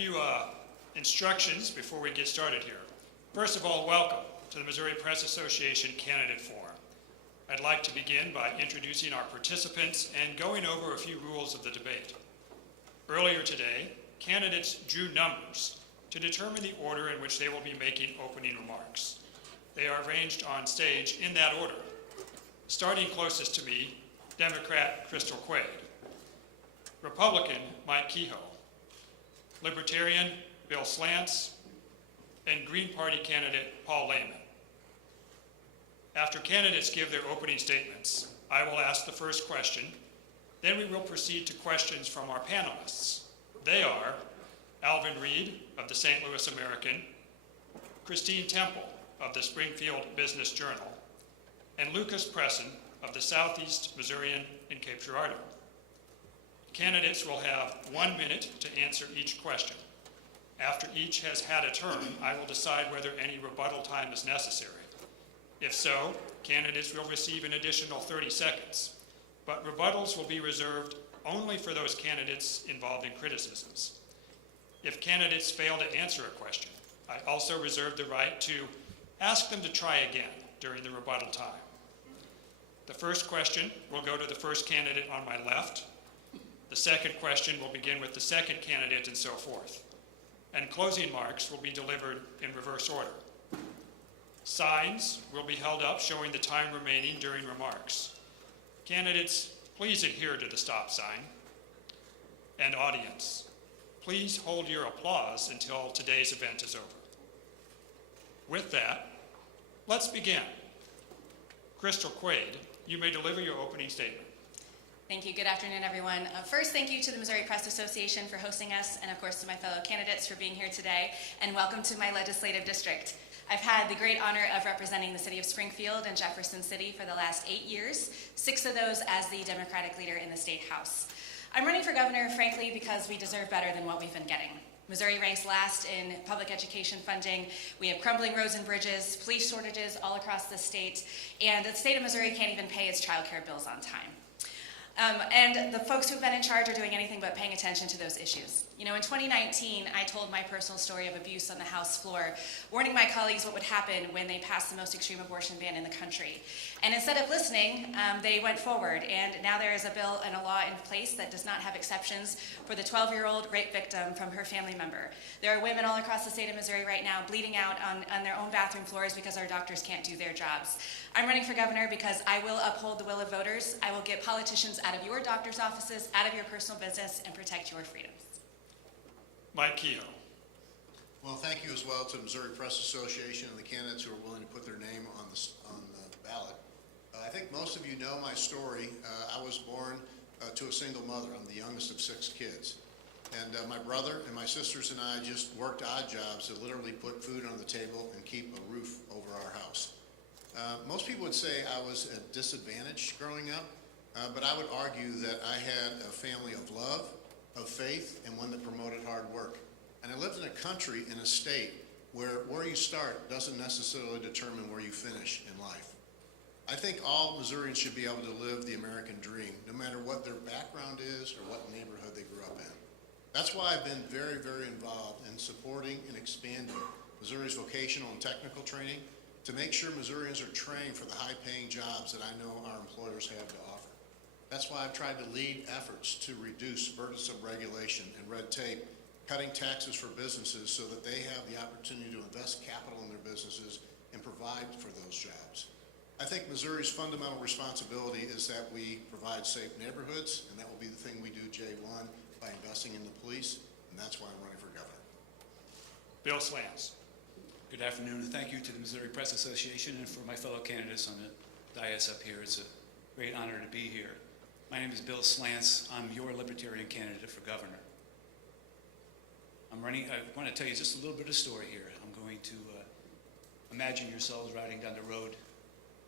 few instructions before we get started here. First of all, welcome to the Missouri Press Association Candidate Forum. I'd like to begin by introducing our participants and going over a few rules of the debate. Earlier today, candidates drew numbers to determine the order in which they will be making opening remarks. They are arranged on stage in that order. Starting closest to me, Democrat Crystal Quaid, Republican Mike Kehoe, Libertarian Bill Slants, and Green Party candidate Paul Lehman. After candidates give their opening statements, I will ask the first question. Then we will proceed to questions from our panelists. They are Alvin Reed of the St. Louis American, Christine Temple of the Springfield Business Journal, and Lucas Presson of the Southeast Missourian in Cape Girardeau. Candidates will have 1 minute to answer each question. After each has had a turn, I will decide whether any rebuttal time is necessary. If so, candidates will receive an additional 30 seconds, but rebuttals will be reserved only for those candidates involved in criticisms. If candidates fail to answer a question, I also reserve the right to ask them to try again during the rebuttal time. The first question will go to the first candidate on my left. The second question will begin with the second candidate and so forth. And closing marks will be delivered in reverse order. Signs will be held up showing the time remaining during remarks. Candidates, please adhere to the stop sign. And audience, please hold your applause until today's event is over. With that, let's begin. Crystal Quaid, you may deliver your opening statement. Thank you. Good afternoon, everyone. First, thank you to the Missouri Press Association for hosting us, and of course to my fellow candidates for being here today, and welcome to my legislative district. I've had the great honor of representing the city of Springfield and Jefferson City for the last 8 years, 6 of those as the Democratic leader in the state house. I'm running for governor, frankly, because we deserve better than what we've been getting. Missouri ranks last in public education funding. We have crumbling roads and bridges, police shortages all across the state, and the state of Missouri can't even pay its child care bills on time. And the folks who've been in charge are doing anything but paying attention to those issues. You know, in 2019, I told my personal story of abuse on the House floor, warning my colleagues what would happen when they passed the most extreme abortion ban in the country. And instead of listening, they went forward, and now there is a bill and a law in place that does not have exceptions for the 12-year-old rape victim from her family member. There are women all across the state of Missouri right now bleeding out on their own bathroom floors because our doctors can't do their jobs. I'm running for governor because I will uphold the will of voters. I will get politicians out of your doctor's offices, out of your personal business, and protect your freedoms. Mike Kehoe. Well, thank you as well to the Missouri Press Association and the candidates who are willing to put their name on the ballot. I think most of you know my story. I was born to a single mother. I'm the youngest of 6 kids. And my brother and my sisters and I just worked odd jobs to literally put food on the table and keep a roof over our house. Most people would say I was at disadvantage growing up, but I would argue that I had a family of love, of faith, and one that promoted hard work. And I lived in a country, in a state, where you start doesn't necessarily determine where you finish in life. I think all Missourians should be able to live the American dream, no matter what their background is or what neighborhood they grew up in. That's why I've been very, very involved in supporting and expanding Missouri's vocational and technical training to make sure Missourians are trained for the high-paying jobs that I know our employers have to offer. That's why I've tried to lead efforts to reduce burdensome regulation and red tape, cutting taxes for businesses so that they have the opportunity to invest capital in their businesses and provide for those jobs. I think Missouri's fundamental responsibility is that we provide safe neighborhoods, and that will be the thing we do, J1, by investing in the police, and that's why I'm running for governor. Bill Slants. Good afternoon, and thank you to the Missouri Press Association and for my fellow candidates on the dais up here. It's a great honor to be here. My name is Bill Slants. I'm your Libertarian candidate for governor. I want to tell you just a little bit of story here. I'm going to imagine yourselves riding down the road.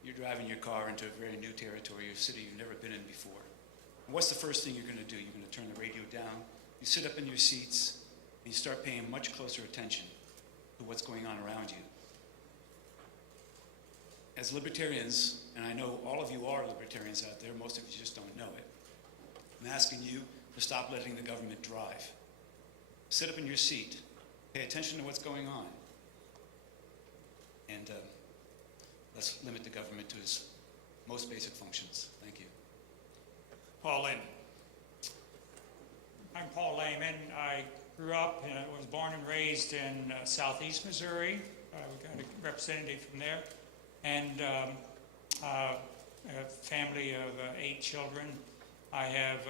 You're driving your car into a very new territory, a city you've never been in before. And what's the first thing you're going to do? You're going to turn the radio down. You sit up in your seats, and you start paying much closer attention to what's going on around you. As libertarians, and I know all of you are libertarians out there, most of you just don't know it, I'm asking you to stop letting the government drive. sit up in your seat, pay attention to what's going on, and let's limit the government to its most basic functions. Thank you. Paul Lehman. I'm Paul Lehman. I grew up and was born and raised in southeast Missouri. We got a representative from there. And a family of 8 children. I have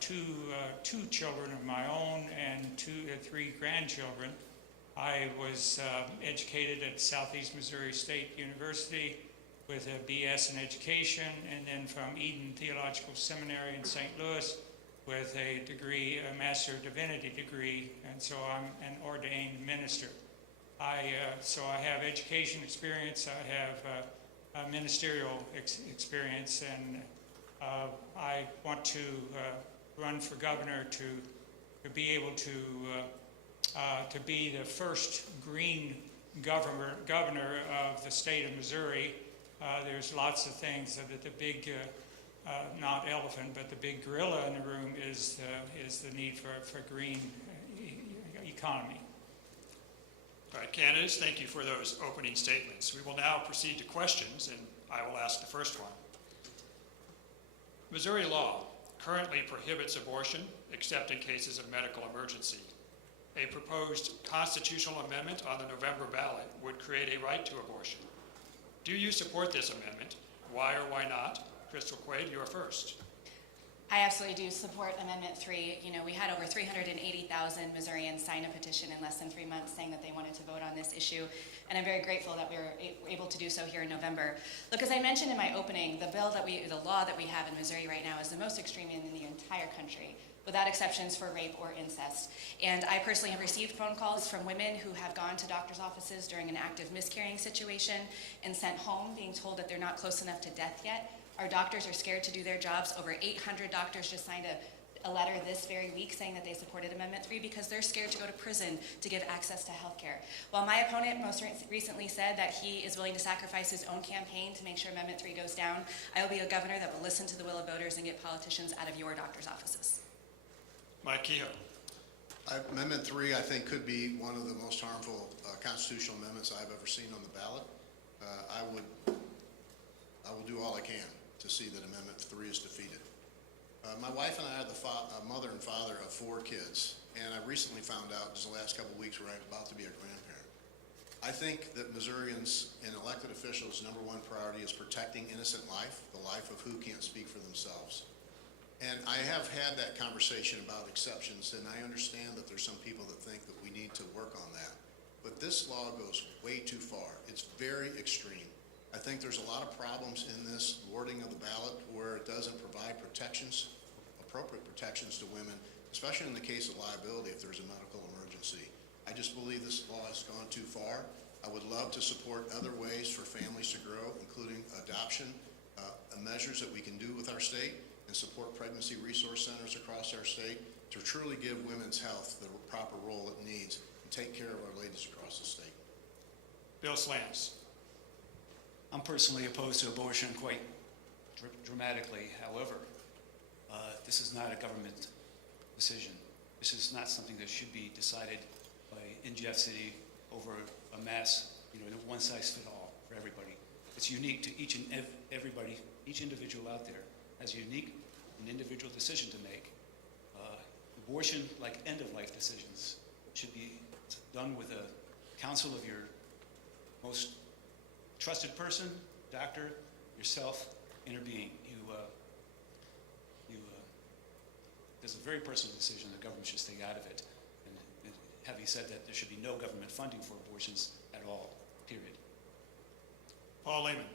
two children of my own and 3 grandchildren. I was educated at Southeast Missouri State University with a BS in education, and then from Eden Theological Seminary in St. Louis with a degree, a Master of Divinity degree, and so I'm an ordained minister. So I have education experience, I have ministerial experience, and I want to run for governor to be able to be the first green governor of the state of Missouri. There's lots of things that the big, not elephant, but the big gorilla in the room is the need for green economy. All right, candidates, thank you for those opening statements. We will now proceed to questions, and I will ask the first one. Missouri law currently prohibits abortion except in cases of medical emergency. A proposed constitutional amendment on the November ballot would create a right to abortion. Do you support this amendment? Why or why not? Crystal Quaid, you're first. I absolutely do support Amendment 3. You know, we had over 380,000 Missourians sign a petition in less than 3 months saying that they wanted to vote on this issue, and I'm very grateful that we were able to do so here in November. Look, as I mentioned in my opening, the law that we have in Missouri right now is the most extreme in the entire country, without exceptions for rape or incest. And I personally have received phone calls from women who have gone to doctor's offices during an active miscarrying situation and sent home being told that they're not close enough to death yet. Our doctors are scared to do their jobs. Over 800 doctors just signed a letter this very week saying that they supported Amendment 3 because they're scared to go to prison to give access to health care. While my opponent most recently said that he is willing to sacrifice his own campaign to make sure Amendment 3 goes down, I will be a governor that will listen to the will of voters and get politicians out of your doctor's offices. Mike Kehoe. Amendment 3, I think, could be one of the most harmful constitutional amendments I've ever seen on the ballot. I will do all I can to see that Amendment 3 is defeated. My wife and I are the mother and father of 4 kids, and I recently found out just the last couple of weeks where I'm about to be a grandparent. I think that Missourians and elected officials' number one priority is protecting innocent life, the life of who can't speak for themselves. And I have had that conversation about exceptions, and I understand that there's some people that think that we need to work on that. But this law goes way too far. It's very extreme. I think there's a lot of problems in this wording of the ballot where it doesn't provide protections, appropriate protections to women, especially in the case of liability if there's a medical emergency. I just believe this law has gone too far. I would love to support other ways for families to grow, including adoption, measures that we can do with our state, and support pregnancy resource centers across our state to truly give women's health the proper role it needs and take care of our ladies across the state. Bill Slants. I'm personally opposed to abortion quite dramatically. However, this is not a government decision. This is not something that should be decided in Jeff City over a mass, one size fits all for everybody. It's unique to each and everybody, each individual out there has a unique and individual decision to make. Abortion, like end-of-life decisions, should be done with a counsel of your most trusted person, doctor, yourself, inner being. There's a very personal decision. The government should stay out of it. And having said that, there should be no government funding for abortions at all, period. Paul Lehman.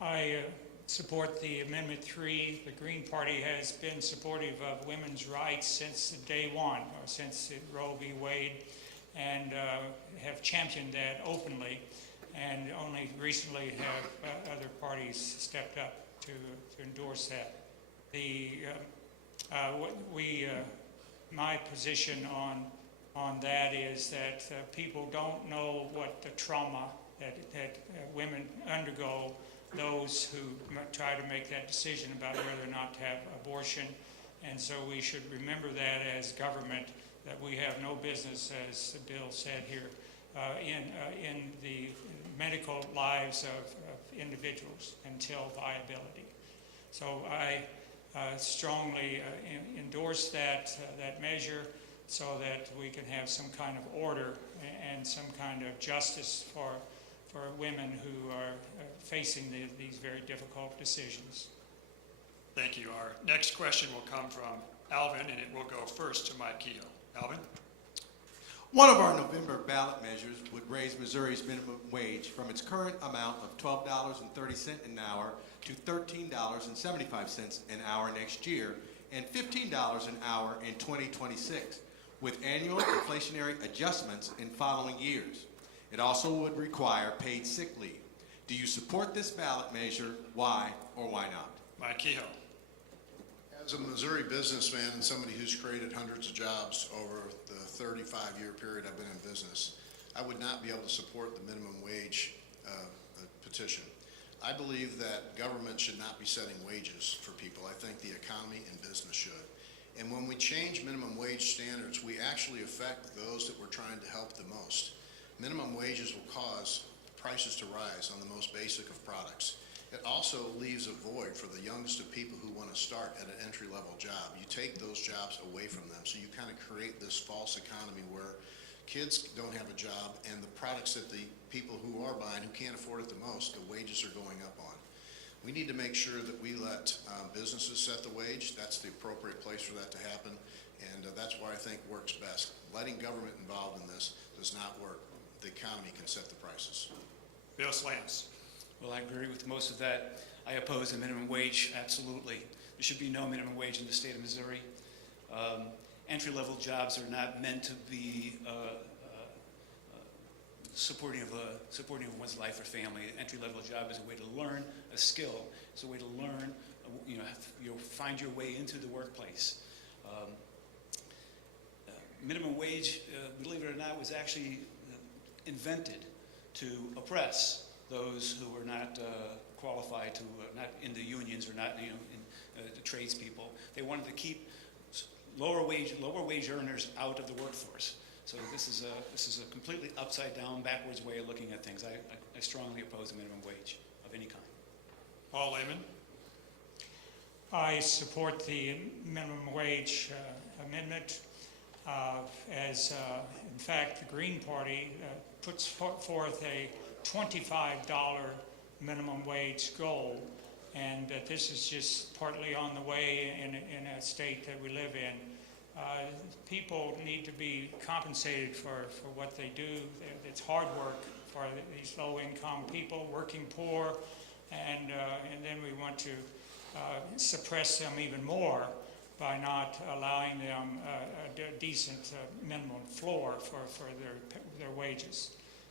I support the Amendment 3. The Green Party has been supportive of women's rights since day one, or since Roe v. Wade, and have championed that openly, and only recently have other parties stepped up to endorse that. My position on that is that people don't know what the trauma that women undergo, those who try to make that decision about whether or not to have abortion. And so we should remember that as government, that we have no business, as Bill said here, in the medical lives of individuals until viability. So I strongly endorse that measure so that we can have some kind of order and some kind of justice for women who are facing these very difficult decisions. Thank you. Our next question will come from Alvin, and it will go first to Mike Kehoe. Alvin? One of our November ballot measures would raise Missouri's minimum wage from its current amount of $12.30 an hour to $13.75 an hour next year and $15 an hour in 2026, with annual inflationary adjustments in following years. It also would require paid sick leave. Do you support this ballot measure? Why or why not? Mike Kehoe. As a Missouri businessman and somebody who's created hundreds of jobs over the 35-year period I've been in business, I would not be able to support the minimum wage petition. I believe that government should not be setting wages for people. I think the economy and business should. And when we change minimum wage standards, we actually affect those that we're trying to help the most. Minimum wages will cause prices to rise on the most basic of products. It also leaves a void for the youngest of people who want to start at an entry-level job. You take those jobs away from them, so you kind of create this false economy where kids don't have a job, and the products that the people who are buying, who can't afford it the most, the wages are going up on. We need to make sure that we let businesses set the wage. That's the appropriate place for that to happen, and that's why I think works best. Letting government involved in this does not work. The economy can set the prices. Bill Slants. Well, I agree with most of that. I oppose the minimum wage, absolutely. There should be no minimum wage in the state of Missouri. Entry-level jobs are not meant to be supporting of one's life or family. An entry-level job is a way to learn a skill. It's a way to learn, you'll find your way into the workplace. Minimum wage, believe it or not, was actually invented to oppress those who were not qualified to, not in the unions or not, in the tradespeople. They wanted to keep lower wage earners out of the workforce. So this is a completely upside down, backwards way of looking at things. I strongly oppose the minimum wage of any kind. Paul Lehman. I support the minimum wage amendment, as in fact the Green Party puts forth a $25 minimum wage goal, and that this is just partly on the way in a state that we live in. People need to be compensated for what they do. It's hard work for these low-income people, working poor, and then we want to suppress them even more by not allowing them a decent minimum floor for their wages.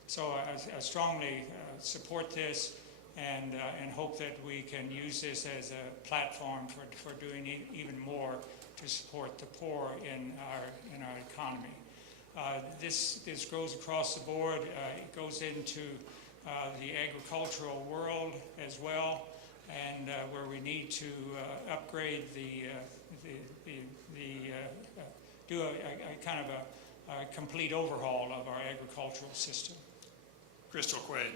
So I strongly support this and hope that we can use this as a platform for doing even more to support the poor in our economy. This goes across the board. It goes into the agricultural world as well, and where we need to upgrade do a kind of a complete overhaul of our agricultural system. Crystal Quaid.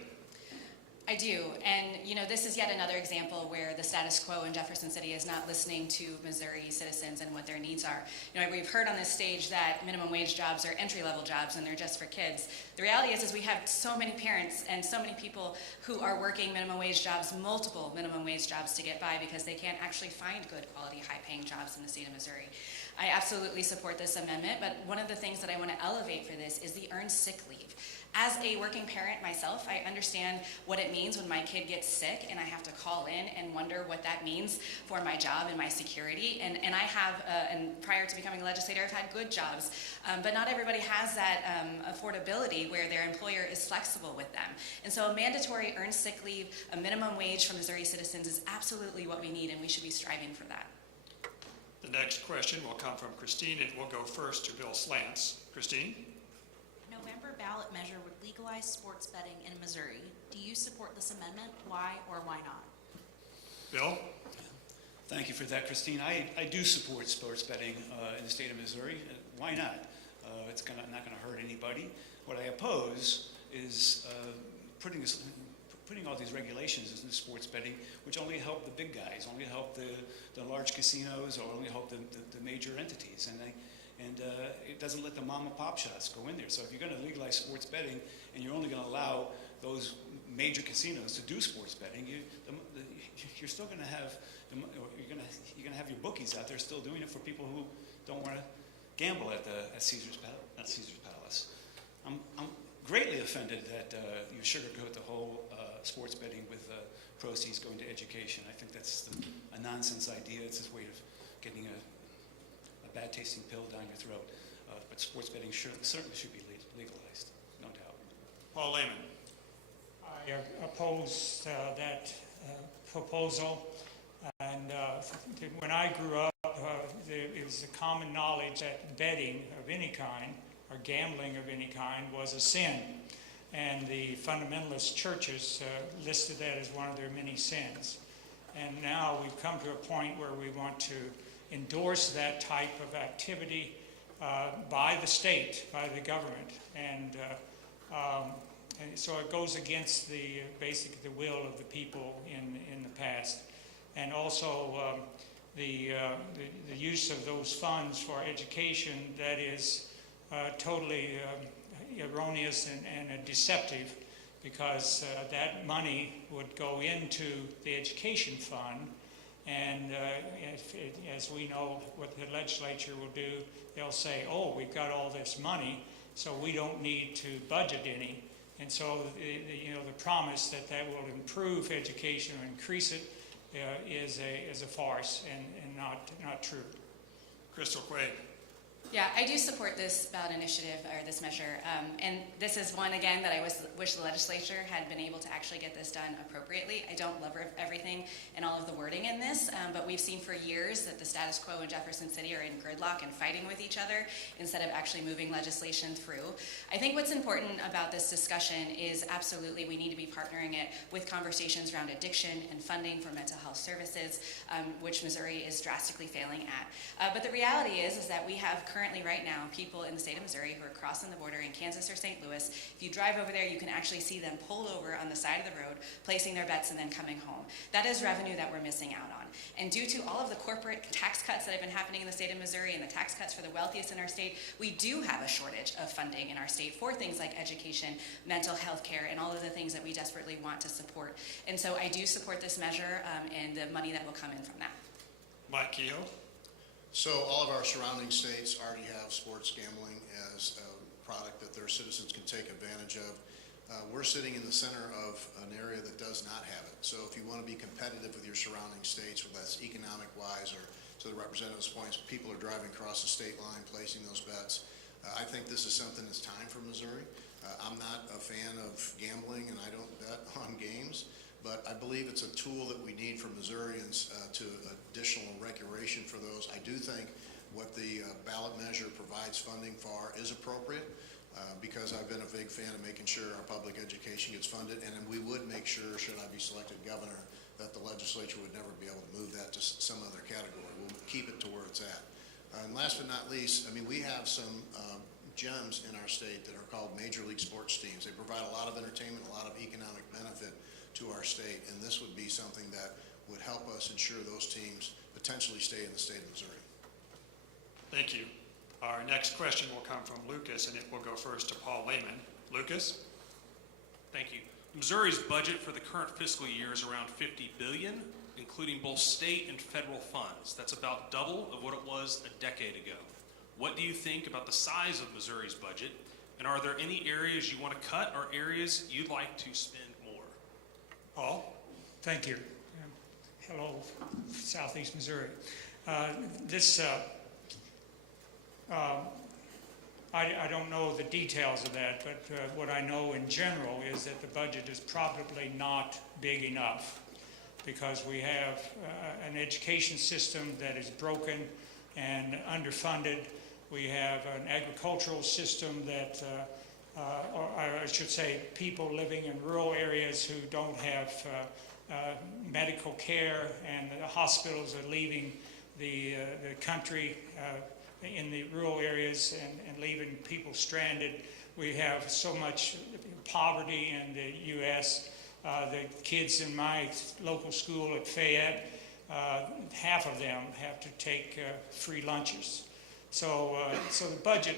I do, and this is yet another example where the status quo in Jefferson City is not listening to Missouri citizens and what their needs are. We've heard on this stage that minimum wage jobs are entry-level jobs and they're just for kids. The reality is we have so many parents and so many people who are working minimum wage jobs, multiple minimum wage jobs to get by because they can't actually find good quality, high-paying jobs in the state of Missouri. I absolutely support this amendment, but one of the things that I want to elevate for this is the earned sick leave. As a working parent myself, I understand what it means when my kid gets sick and I have to call in and wonder what that means for my job and my security. And I have, and prior to becoming a legislator, I've had good jobs, but not everybody has that affordability where their employer is flexible with them. And so a mandatory earned sick leave, a minimum wage for Missouri citizens is absolutely what we need, and we should be striving for that. The next question will come from Christine, and we'll go first to Bill Slants. Christine? November ballot measure would legalize sports betting in Missouri. Do you support this amendment? Why or why not? Bill? Thank you for that, Christine. I do support sports betting in the state of Missouri. Why not? It's not going to hurt anybody. What I oppose is putting all these regulations into sports betting, which only help the big guys, only help the large casinos, or only help the major entities. And it doesn't let the mom and pop shops go in there. So if you're going to legalize sports betting and you're only going to allow those major casinos to do sports betting, you're still going to have you're going to have your bookies out there still doing it for people who don't want to gamble at Caesar's Palace. I'm greatly offended that you sugarcoat the whole sports betting with proceeds going to education. I think that's a nonsense idea. It's this way of getting a bad tasting pill down your throat. But sports betting certainly should be legalized, no doubt. Paul Lehman. I oppose that proposal. And when I grew up, it was a common knowledge that betting of any kind or gambling of any kind was a sin. And the fundamentalist churches listed that as one of their many sins. And now we've come to a point where we want to endorse that type of activity by the state, by the government. And so it goes against basically the will of the people in the past. And also the use of those funds for education that is totally erroneous and deceptive, because that money would go into the education fund, and as we know what the legislature will do, they'll say, oh, we've got all this money, so we don't need to budget any. And so the promise that will improve education or increase it is a farce and not true. Crystal Quaid. Yeah, I do support this ballot initiative, or this measure, and this is one, again, that I wish the legislature had been able to actually get this done appropriately. I don't love everything and all of the wording in this, but we've seen for years that the status quo in Jefferson City are in gridlock and fighting with each other instead of actually moving legislation through. I think what's important about this discussion is absolutely we need to be partnering it with conversations around addiction and funding for mental health services, which Missouri is drastically failing at. But the reality is that we have currently right now people in the state of Missouri who are crossing the border in Kansas or St. Louis. If you drive over there, you can actually see them pulled over on the side of the road, placing their bets and then coming home. That is revenue that we're missing out on. And due to all of the corporate tax cuts that have been happening in the state of Missouri and the tax cuts for the wealthiest in our state, we do have a shortage of funding in our state for things like education, mental health care, and all of the things that we desperately want to support. And so I do support this measure and the money that will come in from that. Mike Kehoe. So all of our surrounding states already have sports gambling as a product that their citizens can take advantage of. We're sitting in the center of an area that does not have it. So if you want to be competitive with your surrounding states, whether that's economic-wise or to the representative's points, people are driving across the state line, placing those bets. I think this is something that's time for Missouri. I'm not a fan of gambling, and I don't bet on games. But I believe it's a tool that we need for Missourians to additional regulation for those. I do think what the ballot measure provides funding for is appropriate because I've been a big fan of making sure our public education gets funded, and we would make sure, should I be selected governor, that the legislature would never be able to move that to some other category. We'll keep it to where it's at. And last but not least, I mean, we have some gems in our state that are called Major League Sports teams. They provide a lot of entertainment, a lot of economic benefit to our state, and this would be something that would help us ensure those teams potentially stay in the state of Missouri. Thank you. Our next question will come from Lucas, and it will go first to Paul Lehman. Lucas? Thank you. Missouri's budget for the current fiscal year is around $50 billion, including both state and federal funds. That's about double of what it was a decade ago. What do you think about the size of Missouri's budget, and are there any areas you want to cut or areas you'd like to spend more? Paul? Thank you. Hello, Southeast Missouri. I don't know the details of that, but what I know in general is that the budget is probably not big enough because we have an education system that is broken and underfunded. We have an agricultural system that or I should say people living in rural areas who don't have medical care, and the hospitals are leaving the country in the rural areas and leaving people stranded. We have so much poverty in the U.S. The kids in my local school at Fayette, half of them have to take free lunches. So the budget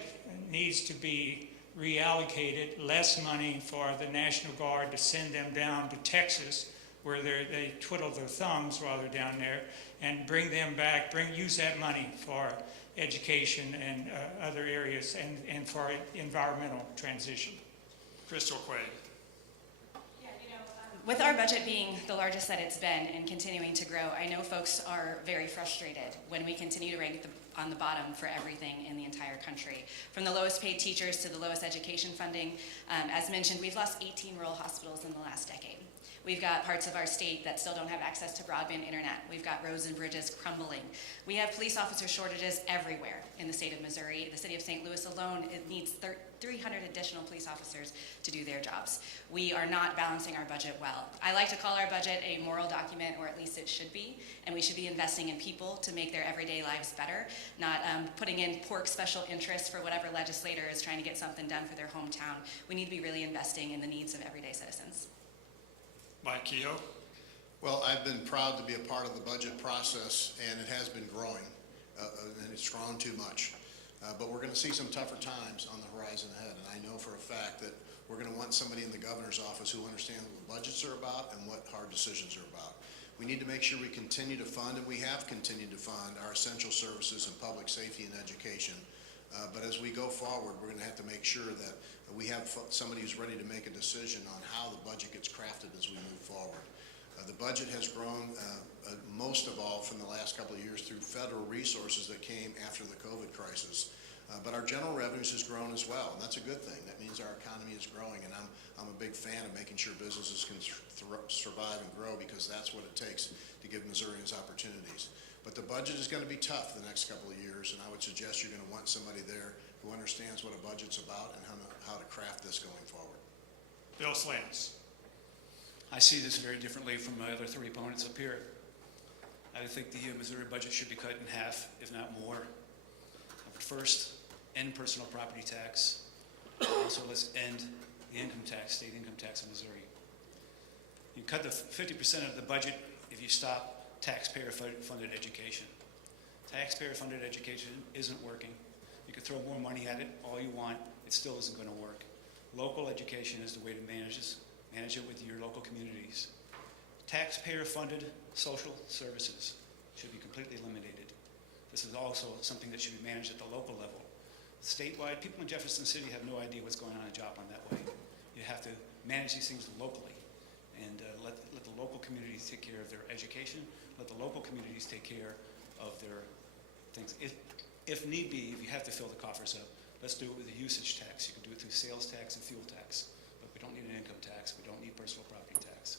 needs to be reallocated, less money for the National Guard to send them down to Texas, where they twiddle their thumbs while they're down there, and bring them back, use that money for education and other areas, and for environmental transition. Crystal Quaid. With our budget being the largest that it's been and continuing to grow, I know folks are very frustrated when we continue to rank on the bottom for everything in the entire country. From the lowest paid teachers to the lowest education funding. As mentioned, we've lost 18 rural hospitals in the last decade. We've got parts of our state that still don't have access to broadband internet. We've got roads and bridges crumbling. We have police officer shortages everywhere in the state of Missouri. The city of St. Louis alone, it needs 300 additional police officers to do their jobs. We are not balancing our budget well. I like to call our budget a moral document, or at least it should be, and we should be investing in people to make their everyday lives better, not putting in pork special interests for whatever legislator is trying to get something done for their hometown. We need to be really investing in the needs of everyday citizens. Mike Kehoe. Well, I've been proud to be a part of the budget process, and it has been growing, and it's grown too much. But we're going to see some tougher times on the horizon ahead, and I know for a fact that we're going to want somebody in the governor's office who understands what budgets are about and what hard decisions are about. We need to make sure we continue to fund, and we have continued to fund, our essential services in public safety and education. But as we go forward, we're going to have to make sure that we have somebody who's ready to make a decision on how the budget gets crafted as we move forward. The budget has grown most of all from the last couple of years through federal resources that came after the COVID crisis. But our general revenues has grown as well, and that's a good thing. That means our economy is growing, and I'm a big fan of making sure businesses can survive and grow, because that's what it takes to give Missourians opportunities. But the budget is going to be tough the next couple of years, and I would suggest you're going to want somebody there who understands what a budget's about and how to craft this going forward. Bill Slants. I see this very differently from my other three opponents up here. I think the Missouri budget should be cut in half, if not more. But first, end personal property tax. Also, let's end the income tax, state income tax in Missouri. You cut the 50% of the budget if you stop taxpayer-funded education. Taxpayer-funded education isn't working. You can throw more money at it all you want, it still isn't going to work. Local education is the way to manage this. Manage it with your local communities. Taxpayer-funded social services should be completely eliminated. This is also something that should be managed at the local level. Statewide, people in Jefferson City have no idea what's going on in Joplin that way. You have to manage these things locally, and let the local communities take care of their education. Let the local communities take care of their things. If need be, if you have to fill the coffers up, let's do it with a usage tax. You can do it through sales tax and fuel tax, but we don't need an income tax. We don't need personal property tax.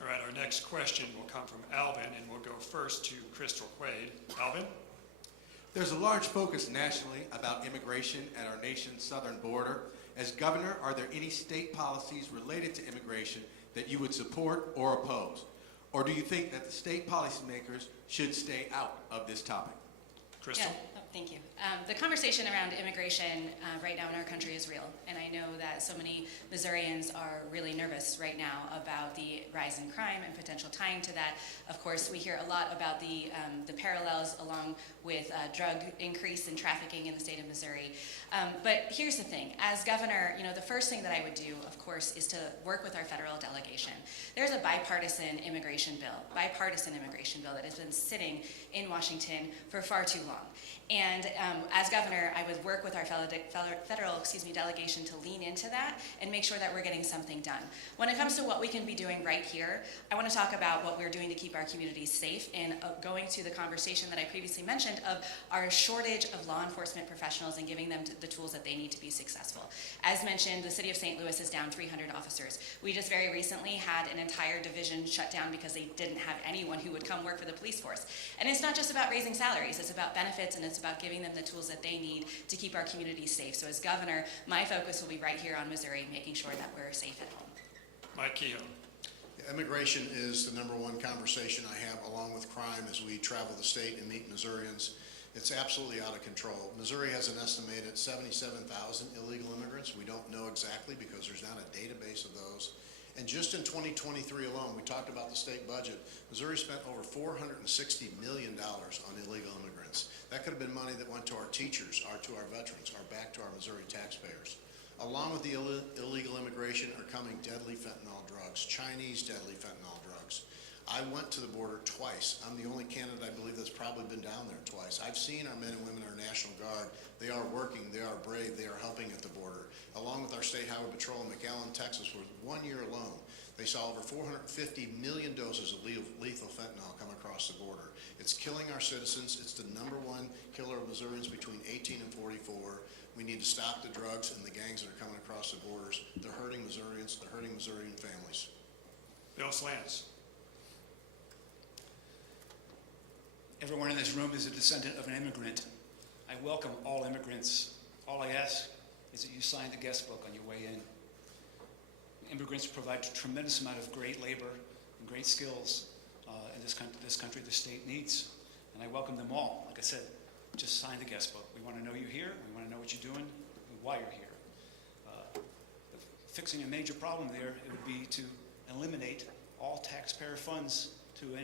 All right, our next question will come from Alvin, and we'll go first to Crystal Quaid. Alvin? There's a large focus nationally about immigration at our nation's southern border. As governor, are there any state policies related to immigration that you would support or oppose? Or do you think that the state policymakers should stay out of this topic? Crystal? Yeah. Oh, thank you. The conversation around immigration right now in our country is real, and I know that so many Missourians are really nervous right now about the rise in crime and potential tying to that. Of course, we hear a lot about the parallels along with drug increase and trafficking in the state of Missouri. But here's the thing. As governor, the first thing that I would do, of course, is to work with our federal delegation. There's a bipartisan immigration bill that has been sitting in Washington for far too long. And as governor, I would work with our federal delegation to lean into that and make sure that we're getting something done. When it comes to what we can be doing right here, I want to talk about what we're doing to keep our communities safe, and going to the conversation that I previously mentioned of our shortage of law enforcement professionals and giving them the tools that they need to be successful. As mentioned, the city of St. Louis is down 300 officers. We just very recently had an entire division shut down because they didn't have anyone who would come work for the police force. And it's not just about raising salaries, it's about benefits, and it's about giving them the tools that they need to keep our communities safe. So as governor, my focus will be right here on Missouri, making sure that we're safe at home. Mike Kehoe. Immigration is the #1 conversation I have, along with crime, as we travel the state and meet Missourians. It's absolutely out of control. Missouri has an estimated 77,000 illegal immigrants. We don't know exactly because there's not a database of those. And just in 2023 alone, we talked about the state budget, Missouri spent over $460 million on illegal immigrants. That could have been money that went to our teachers, or to our veterans, or back to our Missouri taxpayers. Along with the illegal immigration are coming deadly fentanyl drugs, Chinese deadly fentanyl drugs. I went to the border twice. I'm the only candidate, I believe, that's probably been down there twice. I've seen our men and women in our National Guard. They are working, they are brave, they are helping at the border. Along with our State Highway Patrol in McAllen, Texas, where 1 year alone, they saw over 450 million doses of lethal fentanyl come across the border. It's killing our citizens. It's the #1 killer of Missourians between 18 and 44. We need to stop the drugs and the gangs that are coming across the borders. They're hurting Missourians, they're hurting Missourian families. Bill Slants. Everyone in this room is a descendant of an immigrant. I welcome all immigrants. All I ask is that you sign the guest book on your way in. Immigrants provide a tremendous amount of great labor and great skills in this country the state needs. And I welcome them all. Like I said, just sign the guest book. We want to know you're here. We want to know what you're doing and why you're here. Fixing a major problem there, it would be to eliminate all taxpayer funds to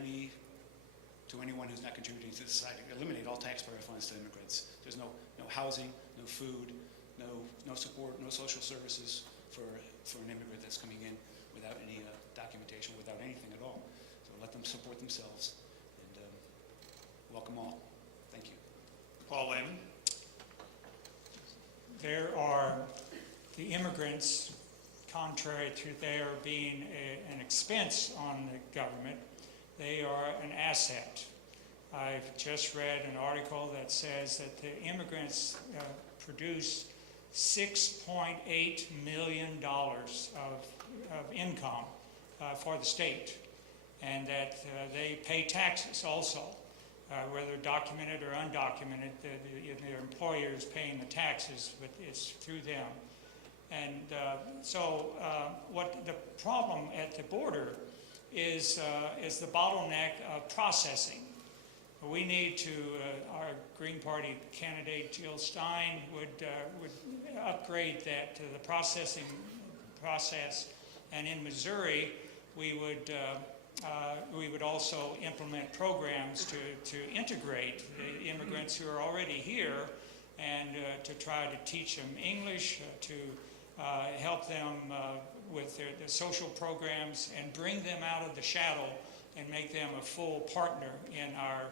anyone who's not contributing to society. Eliminate all taxpayer funds to immigrants. There's no housing, no food, no support, no social services for an immigrant that's coming in without any documentation, without anything at all. So let them support themselves and welcome all. Thank you. Paul Lehman. There are the immigrants, contrary to their being an expense on the government, they are an asset. I've just read an article that says that the immigrants produce $6.8 million of income for the state, and that they pay taxes also, whether documented or undocumented. Their employer is paying the taxes, but it's through them. And so what the problem at the border is the bottleneck of processing. We need to, our Green Party candidate Jill Stein would upgrade that to the processing process. And in Missouri, we would also implement programs to integrate the immigrants who are already here and to try to teach them English, to help them with their social programs and bring them out of the shadow and make them a full partner in our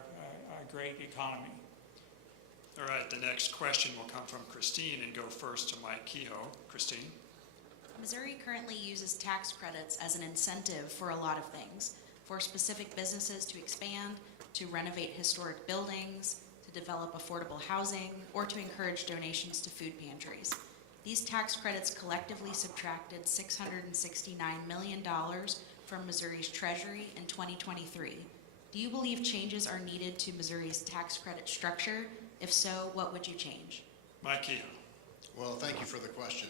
great economy. All right, the next question will come from Christine and go first to Mike Kehoe. Christine. Missouri currently uses tax credits as an incentive for a lot of things, for specific businesses to expand, to renovate historic buildings, to develop affordable housing, or to encourage donations to food pantries. These tax credits collectively subtracted $669 million from Missouri's treasury in 2023. Do you believe changes are needed to Missouri's tax credit structure? If so, what would you change? Mike Kehoe. Well, thank you for the question.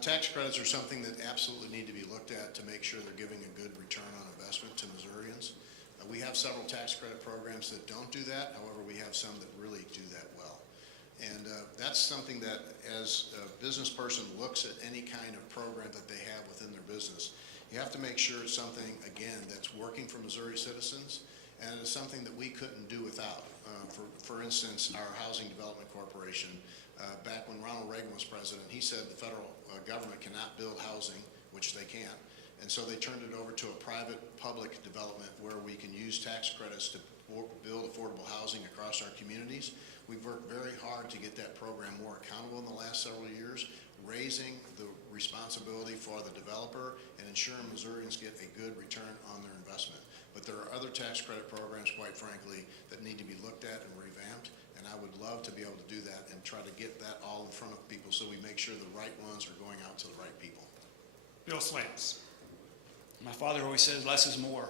Tax credits are something that absolutely need to be looked at to make sure they're giving a good return on investment to Missourians. We have several tax credit programs that don't do that. However, we have some that really do that well. And that's something that as a business person looks at any kind of program that they have within their business, you have to make sure it's something, again, that's working for Missouri citizens and it's something that we couldn't do without. For instance, our Housing Development Corporation, back when Ronald Reagan was president, he said the federal government cannot build housing, which they can't. And so they turned it over to a private-public development where we can use tax credits to build affordable housing across our communities. We've worked very hard to get that program more accountable in the last several years, raising the responsibility for the developer and ensuring Missourians get a good return on their investment. But there are other tax credit programs, quite frankly, that need to be looked at and revamped, and I would love to be able to do that and try to get that all in front of people so we make sure the right ones are going out to the right people. Bill Slants. My father always says less is more.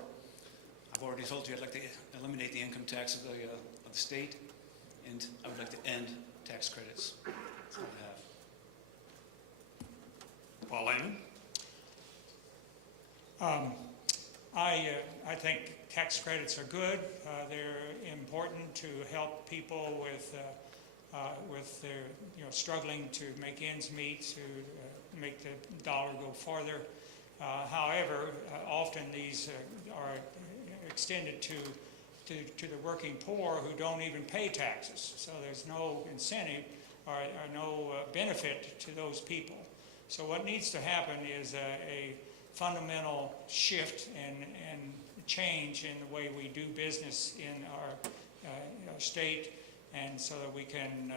I've already told you I'd like to eliminate the income tax of the state, and I would like to end tax credits. That's all I have. Paul Lehman. I think tax credits are good. They're important to help people with their, struggling to make ends meet, to make the dollar go farther. However, often these are extended to the working poor who don't even pay taxes. So there's no incentive or no benefit to those people. So what needs to happen is a fundamental shift and change in the way we do business in our state, and so that we can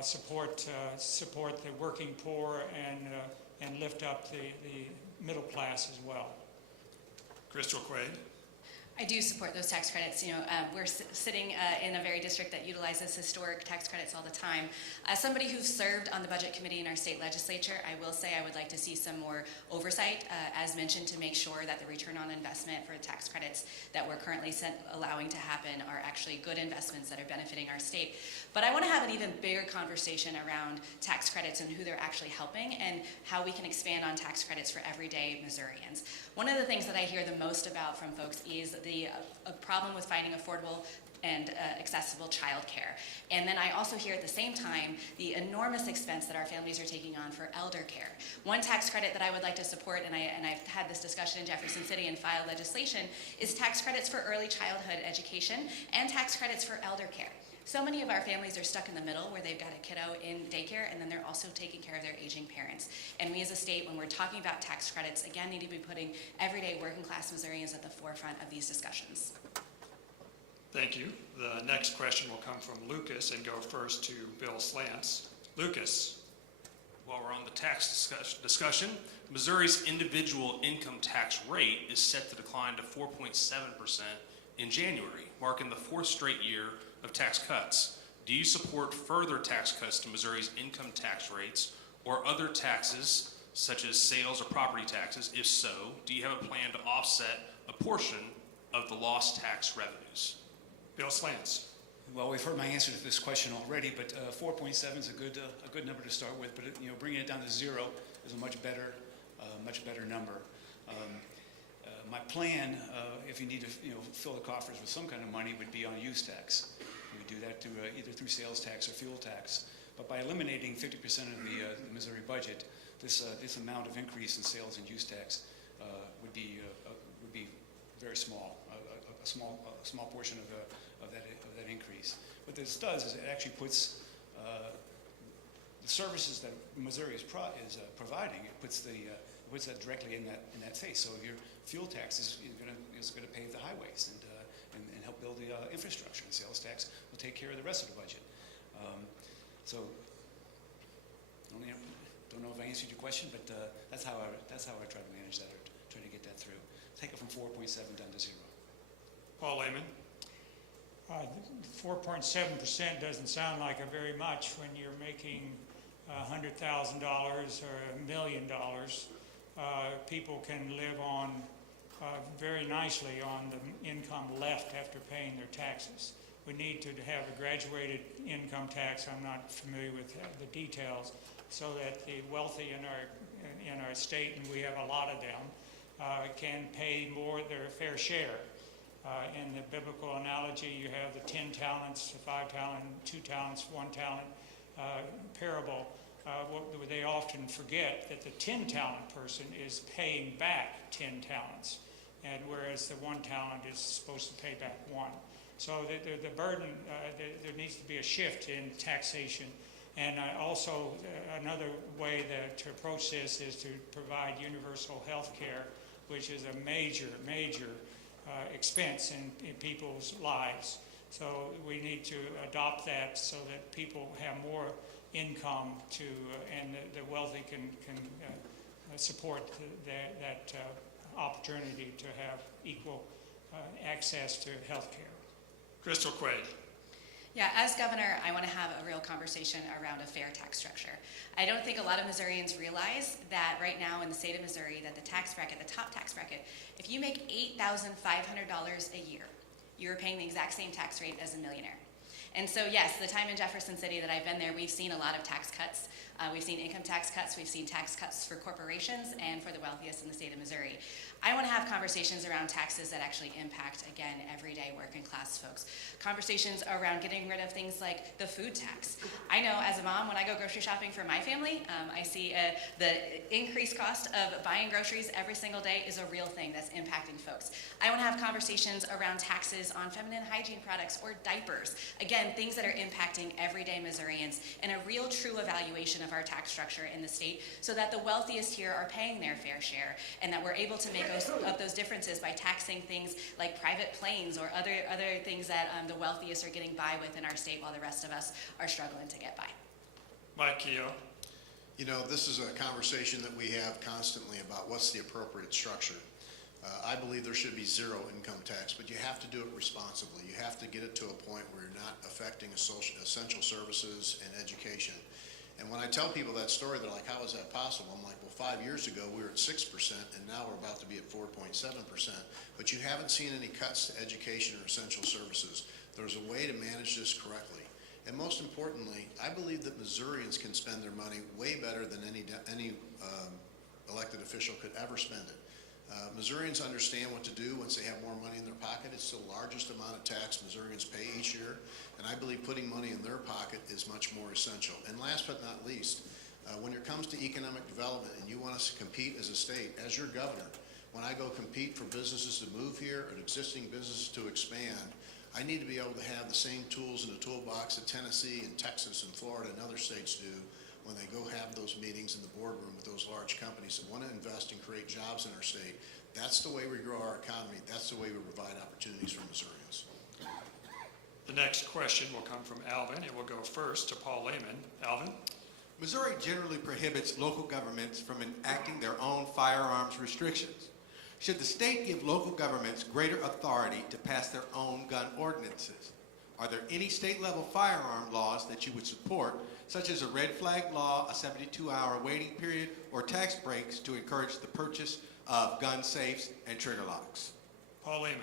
support the working poor and lift up the middle class as well. Crystal Quaid. I do support those tax credits. We're sitting in a very district that utilizes historic tax credits all the time. As somebody who's served on the budget committee in our state legislature, I will say I would like to see some more oversight, as mentioned, to make sure that the return on investment for tax credits that we're currently allowing to happen are actually good investments that are benefiting our state. But I want to have an even bigger conversation around tax credits and who they're actually helping and how we can expand on tax credits for everyday Missourians. One of the things that I hear the most about from folks is a problem with finding affordable and accessible childcare. And then I also hear at the same time the enormous expense that our families are taking on for elder care. One tax credit that I would like to support, and I've had this discussion in Jefferson City and filed legislation, is tax credits for early childhood education and tax credits for elder care. So many of our families are stuck in the middle where they've got a kiddo in daycare and then they're also taking care of their aging parents. And we as a state, when we're talking about tax credits, again, need to be putting everyday working class Missourians at the forefront of these discussions. Thank you. The next question will come from Lucas and go first to Bill Slants. Lucas. While we're on the tax discussion, Missouri's individual income tax rate is set to decline to 4.7% in January, marking the fourth straight year of tax cuts. Do you support further tax cuts to Missouri's income tax rates or other taxes such as sales or property taxes? If so, do you have a plan to offset a portion of the lost tax revenues? Bill Slants. Well, we've heard my answer to this question already, but 4.7 is a good number to start with. But bringing it down to 0 is a much better number. My plan, if you need to fill the coffers with some kind of money, would be on use tax. We would do that through either through sales tax or fuel tax. But by eliminating 50% of the Missouri budget, this amount of increase in sales and use tax would be very small, a small portion of that increase. What this does is it actually puts the services that Missouri is providing. It puts that directly in that space. So your fuel tax is going to pave the highways and help build the infrastructure. And sales tax will take care of the rest of the budget. So don't know if I answered your question, but that's how I try to manage that, or try to get that through. Take it from 4.7 down to 0. Paul Lehman. 4.7% doesn't sound like a very much when you're making $100,000 or $1 million. People can live on very nicely on the income left after paying their taxes. We need to have a graduated income tax. I'm not familiar with the details, so that the wealthy in our state, and we have a lot of them, can pay more their fair share. In the biblical analogy, you have the 10 talents, 5 talents, 2 talents, 1 talent parable. They often forget that the 10 talent person is paying back 10 talents, and whereas the 1 talent is supposed to pay back 1. So the burden, there needs to be a shift in taxation. And also another way to approach this is to provide universal health care, which is a major expense in people's lives. So we need to adopt that so that people have more income and the wealthy can support that opportunity to have equal access to health care. Crystal Quaid. Yeah, as governor, I want to have a real conversation around a fair tax structure. I don't think a lot of Missourians realize that right now in the state of Missouri, that the tax bracket, the top tax bracket, if you make $8,500 a year, you're paying the exact same tax rate as a millionaire. And so yes, the time in Jefferson City that I've been there, we've seen a lot of tax cuts. We've seen income tax cuts, we've seen tax cuts for corporations and for the wealthiest in the state of Missouri. I want to have conversations around taxes that actually impact, again, everyday working class folks. Conversations around getting rid of things like the food tax. I know as a mom, when I go grocery shopping for my family, I see the increased cost of buying groceries every single day is a real thing that's impacting folks. I want to have conversations around taxes on feminine hygiene products or diapers. Again, things that are impacting everyday Missourians, and a real true evaluation of our tax structure in the state so that the wealthiest here are paying their fair share, and that we're able to make up those differences by taxing things like private planes or other things that the wealthiest are getting by with in our state while the rest of us are struggling to get by. Mike Keogh. You know, this is a conversation that we have constantly about what's the appropriate structure. I believe there should be zero income tax, but you have to do it responsibly. You have to get it to a point where you're not affecting essential services and education. And when I tell people that story, they're like, how is that possible? I'm like, well, 5 years ago, we were at 6%, and now we're about to be at 4.7%. But you haven't seen any cuts to education or essential services. There's a way to manage this correctly. And most importantly, I believe that Missourians can spend their money way better than any elected official could ever spend it. Missourians understand what to do once they have more money in their pocket. It's the largest amount of tax Missourians pay each year, and I believe putting money in their pocket is much more essential. And last but not least, when it comes to economic development and you want us to compete as a state, as your governor, when I go compete for businesses to move here and existing businesses to expand, I need to be able to have the same tools in the toolbox that Tennessee and Texas and Florida and other states do when they go have those meetings in the boardroom with those large companies that want to invest and create jobs in our state. That's the way we grow our economy. That's the way we provide opportunities for Missourians. The next question will come from Alvin. It will go first to Paul Lehman. Alvin? Missouri generally prohibits local governments from enacting their own firearms restrictions. Should the state give local governments greater authority to pass their own gun ordinances? Are there any state-level firearm laws that you would support, such as a red flag law, a 72-hour waiting period, or tax breaks to encourage the purchase of gun safes and trigger locks? Paul Lehman.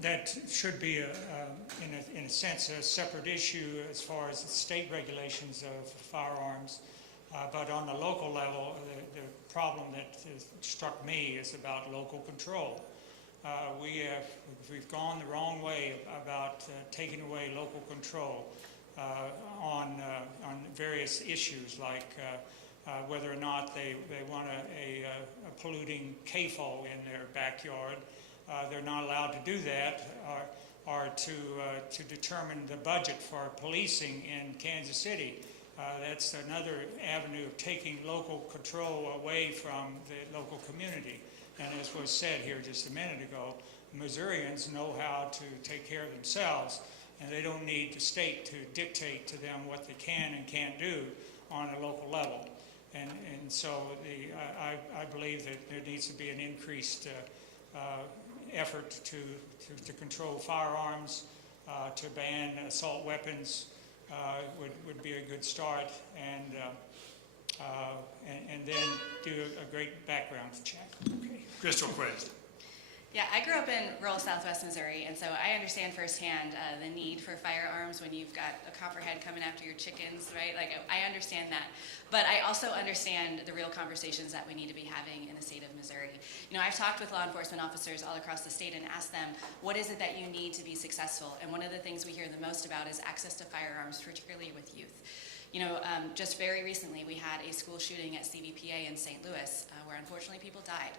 That should be, in a sense, a separate issue as far as the state regulations of firearms. But on the local level, the problem that struck me is about local control. We've gone the wrong way about taking away local control on various issues, like whether or not they want a polluting CAFO in their backyard. They're not allowed to do that, or to determine the budget for policing in Kansas City. That's another avenue of taking local control away from the local community. And as was said here just a minute ago, Missourians know how to take care of themselves, and they don't need the state to dictate to them what they can and can't do on a local level. And so I believe that there needs to be an increased effort to control firearms, to ban assault weapons would be a good start, and then do a great background check. Okay. Crystal Quist. Yeah, I grew up in rural southwest Missouri, and so I understand firsthand the need for firearms when you've got a copperhead coming after your chickens, right? Like, I understand that. But I also understand the real conversations that we need to be having in the state of Missouri. You know, I've talked with law enforcement officers all across the state and asked them, what is it that you need to be successful? And one of the things we hear the most about is access to firearms, particularly with youth. You know, just very recently, we had a school shooting at CVPA in St. Louis, where unfortunately people died.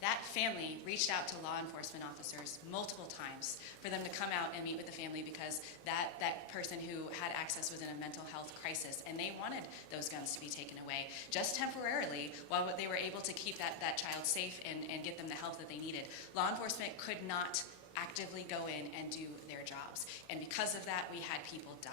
That family reached out to law enforcement officers multiple times for them to come out and meet with the family, because that person who had access was in a mental health crisis, and they wanted those guns to be taken away just temporarily while they were able to keep that child safe and get them the help that they needed. Law enforcement could not actively go in and do their jobs, and because of that, we had people die.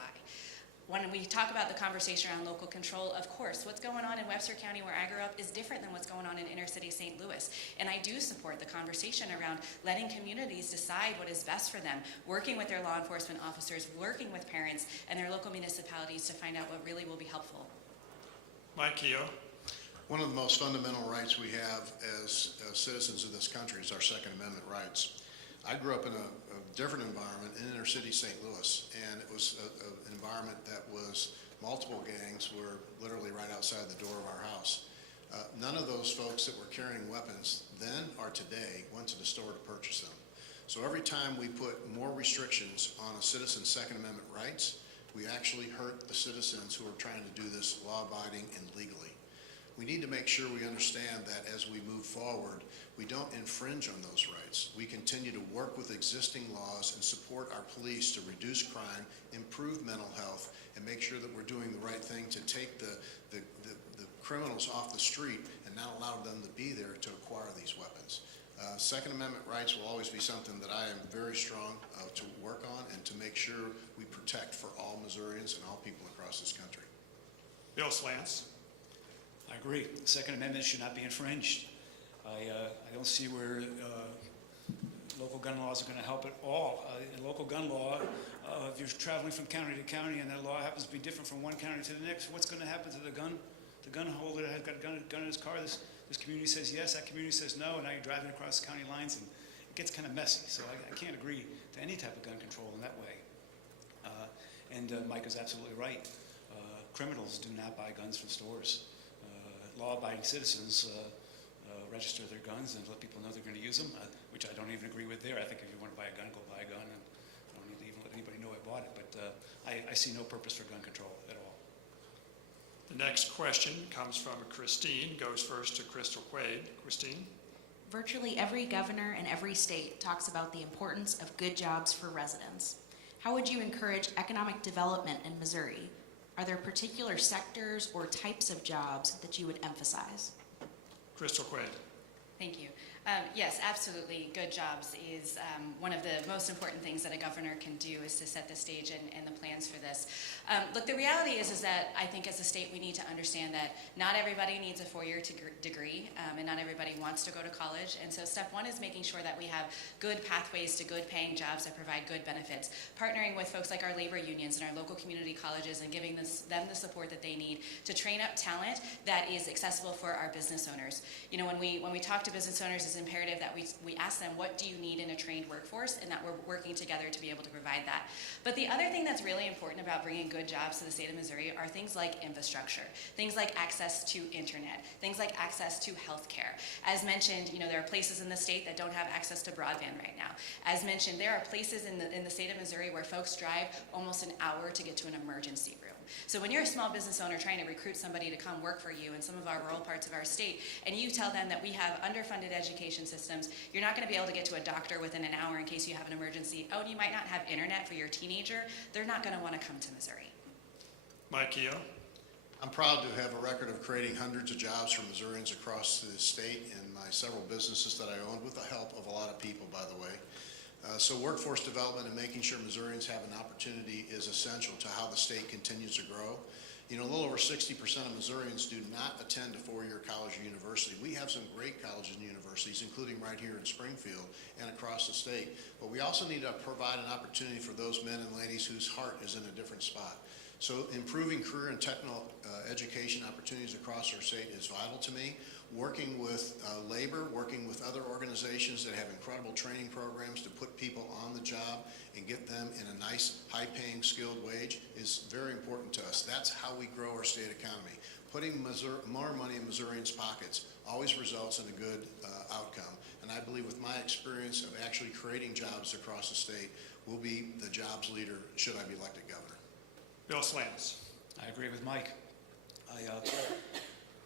When we talk about the conversation around local control, of course, what's going on in Webster County where I grew up is different than what's going on in inner city St. Louis. And I do support the conversation around letting communities decide what is best for them, working with their law enforcement officers, working with parents and their local municipalities to find out what really will be helpful. Mike Keogh. One of the most fundamental rights we have as citizens of this country is our Second Amendment rights. I grew up in a different environment in inner city St. Louis, and it was an environment that was multiple gangs were literally right outside the door of our house. None of those folks that were carrying weapons then or today went to the store to purchase them. So every time we put more restrictions on a citizen's Second Amendment rights, we actually hurt the citizens who are trying to do this law-abiding and legally. We need to make sure we understand that as we move forward, we don't infringe on those rights. We continue to work with existing laws and support our police to reduce crime, improve mental health, and make sure that we're doing the right thing to take the criminals off the street and not allow them to be there to acquire these weapons. Second Amendment rights will always be something that I am very strong to work on and to make sure we protect for all Missourians and all people across this country. Bill Slants. I agree. The Second Amendment should not be infringed. I don't see where local gun laws are going to help at all. In local gun law, if you're traveling from county to county and that law happens to be different from one county to the next, what's going to happen to the gun holder that has got a gun in his car? This community says yes, that community says no, and now you're driving across county lines, and it gets kind of messy. So I can't agree to any type of gun control in that way. Mike is absolutely right. Criminals do not buy guns from stores. Law-abiding citizens register their guns and let people know they're going to use them, which I don't even agree with there. I think if you want to buy a gun, go buy a gun, and I don't need to even let anybody know I bought it. But I see no purpose for gun control at all. The next question comes from Christine, goes first to Crystal Quaid. Christine? Virtually every governor in every state talks about the importance of good jobs for residents. How would you encourage economic development in Missouri? Are there particular sectors or types of jobs that you would emphasize? Crystal Quaid. Thank you. Yes, absolutely. Good jobs is one of the most important things that a governor can do is to set the stage and the plans for this. Look, the reality is that I think as a state we need to understand that not everybody needs a four-year degree and not everybody wants to go to college. And so step one is making sure that we have good pathways to good paying jobs that provide good benefits, partnering with folks like our labor unions and our local community colleges and giving them the support that they need to train up talent that is accessible for our business owners. You know, when we talk to business owners, it's imperative that we ask them, what do you need in a trained workforce, and that we're working together to be able to provide that. But the other thing that's really important about bringing good jobs to the state of Missouri are things like infrastructure, things like access to internet, things like access to health care. As mentioned, you know, there are places in the state that don't have access to broadband right now. As mentioned, there are places in the state of Missouri where folks drive almost an hour to get to an emergency room. So when you're a small business owner trying to recruit somebody to come work for you in some of our rural parts of our state, and you tell them that we have underfunded education systems, you're not going to be able to get to a doctor within an hour in case you have an emergency, oh, and you might not have internet for your teenager, they're not going to want to come to Missouri. Mike Keogh. I'm proud to have a record of creating hundreds of jobs for Missourians across the state in my several businesses that I owned, with the help of a lot of people, by the way. So workforce development and making sure Missourians have an opportunity is essential to how the state continues to grow. You know, a little over 60% of Missourians do not attend a four-year college or university. We have some great colleges and universities, including right here in Springfield and across the state. But we also need to provide an opportunity for those men and ladies whose heart is in a different spot. So improving career and technical education opportunities across our state is vital to me. Working with labor, working with other organizations that have incredible training programs to put people on the job and get them in a nice, high-paying, skilled wage is very important to us. That's how we grow our state economy. Putting more money in Missourians' pockets always results in a good outcome. And I believe with my experience of actually creating jobs across the state, we'll be the jobs leader should I be elected governor. Bill Slants. I agree with Mike.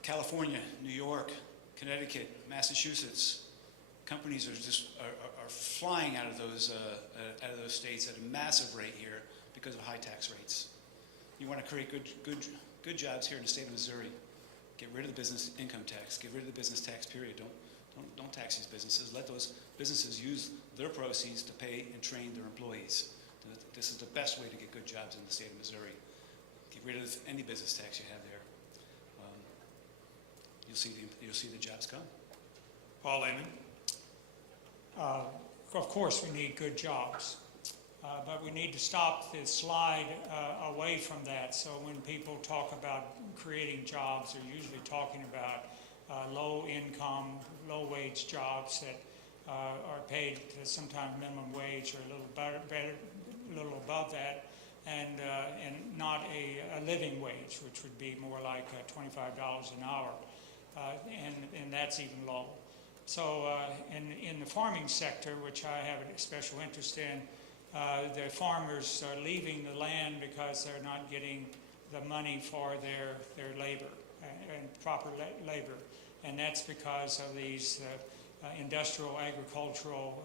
California, New York, Connecticut, Massachusetts, companies are flying out of those states at a massive rate here because of high tax rates. You want to create good jobs here in the state of Missouri. Get rid of the business income tax. Get rid of the business tax period. Don't tax these businesses. Let those businesses use their proceeds to pay and train their employees. This is the best way to get good jobs in the state of Missouri. Get rid of any business tax you have there. You'll see the jobs come. Paul Lehman. Of course we need good jobs, but we need to stop the slide away from that. So when people talk about creating jobs, they're usually talking about low income, low wage jobs that are paid sometimes minimum wage or a little better, a little above that, and not a living wage, which would be more like $25 an hour, and that's even low. So in the farming sector, which I have a special interest in, the farmers are leaving the land because they're not getting the money for their labor and proper labor. And that's because of these industrial agricultural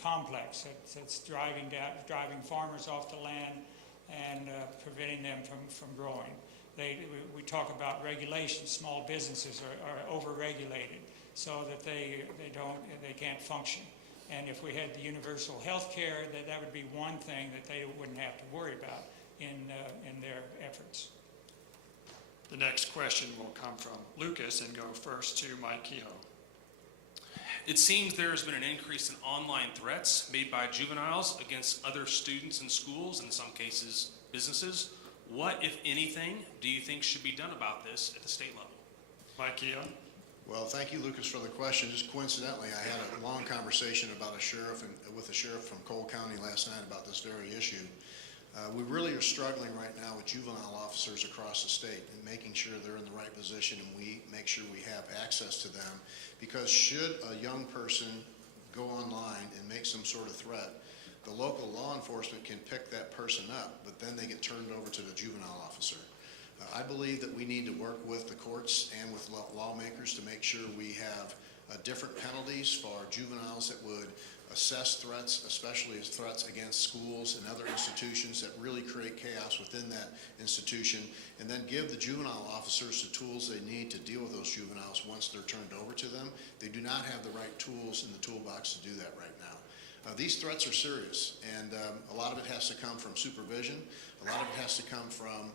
complex that's driving farmers off the land and preventing them from growing. We talk about regulation. Small businesses are over-regulated so that they can't function. And if we had the universal health care, that would be one thing that they wouldn't have to worry about in their efforts. The next question will come from Lucas and go first to Mike Kehoe. It seems there has been an increase in online threats made by juveniles against other students in schools, and in some cases businesses. What, if anything, do you think should be done about this at the state level? Mike Kehoe. Well, thank you, Lucas, for the question. Just coincidentally, I had a long conversation about with a sheriff from Cole County last night about this very issue. We really are struggling right now with juvenile officers across the state and making sure they're in the right position and we make sure we have access to them. Because should a young person go online and make some sort of threat, the local law enforcement can pick that person up, but then they get turned over to the juvenile officer. I believe that we need to work with the courts and with lawmakers to make sure we have different penalties for juveniles that would assess threats, especially as threats against schools and other institutions that really create chaos within that institution, and then give the juvenile officers the tools they need to deal with those juveniles once they're turned over to them. They do not have the right tools in the toolbox to do that right now. These threats are serious, and a lot of it has to come from supervision. A lot of it has to come from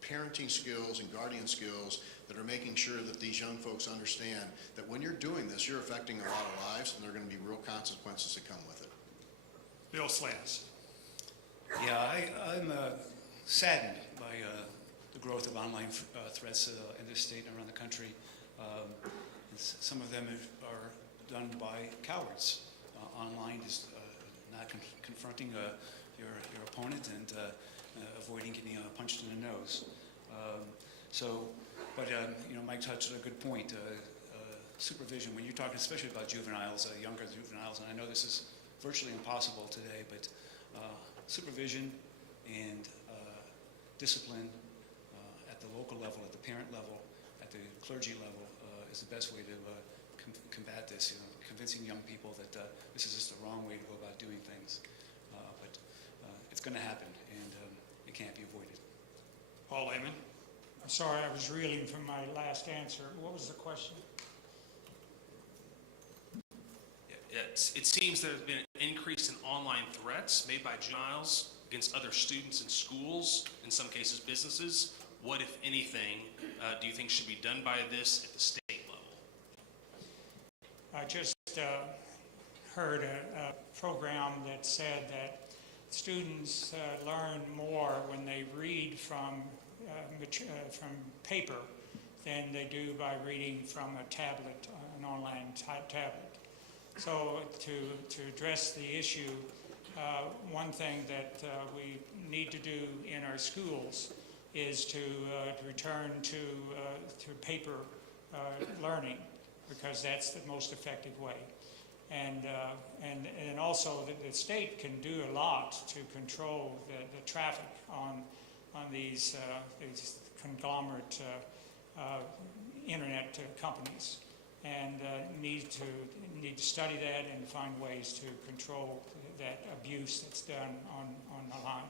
parenting skills and guardian skills that are making sure that these young folks understand that when you're doing this, you're affecting a lot of lives and there are going to be real consequences that come with it. Bill Slants. Yeah, I'm saddened by the growth of online threats in this state and around the country. Some of them are done by cowards. Online is not confronting your opponent and avoiding getting punched in the nose. Mike touched on a good point. Supervision, when you're talking especially about juveniles, younger juveniles, and I know this is virtually impossible today, but supervision and discipline at the local level, at the parent level, at the clergy level is the best way to combat this. Convincing young people that this is just the wrong way to go about doing things. But it's going to happen, and it can't be avoided. Paul Lehman. I'm sorry, I was reeling from my last answer. What was the question? It seems there has been an increase in online threats made by juveniles against other students in schools, in some cases businesses. What, if anything, do you think should be done by this at the state level? I just heard a program that said that students learn more when they read from paper than they do by reading from a tablet, an online tablet. So to address the issue, one thing that we need to do in our schools is to return to paper learning, because that's the most effective way. And also the state can do a lot to control the traffic on these conglomerate internet companies, and need to study that and find ways to control that abuse that's done online.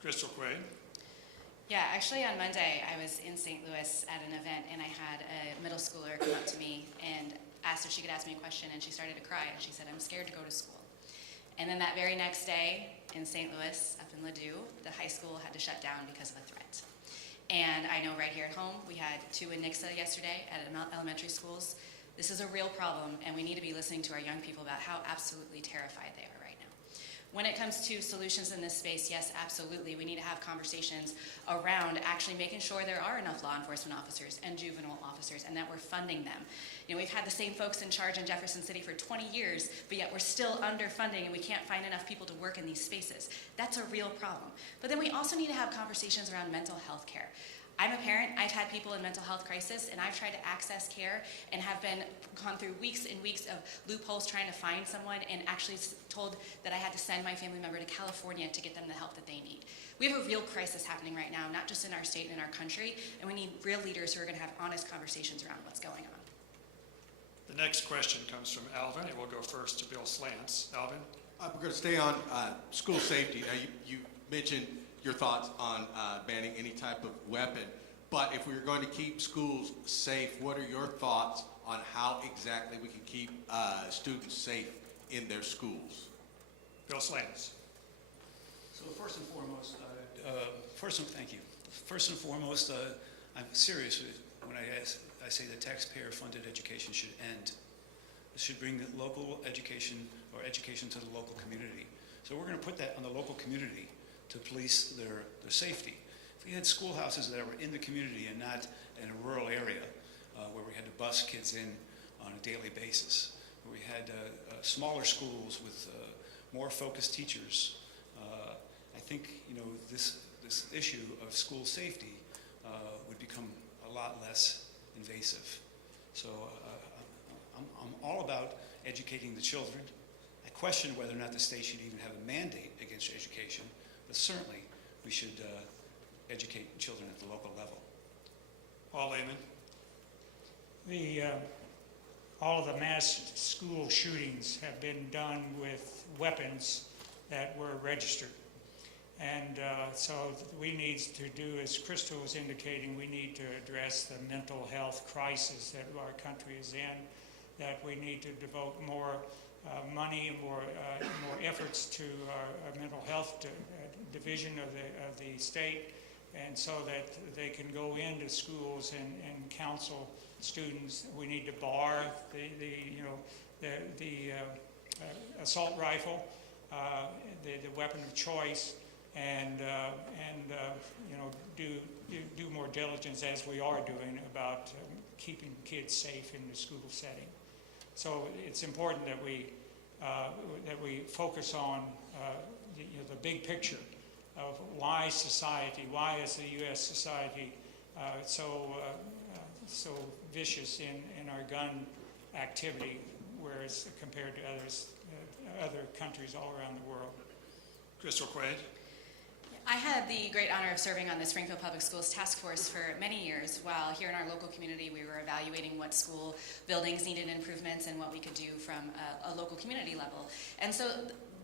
Crystal Quaid. Yeah, actually on Monday I was in St. Louis at an event, and I had a middle schooler come up to me and asked if she could ask me a question, and she started to cry, and she said, "I'm scared to go to school." And then that very next day in St. Louis, up in Ladue, the high school had to shut down because of a threat. And I know right here at home, we had 2 in Nixa yesterday at elementary schools. This is a real problem, and we need to be listening to our young people about how absolutely terrified they are right now. When it comes to solutions in this space, yes, absolutely. We need to have conversations around actually making sure there are enough law enforcement officers and juvenile officers and that we're funding them. You know, we've had the same folks in charge in Jefferson City for 20 years, but yet we're still underfunding and we can't find enough people to work in these spaces. That's a real problem. But then we also need to have conversations around mental health care. I'm a parent, I've had people in mental health crisis, and I've tried to access care and have gone through weeks and weeks of loopholes trying to find someone, and actually told that I had to send my family member to California to get them the help that they need. We have a real crisis happening right now, not just in our state and in our country, and we need real leaders who are going to have honest conversations around what's going on. The next question comes from Alvin, and we'll go first to Bill Slants. Alvin? We're going to stay on school safety. Now, you mentioned your thoughts on banning any type of weapon, but if we were going to keep schools safe, what are your thoughts on how exactly we can keep students safe in their schools? Bill Slants. So first and foremost, thank you. First and foremost, I'm serious when I say that taxpayer-funded education should end. It should bring the local education or education to the local community. So we're going to put that on the local community to police their safety. If we had schoolhouses that were in the community and not in a rural area where we had to bus kids in on a daily basis, where we had smaller schools with more focused teachers, I think this issue of school safety would become a lot less invasive. So I'm all about educating the children. I question whether or not the state should even have a mandate against education, but certainly we should educate children at the local level. Paul Lehman. All of the mass school shootings have been done with weapons that were registered. And so we need to do, as Crystal was indicating, we need to address the mental health crisis that our country is in, that we need to devote more money and more efforts to our mental health division of the state, and so that they can go into schools and counsel students. We need to bar the assault rifle, the weapon of choice, and do more diligence, as we are doing, about keeping kids safe in the school setting. So it's important that we focus on the big picture of why is the U.S. society so vicious in our gun activity, whereas compared to other countries all around the world. Crystal Quaid. I had the great honor of serving on the Springfield Public Schools Task Force for many years, while here in our local community we were evaluating what school buildings needed improvements and what we could do from a local community level. And so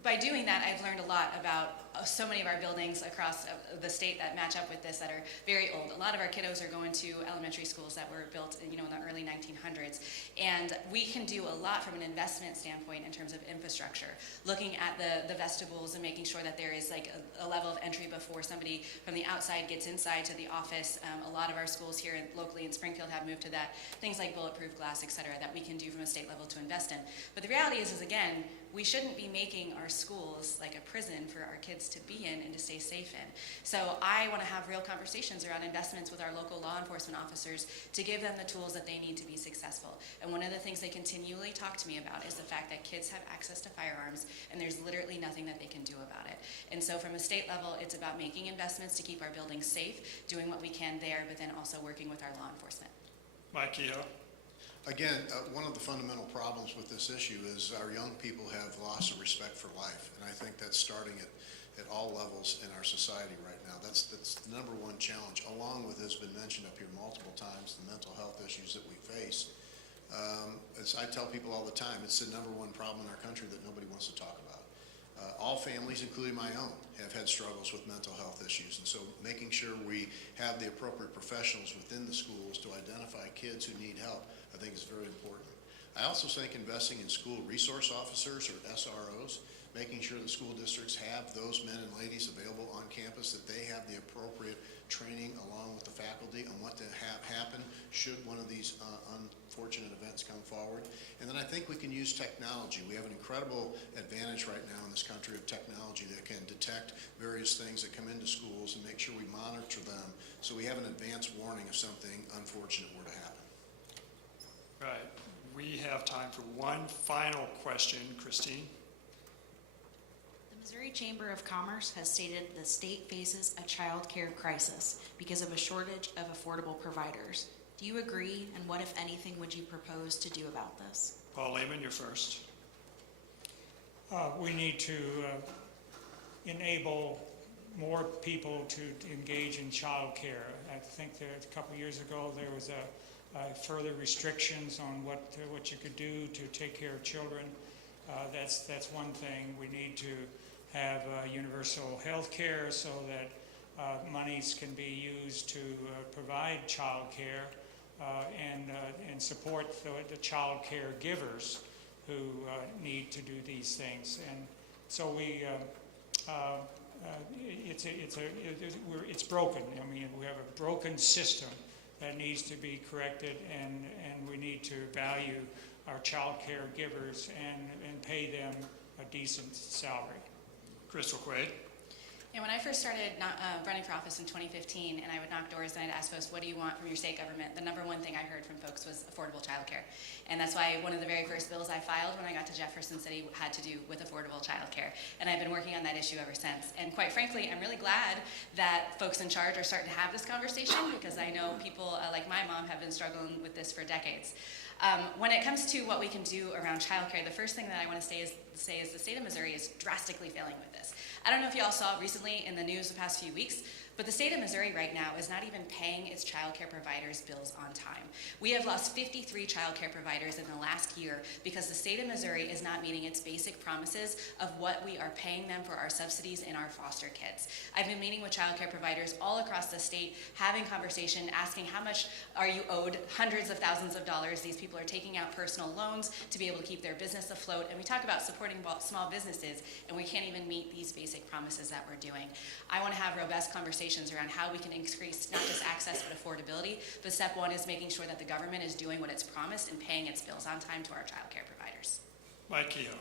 by doing that, I've learned a lot about so many of our buildings across the state that match up with this that are very old. A lot of our kiddos are going to elementary schools that were built in the early 1900s. And we can do a lot from an investment standpoint in terms of infrastructure, looking at the vestibules and making sure that there is like a level of entry before somebody from the outside gets inside to the office. A lot of our schools here locally in Springfield have moved to that. Things like bulletproof glass, et cetera, that we can do from a state level to invest in. But the reality is again, we shouldn't be making our schools like a prison for our kids to be in and to stay safe in. So I want to have real conversations around investments with our local law enforcement officers to give them the tools that they need to be successful. And one of the things they continually talk to me about is the fact that kids have access to firearms and there's literally nothing that they can do about it. And so from a state level, it's about making investments to keep our buildings safe, doing what we can there, but then also working with our law enforcement. Mike Kehoe. Again, one of the fundamental problems with this issue is our young people have lost a respect for life, and I think that's starting at all levels in our society right now. That's the number one challenge, along with, as been mentioned up here multiple times, the mental health issues that we face. As I tell people all the time, it's the number one problem in our country that nobody wants to talk about. All families, including my own, have had struggles with mental health issues, and so making sure we have the appropriate professionals within the schools to identify kids who need help, I think is very important. I also think investing in school resource officers, or SROs, making sure the school districts have those men and ladies available on campus, that they have the appropriate training along with the faculty on what to have happen should one of these unfortunate events come forward. And then I think we can use technology. We have an incredible advantage right now in this country of technology that can detect various things that come into schools and make sure we monitor them so we have an advance warning if something unfortunate were to happen. Right. We have time for one final question. Christine? The Missouri Chamber of Commerce has stated the state faces a child care crisis because of a shortage of affordable providers. Do you agree, and what, if anything, would you propose to do about this? Paul Lehman, you're first. We need to enable more people to engage in child care. I think that a couple years ago there was further restrictions on what you could do to take care of children. That's one thing. We need to have universal health care so that monies can be used to provide child care and support the child care givers who need to do these things. And so it's broken. I mean, we have a broken system that needs to be corrected, and we need to value our child care givers and pay them a decent salary. Crystal Quaid. And when I first started running for office in 2015, and I would knock doors and I'd ask folks, what do you want from your state government? The number one thing I heard from folks was affordable childcare. And that's why one of the very first bills I filed when I got to Jefferson City had to do with affordable childcare. And I've been working on that issue ever since. And quite frankly, I'm really glad that folks in charge are starting to have this conversation, because I know people like my mom have been struggling with this for decades. When it comes to what we can do around childcare, the first thing that I want to say is the state of Missouri is drastically failing with this. I don't know if you all saw recently in the news the past few weeks, but the state of Missouri right now is not even paying its child care providers' bills on time. We have lost 53 child care providers in the last year because the state of Missouri is not meeting its basic promises of what we are paying them for our subsidies in our foster kids. I've been meeting with child care providers all across the state, having conversation, asking how much are you owed, hundreds of thousands of dollars. These people are taking out personal loans to be able to keep their business afloat. And we talk about supporting small businesses, and we can't even meet these basic promises that we're doing. I want to have robust conversations around how we can increase not just access but affordability. But step one is making sure that the government is doing what it's promised and paying its bills on time to our child care providers. Mike Kehoe.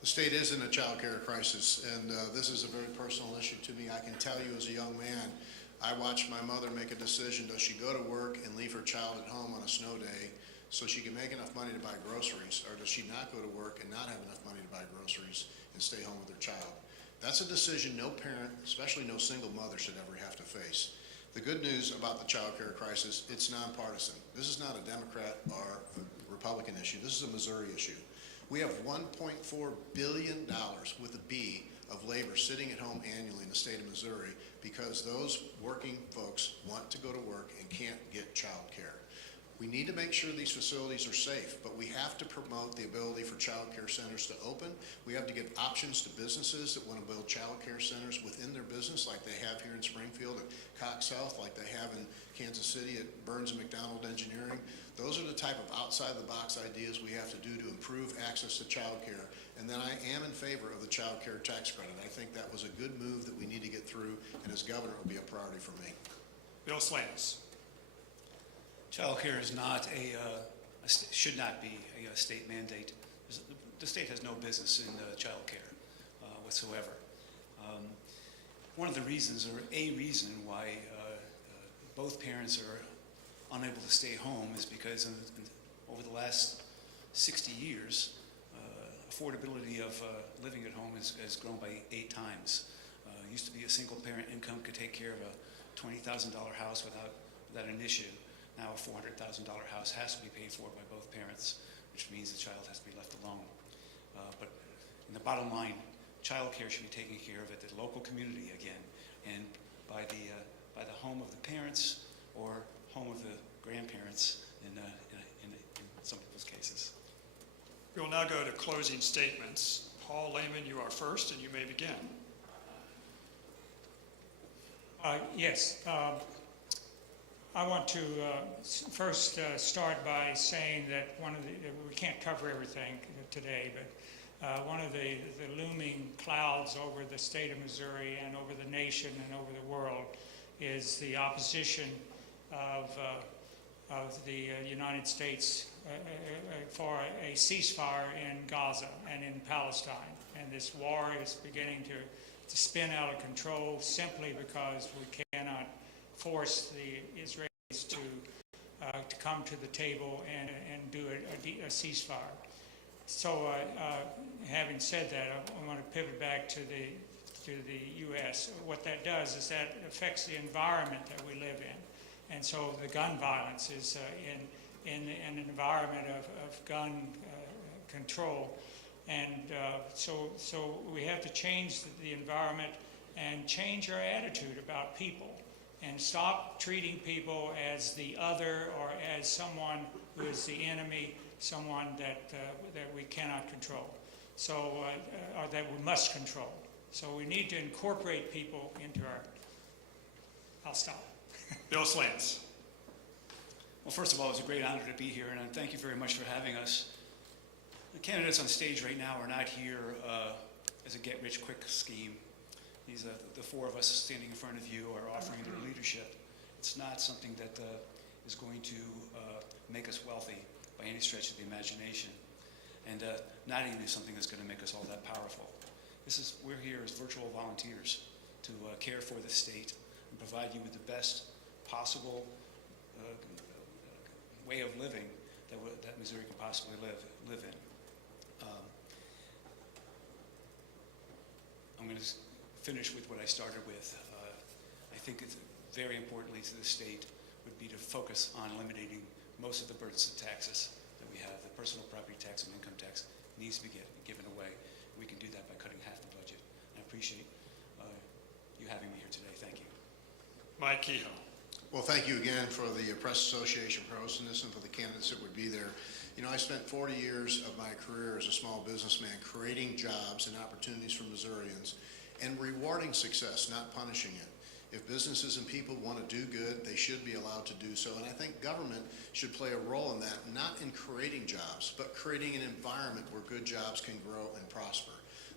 The state is in a child care crisis, and this is a very personal issue to me. I can tell you as a young man, I watched my mother make a decision. Does she go to work and leave her child at home on a snow day so she can make enough money to buy groceries, or does she not go to work and not have enough money to buy groceries and stay home with her child? That's a decision no parent, especially no single mother, should ever have to face. The good news about the child care crisis, it's nonpartisan. This is not a Democrat or a Republican issue. This is a Missouri issue. We have $1.4 billion with a B of labor sitting at home annually in the state of Missouri because those working folks want to go to work and can't get child care. We need to make sure these facilities are safe, but we have to promote the ability for child care centers to open. We have to give options to businesses that want to build child care centers within their business, like they have here in Springfield at Cox Health, like they have in Kansas City at Burns and McDonald Engineering. Those are the type of outside-the-box ideas we have to do to improve access to child care. And then I am in favor of the child care tax credit. I think that was a good move that we need to get through, and as governor, it will be a priority for me. Bill Slants. Child care is not should not be a state mandate. The state has no business in child care whatsoever. One of the reasons, or a reason why both parents are unable to stay home is because over the last 60 years, affordability of living at home has grown by 8 times. It used to be a single parent income could take care of a $20,000 house without an issue. Now a $400,000 house has to be paid for by both parents, which means the child has to be left alone. But in the bottom line, child care should be taken care of at the local community again, and by the home of the parents or home of the grandparents in some people's cases. We will now go to closing statements. Paul Lehman, you are first, and you may begin. Yes. I want to first start by saying that we can't cover everything today, but one of the looming clouds over the state of Missouri and over the nation and over the world is the opposition of the United States for a ceasefire in Gaza and in Palestine. And this war is beginning to spin out of control simply because we cannot force the Israelis to come to the table and do a ceasefire. So having said that, I want to pivot back to the U.S. What that does is that affects the environment that we live in. And so the gun violence is in an environment of gun control. And so we have to change the environment and change our attitude about people and stop treating people as the other or as someone who is the enemy, someone that we cannot control, or that we must control. So we need to incorporate people into our... I'll stop. Bill Slants. Well, first of all, it's a great honor to be here, and thank you very much for having us. The candidates on stage right now are not here as a get-rich-quick scheme. These the four of us standing in front of you are offering their leadership. It's not something that is going to make us wealthy by any stretch of the imagination, and not even something that's going to make us all that powerful. We're here as virtual volunteers to care for the state and provide you with the best possible way of living that Missouri can possibly live in. I'm going to finish with what I started with. I think it's very importantly to the state would be to focus on eliminating most of the burdensome taxes that we have. The personal property tax and income tax needs to be given away. We can do that by cutting half the budget. I appreciate you having me here today. Thank you. Mike Kehoe. Well, thank you again for the Press Association for hosting this and for the candidates that would be there. You know, I spent 40 years of my career as a small businessman creating jobs and opportunities for Missourians and rewarding success, not punishing it. If businesses and people want to do good, they should be allowed to do so. And I think government should play a role in that, not in creating jobs, but creating an environment where good jobs can grow and prosper.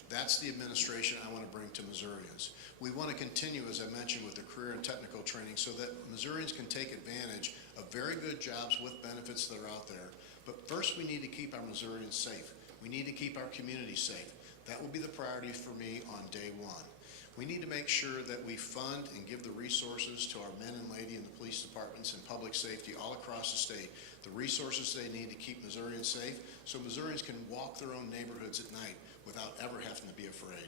That's the administration I want to bring to Missourians. We want to continue, as I mentioned, with the career and technical training so that Missourians can take advantage of very good jobs with benefits that are out there. But first, we need to keep our Missourians safe. We need to keep our communities safe. That will be the priority for me on day one. We need to make sure that we fund and give the resources to our men and ladies in the police departments and public safety all across the state, the resources they need to keep Missourians safe so Missourians can walk their own neighborhoods at night without ever having to be afraid.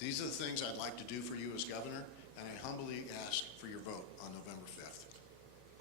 These are the things I'd like to do for you as governor, and I humbly ask for your vote on November 5th.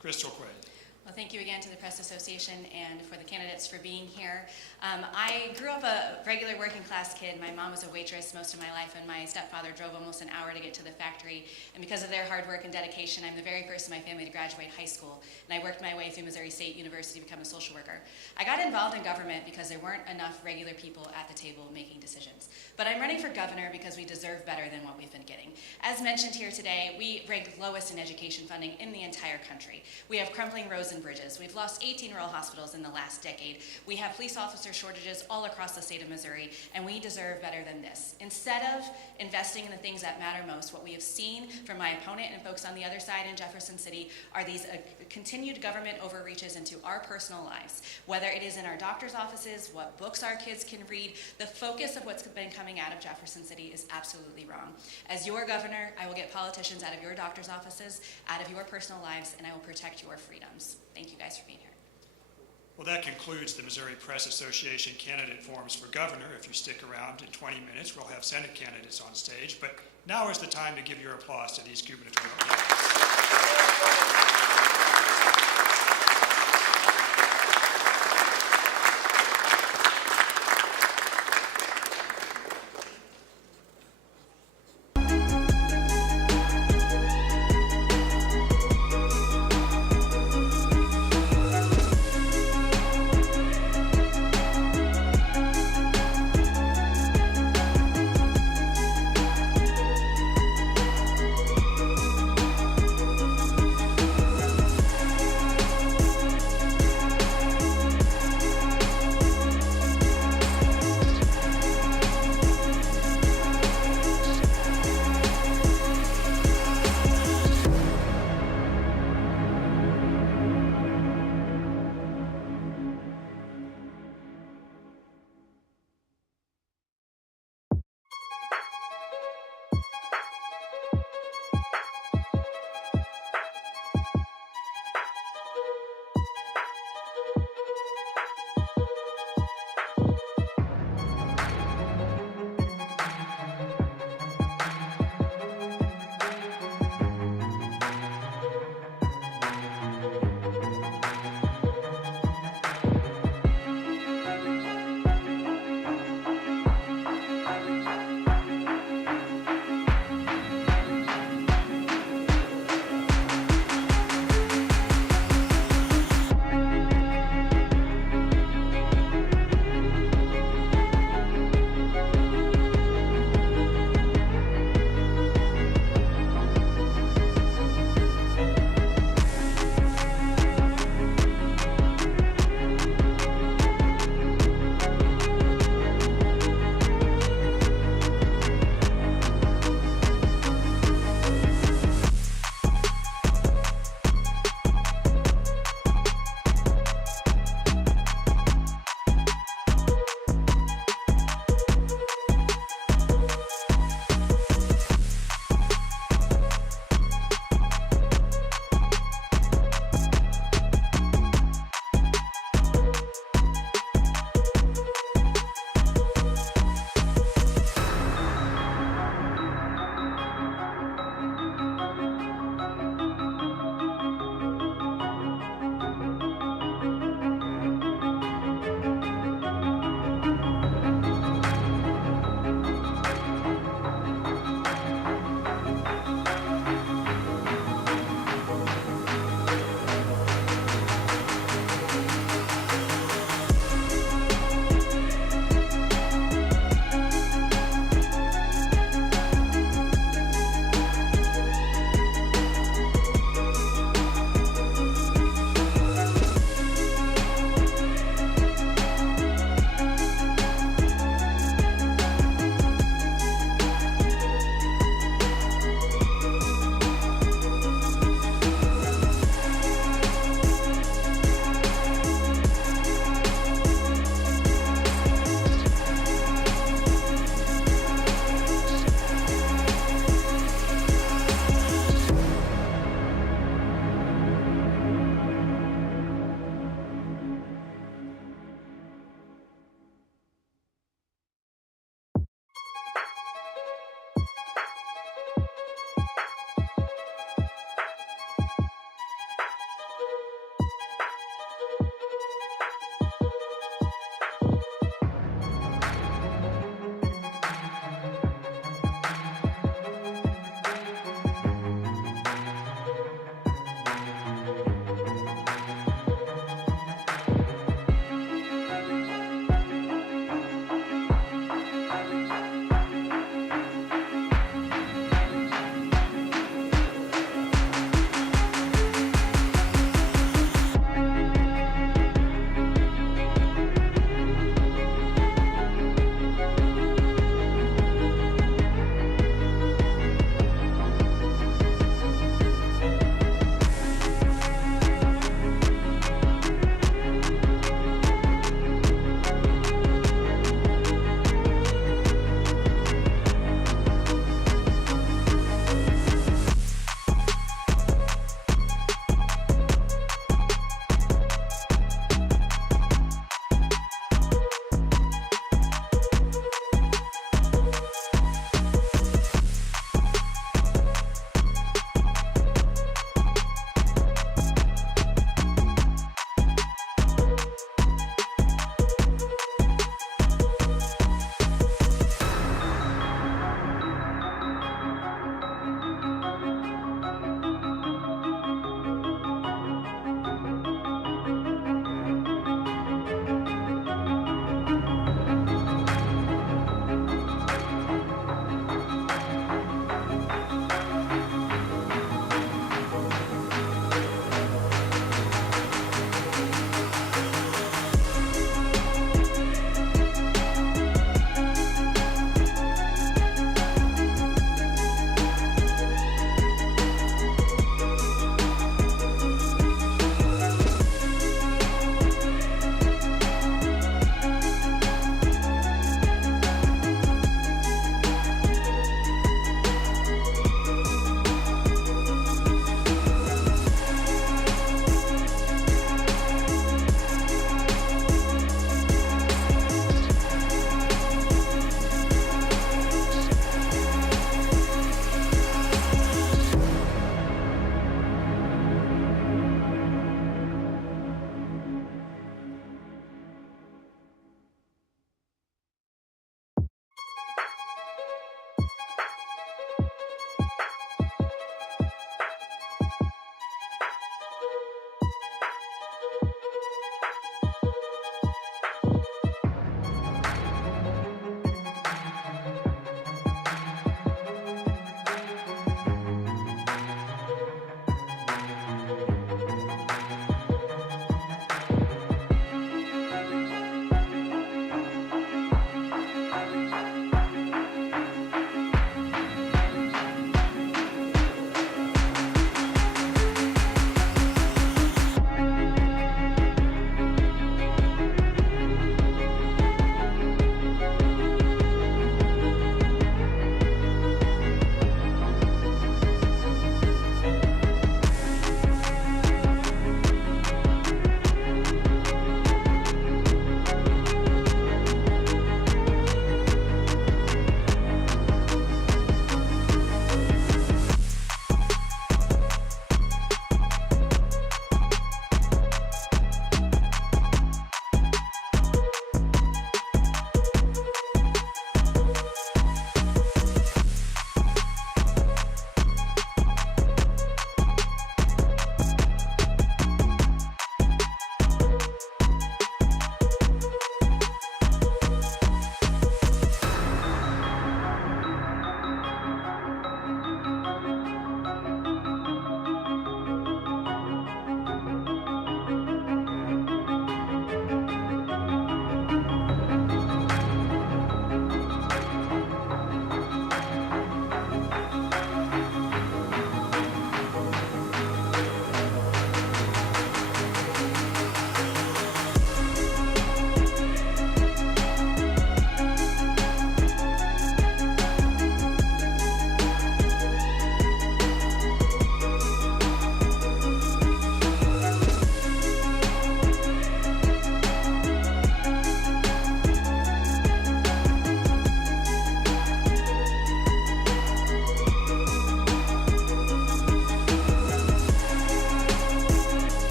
Crystal Quaid. Well, thank you again to the Press Association and for the candidates for being here. I grew up a regular working class kid. My mom was a waitress most of my life, and my stepfather drove almost an hour to get to the factory. And because of their hard work and dedication, I'm the very first in my family to graduate high school. And I worked my way through Missouri State University to become a social worker. I got involved in government because there weren't enough regular people at the table making decisions. But I'm running for governor because we deserve better than what we've been getting. As mentioned here today, we rank lowest in education funding in the entire country. We have crumbling roads and bridges. We've lost 18 rural hospitals in the last decade. We have police officer shortages all across the state of Missouri, and we deserve better than this. Instead of investing in the things that matter most, what we have seen from my opponent and folks on the other side in Jefferson City are these continued government overreaches into our personal lives, whether it is in our doctor's offices, what books our kids can read. The focus of what's been coming out of Jefferson City is absolutely wrong. As your governor, I will get politicians out of your doctor's offices, out of your personal lives, and I will protect your freedoms. Thank you guys for being here. Well, that concludes the Missouri Press Association candidate forums for governor. If you stick around in 20 minutes, we'll have Senate candidates on stage. But now is the time to give your applause to these gubernatorial candidates.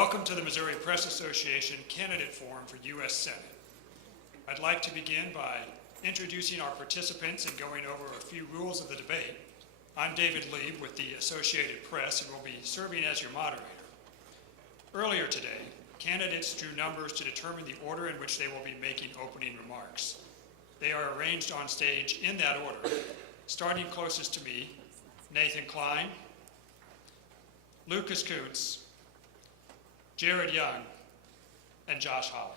Welcome to the Missouri Press Association Candidate Forum for U.S. Senate. I'd like to begin by introducing our participants and going over a few rules of the debate. I'm David Lieb with the Associated Press and will be serving as your moderator. Earlier today, candidates drew numbers to determine the order in which they will be making opening remarks. They are arranged on stage in that order, starting closest to me, Nathan Klein, Lucas Kuntz, Jared Young, and Josh Hawley.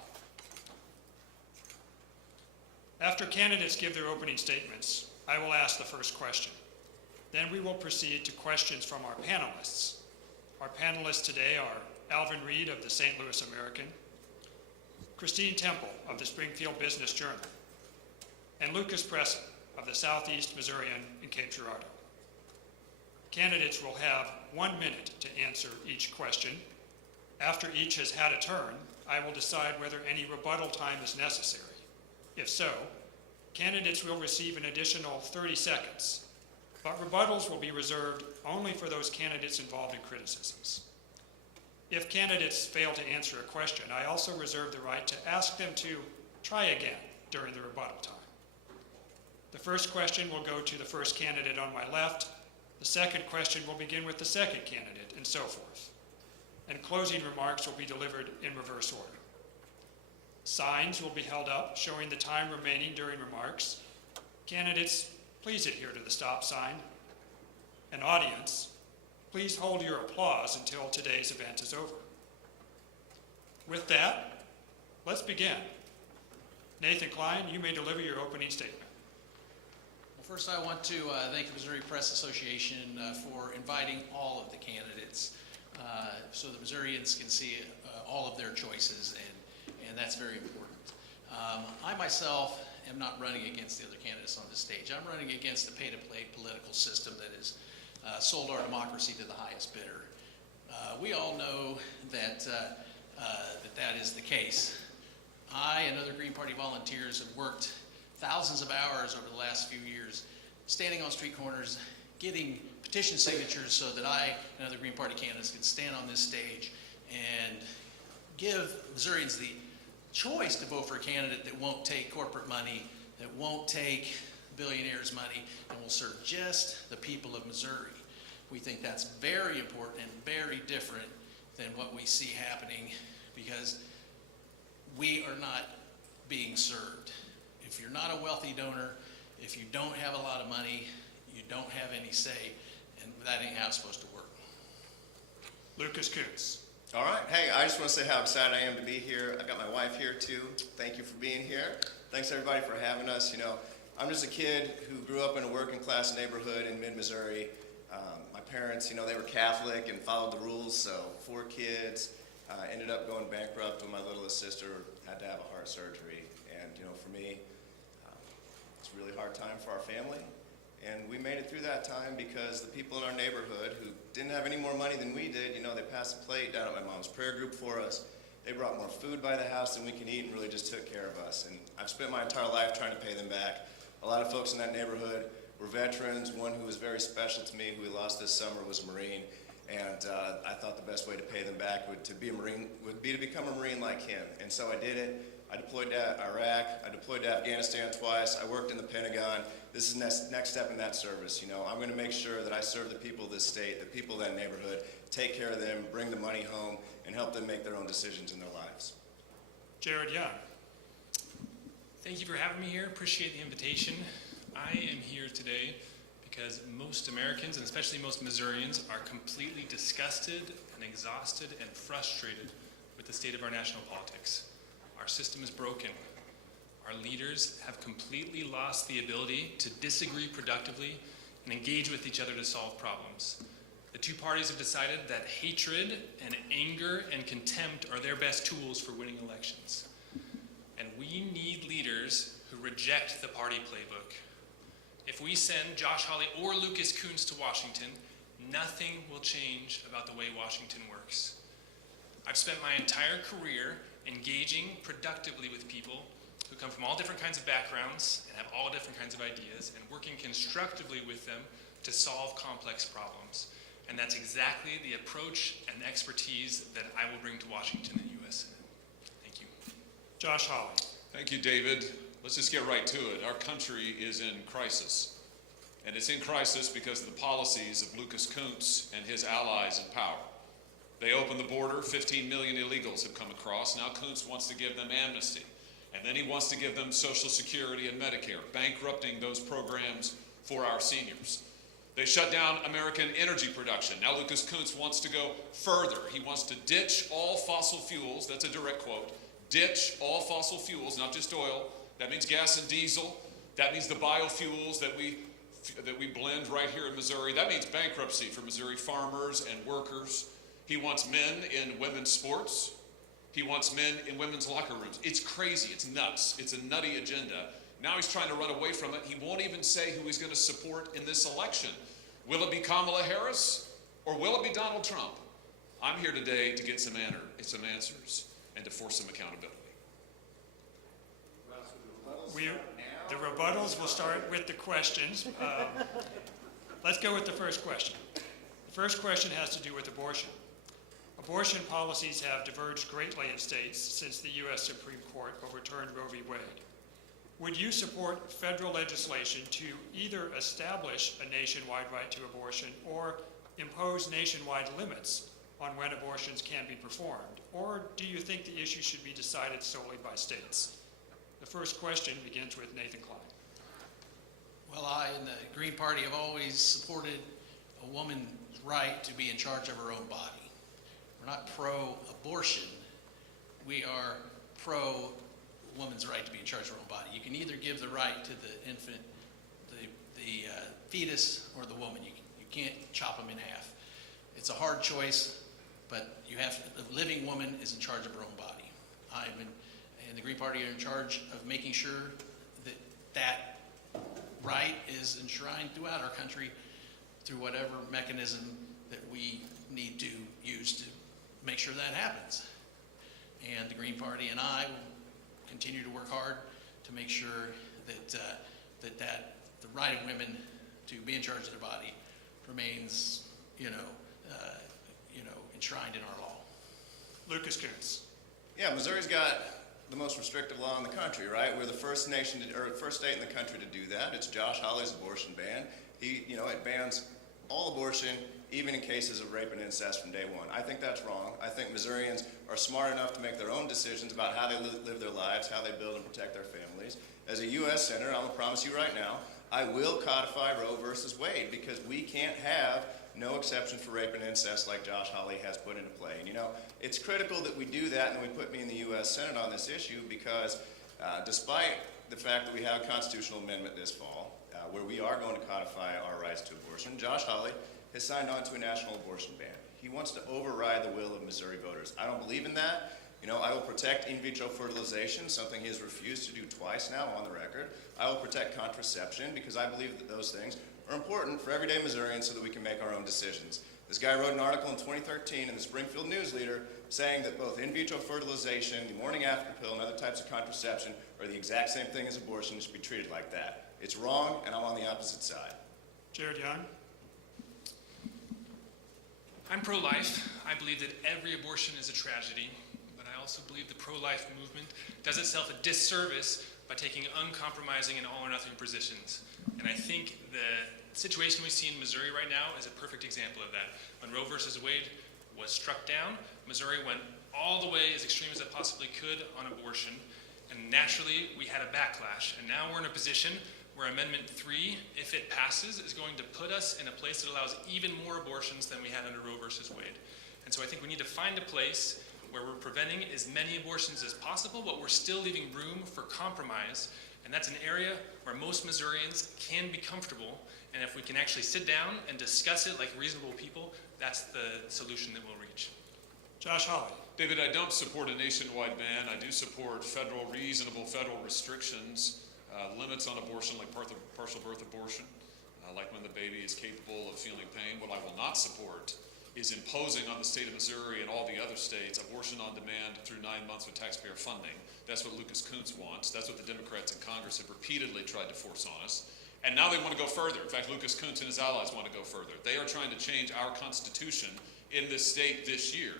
After candidates give their opening statements, I will ask the first question. Then we will proceed to questions from our panelists. Our panelists today are Alvin Reed of the St. Louis American, Christine Temple of the Springfield Business Journal, and Lucas Presson of the Southeast Missourian in Cape Girardeau. Candidates will have 1 minute to answer each question. After each has had a turn, I will decide whether any rebuttal time is necessary. If so, candidates will receive an additional 30 seconds, but rebuttals will be reserved only for those candidates involved in criticisms. If candidates fail to answer a question, I also reserve the right to ask them to try again during the rebuttal time. The first question will go to the first candidate on my left. The second question will begin with the second candidate, and so forth. And closing remarks will be delivered in reverse order. Signs will be held up showing the time remaining during remarks. Candidates, please adhere to the stop sign. And audience, please hold your applause until today's event is over. With that, let's begin. Nathan Klein, you may deliver your opening statement. Well, first I want to thank the Missouri Press Association for inviting all of the candidates so the Missourians can see all of their choices, and that's very important. I myself am not running against the other candidates on this stage. I'm running against the pay-to-play political system that has sold our democracy to the highest bidder. We all know that that is the case. I and other Green Party volunteers have worked thousands of hours over the last few years, standing on street corners, getting petition signatures so that I and other Green Party candidates can stand on this stage and give Missourians the choice to vote for a candidate that won't take corporate money, that won't take billionaires' money, and will serve just the people of Missouri. We think that's very important and very different than what we see happening, because we are not being served. If you're not a wealthy donor, if you don't have a lot of money, you don't have any say, and that ain't how it's supposed to work. Lucas Kuntz. All right. Hey, I just want to say how excited I am to be here. I've got my wife here too. Thank you for being here. Thanks everybody for having us. You know, I'm just a kid who grew up in a working class neighborhood in mid-Missouri. My parents, you know, they were Catholic and followed the rules, so 4 kids. Ended up going bankrupt when my littlest sister had to have a heart surgery. And, you know, for me, it's a really hard time for our family. And we made it through that time because the people in our neighborhood who didn't have any more money than we did, you know, they passed the plate down at my mom's prayer group for us. They brought more food by the house than we can eat and really just took care of us. And I've spent my entire life trying to pay them back. A lot of folks in that neighborhood were veterans. One who was very special to me, who we lost this summer, was a Marine. And I thought the best way to pay them back would be to become a Marine like him. And so I did it. I deployed to Iraq. I deployed to Afghanistan twice. I worked in the Pentagon. This is next step in that service. You know, I'm going to make sure that I serve the people of this state, the people of that neighborhood, take care of them, bring the money home, and help them make their own decisions in their lives. Jared Young. Thank you for having me here. Appreciate the invitation. I am here today because most Americans, and especially most Missourians, are completely disgusted and exhausted and frustrated with the state of our national politics. Our system is broken. Our leaders have completely lost the ability to disagree productively and engage with each other to solve problems. The two parties have decided that hatred and anger and contempt are their best tools for winning elections. And we need leaders who reject the party playbook. If we send Josh Hawley or Lucas Kuntz to Washington, nothing will change about the way Washington works. I've spent my entire career engaging productively with people who come from all different kinds of backgrounds and have all different kinds of ideas, and working constructively with them to solve complex problems. And that's exactly the approach and expertise that I will bring to Washington and U.S. Senate. Thank you. Josh Hawley. Thank you, David. Let's just get right to it. Our country is in crisis. And it's in crisis because of the policies of Lucas Kuntz and his allies in power. They opened the border, 15 million illegals have come across. Now Kuntz wants to give them amnesty. And then he wants to give them Social Security and Medicare, bankrupting those programs for our seniors. They shut down American energy production. Now Lucas Kuntz wants to go further. He wants to ditch all fossil fuels. That's a direct quote. Ditch all fossil fuels, not just oil. That means gas and diesel. That means the biofuels that we blend right here in Missouri. That means bankruptcy for Missouri farmers and workers. He wants men in women's sports. He wants men in women's locker rooms. It's crazy. It's nuts. It's a nutty agenda. Now he's trying to run away from it. He won't even say who he's going to support in this election. Will it be Kamala Harris or will it be Donald Trump? I'm here today to get some answers and to force some accountability. The rebuttals will start with the questions. Let's go with the first question. The first question has to do with abortion. Abortion policies have diverged greatly in states since the U.S. Supreme Court overturned Roe v. Wade. Would you support federal legislation to either establish a nationwide right to abortion or impose nationwide limits on when abortions can be performed? Or do you think the issue should be decided solely by states? The first question begins with Nathan Klein. Well, I and the Green Party have always supported a woman's right to be in charge of her own body. We're not pro-abortion. We are pro-woman's right to be in charge of her own body. You can either give the right to the infant, the fetus, or the woman. You can't chop them in half. It's a hard choice, but the living woman is in charge of her own body. And the Green Party are in charge of making sure that right is enshrined throughout our country through whatever mechanism that we need to use to make sure that happens. And the Green Party and I will continue to work hard to make sure that the right of women to be in charge of their body remains, enshrined in our law. Lucas Kuntz. Yeah, Missouri's got the most restrictive law in the country, right? We're the first state in the country to do that. It's Josh Hawley's abortion ban. It bans all abortion, even in cases of rape and incest from day one. I think that's wrong. I think Missourians are smart enough to make their own decisions about how they live their lives, how they build and protect their families. As a U.S. Senator, I'm going to promise you right now, I will codify Roe versus Wade because we can't have no exception for rape and incest like Josh Hawley has put into play. And it's critical that we do that and we put me in the U.S. Senate on this issue because despite the fact that we have a constitutional amendment this fall where we are going to codify our rights to abortion, Josh Hawley has signed on to a national abortion ban. He wants to override the will of Missouri voters. I don't believe in that. I will protect in vitro fertilization, something he has refused to do twice now on the record. I will protect contraception because I believe that those things are important for everyday Missourians so that we can make our own decisions. This guy wrote an article in 2013 in the Springfield News Leader saying that both in vitro fertilization, the morning after pill, and other types of contraception are the exact same thing as abortion and should be treated like that. It's wrong, and I'm on the opposite side. Jared Young. I'm pro-life. I believe that every abortion is a tragedy, but I also believe the pro-life movement does itself a disservice by taking uncompromising and all-or-nothing positions. And I think the situation we see in Missouri right now is a perfect example of that. When Roe versus Wade was struck down, Missouri went all the way as extreme as it possibly could on abortion, and naturally we had a backlash. And now we're in a position where Amendment 3, if it passes, is going to put us in a place that allows even more abortions than we had under Roe versus Wade. And so I think we need to find a place where we're preventing as many abortions as possible, but we're still leaving room for compromise. And that's an area where most Missourians can be comfortable. And if we can actually sit down and discuss it like reasonable people, that's the solution that we'll reach. Josh Hawley. David, I don't support a nationwide ban. I do support reasonable federal restrictions, limits on abortion like partial birth abortion, like when the baby is capable of feeling pain. What I will not support is imposing on the state of Missouri and all the other states abortion on demand through 9 months with taxpayer funding. That's what Lucas Kuntz wants. That's what the Democrats in Congress have repeatedly tried to force on us. And now they want to go further. In fact, Lucas Kuntz and his allies want to go further. They are trying to change our Constitution in this state this year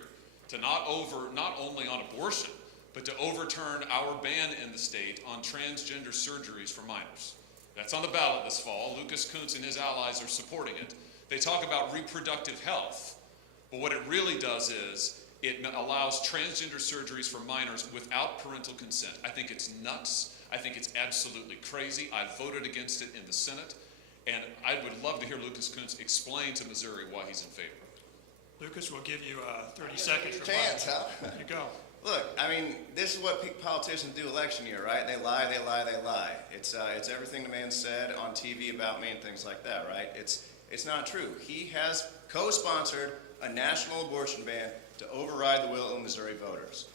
to not only on abortion, but to overturn our ban in the state on transgender surgeries for minors. That's on the ballot this fall. Lucas Kuntz and his allies are supporting it. They talk about reproductive health, but what it really does is it allows transgender surgeries for minors without parental consent. I think it's nuts. I think it's absolutely crazy. I voted against it in the Senate, and I would love to hear Lucas Kuntz explain to Missouri why he's in favor. Lucas, we'll give you 30 seconds for Chance, huh? Here you go. Look, I mean, this is what politicians do election year, right? They lie, they lie, they lie. It's everything the man said on TV about me and things like that, right? It's not true. He has co-sponsored a national abortion ban to override the will of Missouri voters.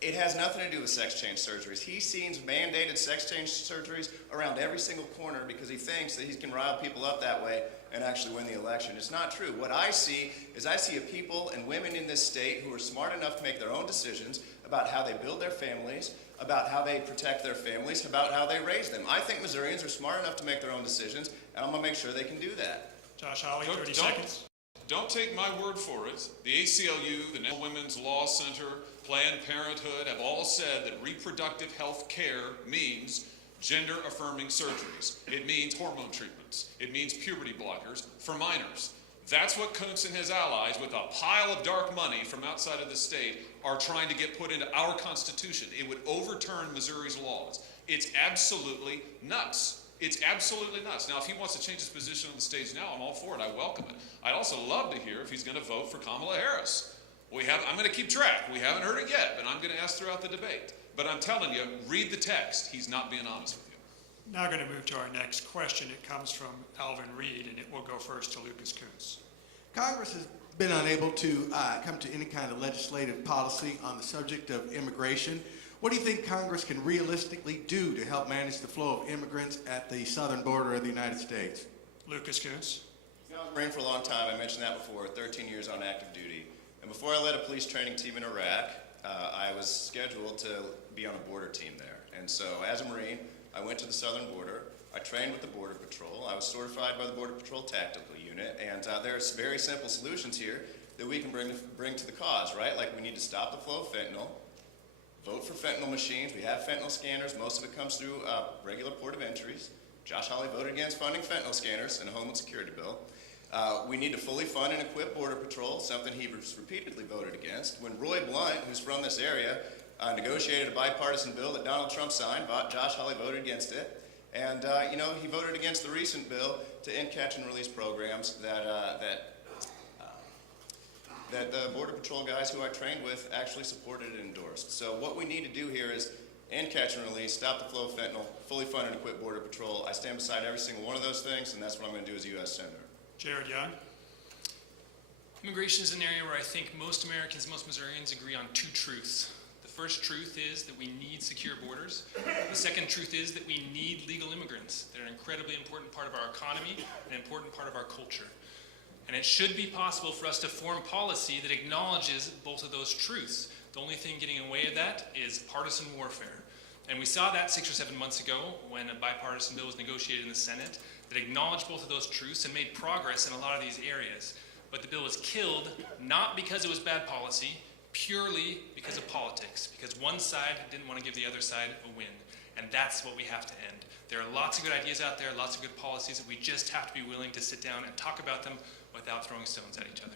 It has nothing to do with sex change surgeries. He sees mandated sex change surgeries around every single corner because he thinks that he can rile people up that way and actually win the election. It's not true. What I see is a people and women in this state who are smart enough to make their own decisions about how they build their families, about how they protect their families, about how they raise them. I think Missourians are smart enough to make their own decisions, and I'm going to make sure they can do that. Josh Hawley, 30 seconds. Don't take my word for it. The ACLU, the National Women's Law Center, Planned Parenthood have all said that reproductive health care means gender-affirming surgeries. It means hormone treatments. It means puberty blockers for minors. That's what Kuntz and his allies, with a pile of dark money from outside of the state, are trying to get put into our Constitution. It would overturn Missouri's laws. It's absolutely nuts. It's absolutely nuts. Now, if he wants to change his position on the stage now, I'm all for it. I welcome it. I'd also love to hear if he's going to vote for Kamala Harris. I'm going to keep track. We haven't heard it yet, but I'm going to ask throughout the debate. But I'm telling you, read the text. He's not being honest with you. Now going to move to our next question. It comes from Alvin Reed, and it will go first to Lucas Kuntz. Congress has been unable to come to any kind of legislative policy on the subject of immigration. What do you think Congress can realistically do to help manage the flow of immigrants at the southern border of the United States? Lucas Kuntz. I was Marine for a long time. I mentioned that before, 13 years on active duty. And before I led a police training team in Iraq, I was scheduled to be on a border team there. And so as a Marine, I went to the southern border. I trained with the Border Patrol. I was certified by the Border Patrol Tactical Unit. And there's very simple solutions here that we can bring to the cause, right? Like we need to stop the flow of fentanyl, vote for fentanyl machines. We have fentanyl scanners. Most of it comes through regular port of entries. Josh Hawley voted against funding fentanyl scanners in a Homeland Security bill. We need to fully fund and equip Border Patrol, something he repeatedly voted against. When Roy Blunt, who's from this area, negotiated a bipartisan bill that Donald Trump signed, Josh Hawley voted against it. And, he voted against the recent bill to end catch and release programs that the Border Patrol guys who I trained with actually supported and endorsed. So what we need to do here is end catch and release, stop the flow of fentanyl, fully fund and equip Border Patrol. I stand beside every single one of those things, and that's what I'm going to do as a U.S. Senator. Jared Young. Immigration is an area where I think most Americans, most Missourians agree on two truths. The first truth is that we need secure borders. The second truth is that we need legal immigrants. They're an incredibly important part of our economy, an important part of our culture. And it should be possible for us to form policy that acknowledges both of those truths. The only thing getting in the way of that is partisan warfare. And we saw that 6 or 7 months ago when a bipartisan bill was negotiated in the Senate that acknowledged both of those truths and made progress in a lot of these areas. But the bill was killed not because it was bad policy, purely because of politics, because one side didn't want to give the other side a win. And that's what we have to end. There are lots of good ideas out there, lots of good policies, that we just have to be willing to sit down and talk about them without throwing stones at each other.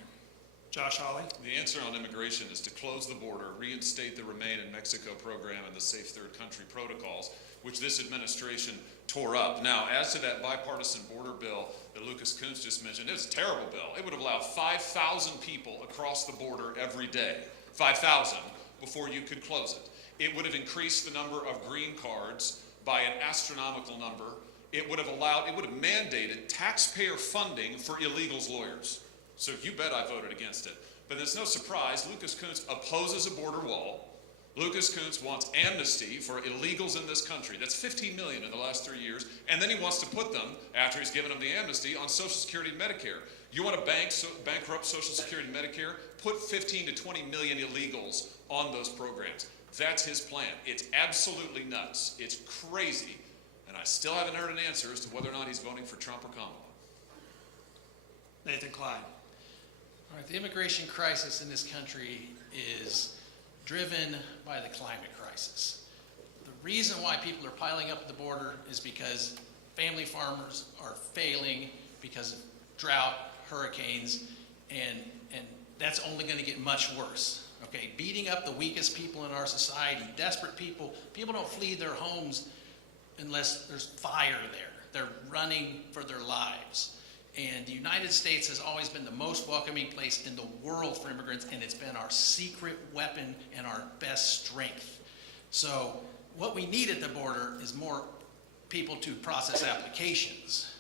Josh Hawley. The answer on immigration is to close the border, reinstate the Remain in Mexico program and the Safe Third Country protocols, which this administration tore up. Now, as to that bipartisan border bill that Lucas Kuntz just mentioned, it was a terrible bill. It would have allowed 5,000 people across the border every day, 5,000, before you could close it. It would have increased the number of green cards by an astronomical number. It would have mandated taxpayer funding for illegals' lawyers. So you bet I voted against it. But it's no surprise, Lucas Kuntz opposes a border wall. Lucas Kuntz wants amnesty for illegals in this country. That's 15 million in the last 3 years. And then he wants to put them, after he's given them the amnesty, on Social Security and Medicare. You want to bankrupt Social Security and Medicare? Put 15 to 20 million illegals on those programs. That's his plan. It's absolutely nuts. It's crazy. And And I still haven't heard an answer as to whether or not he's voting for Trump or Kamala. Nathan Klein. All right, the immigration crisis in this country is driven by the climate crisis. The reason why people are piling up at the border is because family farmers are failing because of drought, hurricanes, and that's only going to get much worse. Okay, beating up the weakest people in our society, desperate people. People don't flee their homes unless there's fire there. They're running for their lives. And the United States has always been the most welcoming place in the world for immigrants, and it's been our secret weapon and our best strength. So what we need at the border is more people to process applications,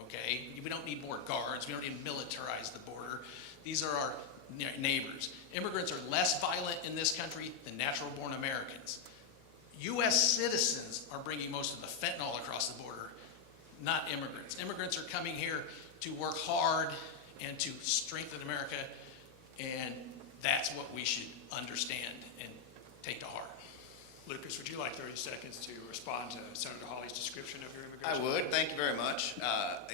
okay? We don't need more guards. We don't need to militarize the border. These are our neighbors. Immigrants are less violent in this country than natural-born Americans. U.S. citizens are bringing most of the fentanyl across the border, not immigrants. Immigrants are coming here to work hard and to strengthen America, and that's what we should understand and take to heart. Lucas, would you like 30 seconds to respond to Senator Hawley's description of your I immigration? would. Thank you very much.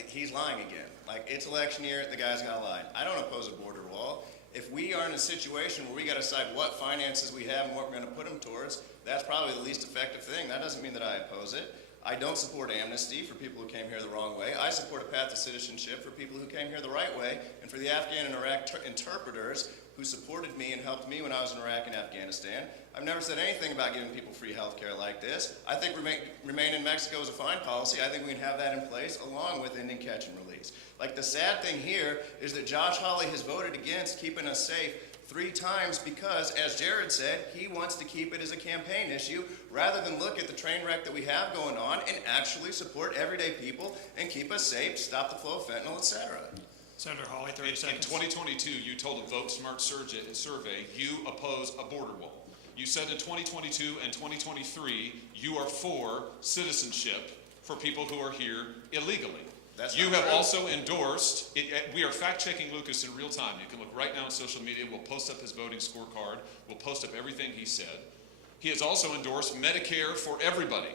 He's lying again. Like, it's election year, the guy's got to lie. I don't oppose a border wall. If we are in a situation where we got to decide what finances we have and what we're going to put them towards, that's probably the least effective thing. That doesn't mean that I oppose it. I don't support amnesty for people who came here the wrong way. I support a path to citizenship for people who came here the right way, and for the Afghan and Iraq interpreters who supported me and helped me when I was in Iraq and Afghanistan. I've never said anything about giving people free health care like this. I think remain in Mexico is a fine policy. I think we can have that in place along with ending catch and release. Like, the sad thing here is that Josh Hawley has voted against keeping us safe 3 times because, as Jared said, he wants to keep it as a campaign issue rather than look at the train wreck that we have going on and actually support everyday people and keep us safe, stop the flow of fentanyl, etc. Senator Hawley, 30 In seconds. 2022, you told a Vote Smart survey you oppose a border wall. You said in 2022 and 2023 you are for citizenship for people who are here illegally. That's You not have true. also endorsed, we are fact-checking Lucas in real time. You can look right now on social media. We'll post up his voting scorecard. We'll post up everything he said. He has also endorsed Medicare for everybody.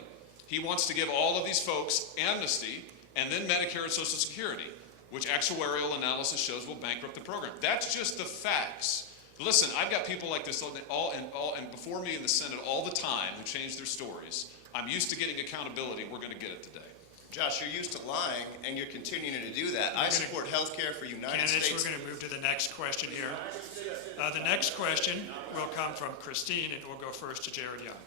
He wants to give all of these folks amnesty and then Medicare and Social Security, which actuarial analysis shows will bankrupt the program. That's just the facts. Listen, I've got people like this and before me in the Senate all the time who change their stories. I'm used to getting accountability. We're going to get it today. Josh, you're used to lying, and you're continuing to do that. I support health care for United Candidates, States. we're going to move to the next question here. The next question will come from Christine, and we'll go first to Jared Young.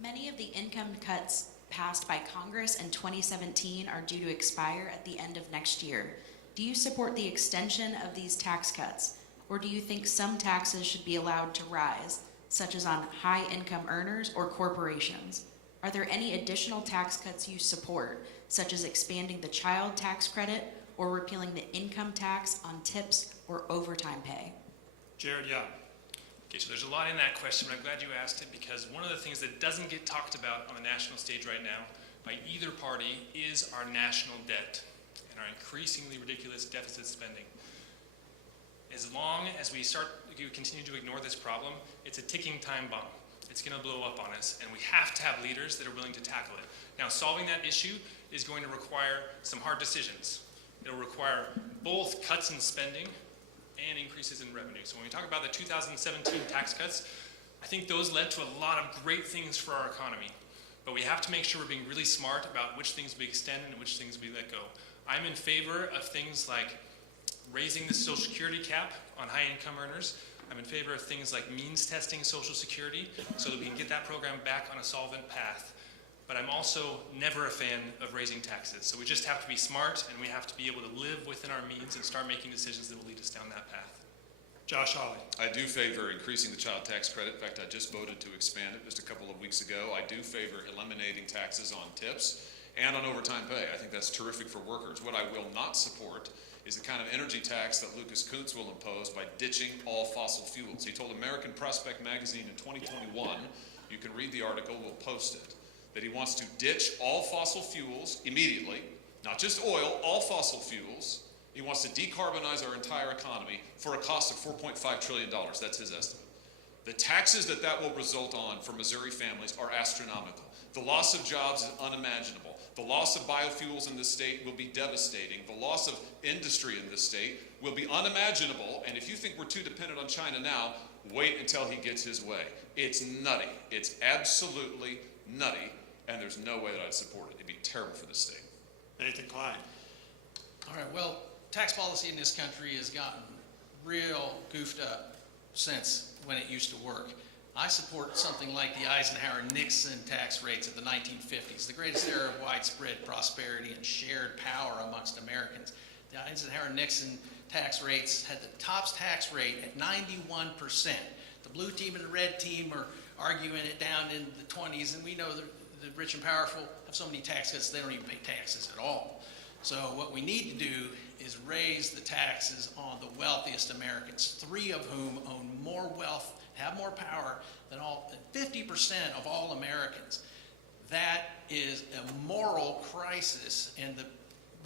Many of the income cuts passed by Congress in 2017 are due to expire at the end of next year. Do you support the extension of these tax cuts, or do you think some taxes should be allowed to rise, such as on high-income earners or corporations? Are there any additional tax cuts you support, such as expanding the child tax credit or repealing the income tax on tips or overtime pay? Jared Young. Okay, so there's a lot in that question, but I'm glad you asked it because one of the things that doesn't get talked about on the national stage right now by either party is our national debt and our increasingly ridiculous deficit spending. As long as we continue to ignore this problem, it's a ticking time bomb. It's going to blow up on us, and we have to have leaders that are willing to tackle it. Now, solving that issue is going to require some hard decisions. It'll require both cuts in spending and increases in revenue. So when we talk about the 2017 tax cuts, I think those led to a lot of great things for our economy. But we have to make sure we're being really smart about which things we extend and which things we let go. I'm in favor of things like raising the Social Security cap on high-income earners. I'm in favor of things like means testing Social Security so that we can get that program back on a solvent path. But I'm also never a fan of raising taxes. So we just have to be smart, and we have to be able to live within our means and start making decisions that will lead us down that path. Josh Hawley. I do favor increasing the child tax credit. In fact, I just voted to expand it just a couple of weeks ago. I do favor eliminating taxes on tips and on overtime pay. I think that's terrific for workers. What I will not support is the kind of energy tax that Lucas Kuntz will impose by ditching all fossil fuels. He told American Prospect magazine in 2021, you can read the article, we'll post it, that he wants to ditch all fossil fuels immediately, not just oil, all fossil fuels. He wants to decarbonize our entire economy for a cost of $4.5 trillion. That's his estimate. The taxes that will result on for Missouri families are astronomical. The loss of jobs is unimaginable. The loss of biofuels in this state will be devastating. The loss of industry in this state will be unimaginable. And if you think we're too dependent on China now, wait until he gets his way. It's nutty. It's absolutely nutty. And there's no way that I'd support it. It'd be terrible for the state. Nathan Klein. All right, well, tax policy in this country has gotten real goofed up since when it used to work. I support something like the Eisenhower-Nixon tax rates of the 1950s, the greatest era of widespread prosperity and shared power amongst Americans. The Eisenhower-Nixon tax rates had the top tax rate at 91%. The blue team and the red team are arguing it down in the 20s, and we know the rich and powerful have so many tax cuts they don't even pay taxes at all. So what we need to do is raise the taxes on the wealthiest Americans, 3 of whom own more wealth, have more power than 50% of all Americans. That is a moral crisis and the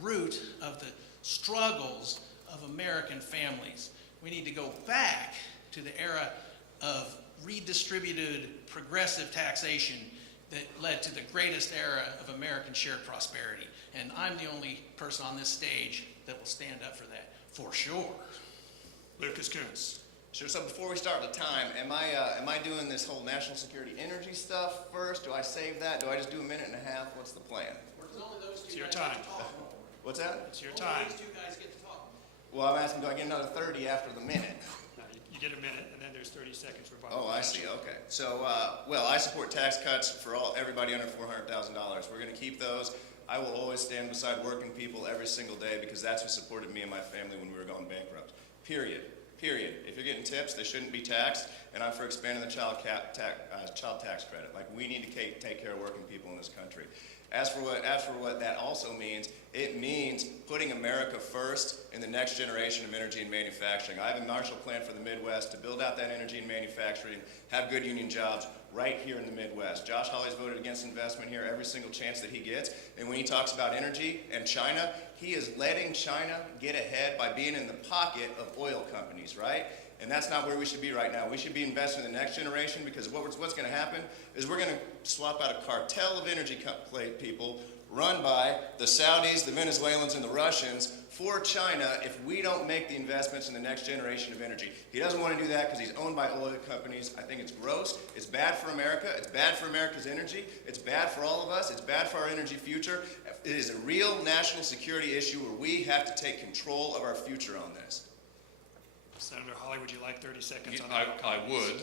root of the struggles of American families. We need to go back to the era of redistributed progressive taxation that led to the greatest era of American shared prosperity. And I'm the only person on this stage that will stand up for that, for sure. Lucas Kuntz. Sure, so before we start the time, am I doing this whole national security energy stuff first? Do I save that? Do I just do a minute and a half? What's the plan? It's your time. What's that? It's your time. These 2 guys get to talk. Well, I'm asking, do I get another 30 after the minute? No, you get a minute, and then there's 30 seconds for Bob. Oh, I see, okay. So, well, I support tax cuts for everybody under $400,000. We're gonna keep those. I will always stand beside working people every single day because that's what supported me and my family when we were going bankrupt. Period. If you're getting tips, they shouldn't be taxed, and I'm for expanding the child tax credit. Like, we need to take care of working people in this country. As for what that also means, it means putting America first in the next generation of energy and manufacturing. I have a Marshall Plan for the Midwest to build out that energy and manufacturing, have good union jobs right here in the Midwest. Josh Hawley's voted against investment here every single chance that he gets, and when he talks about energy and China, he is letting China get ahead by being in the pocket of oil companies, right? And that's not where we should be right now. We should be investing in the next generation because what's going to happen is we're going to swap out a cartel of energy people run by the Saudis, the Venezuelans, and the Russians for China if we don't make the investments in the next generation of energy. He doesn't want to do that because he's owned by oil companies. I think it's gross. It's bad for America. It's bad for America's energy. It's bad for all of us. It's bad for our energy future. It is a real national security issue where we have to take control of our future on this. Senator Hawley, would you like 30 seconds on I that? would.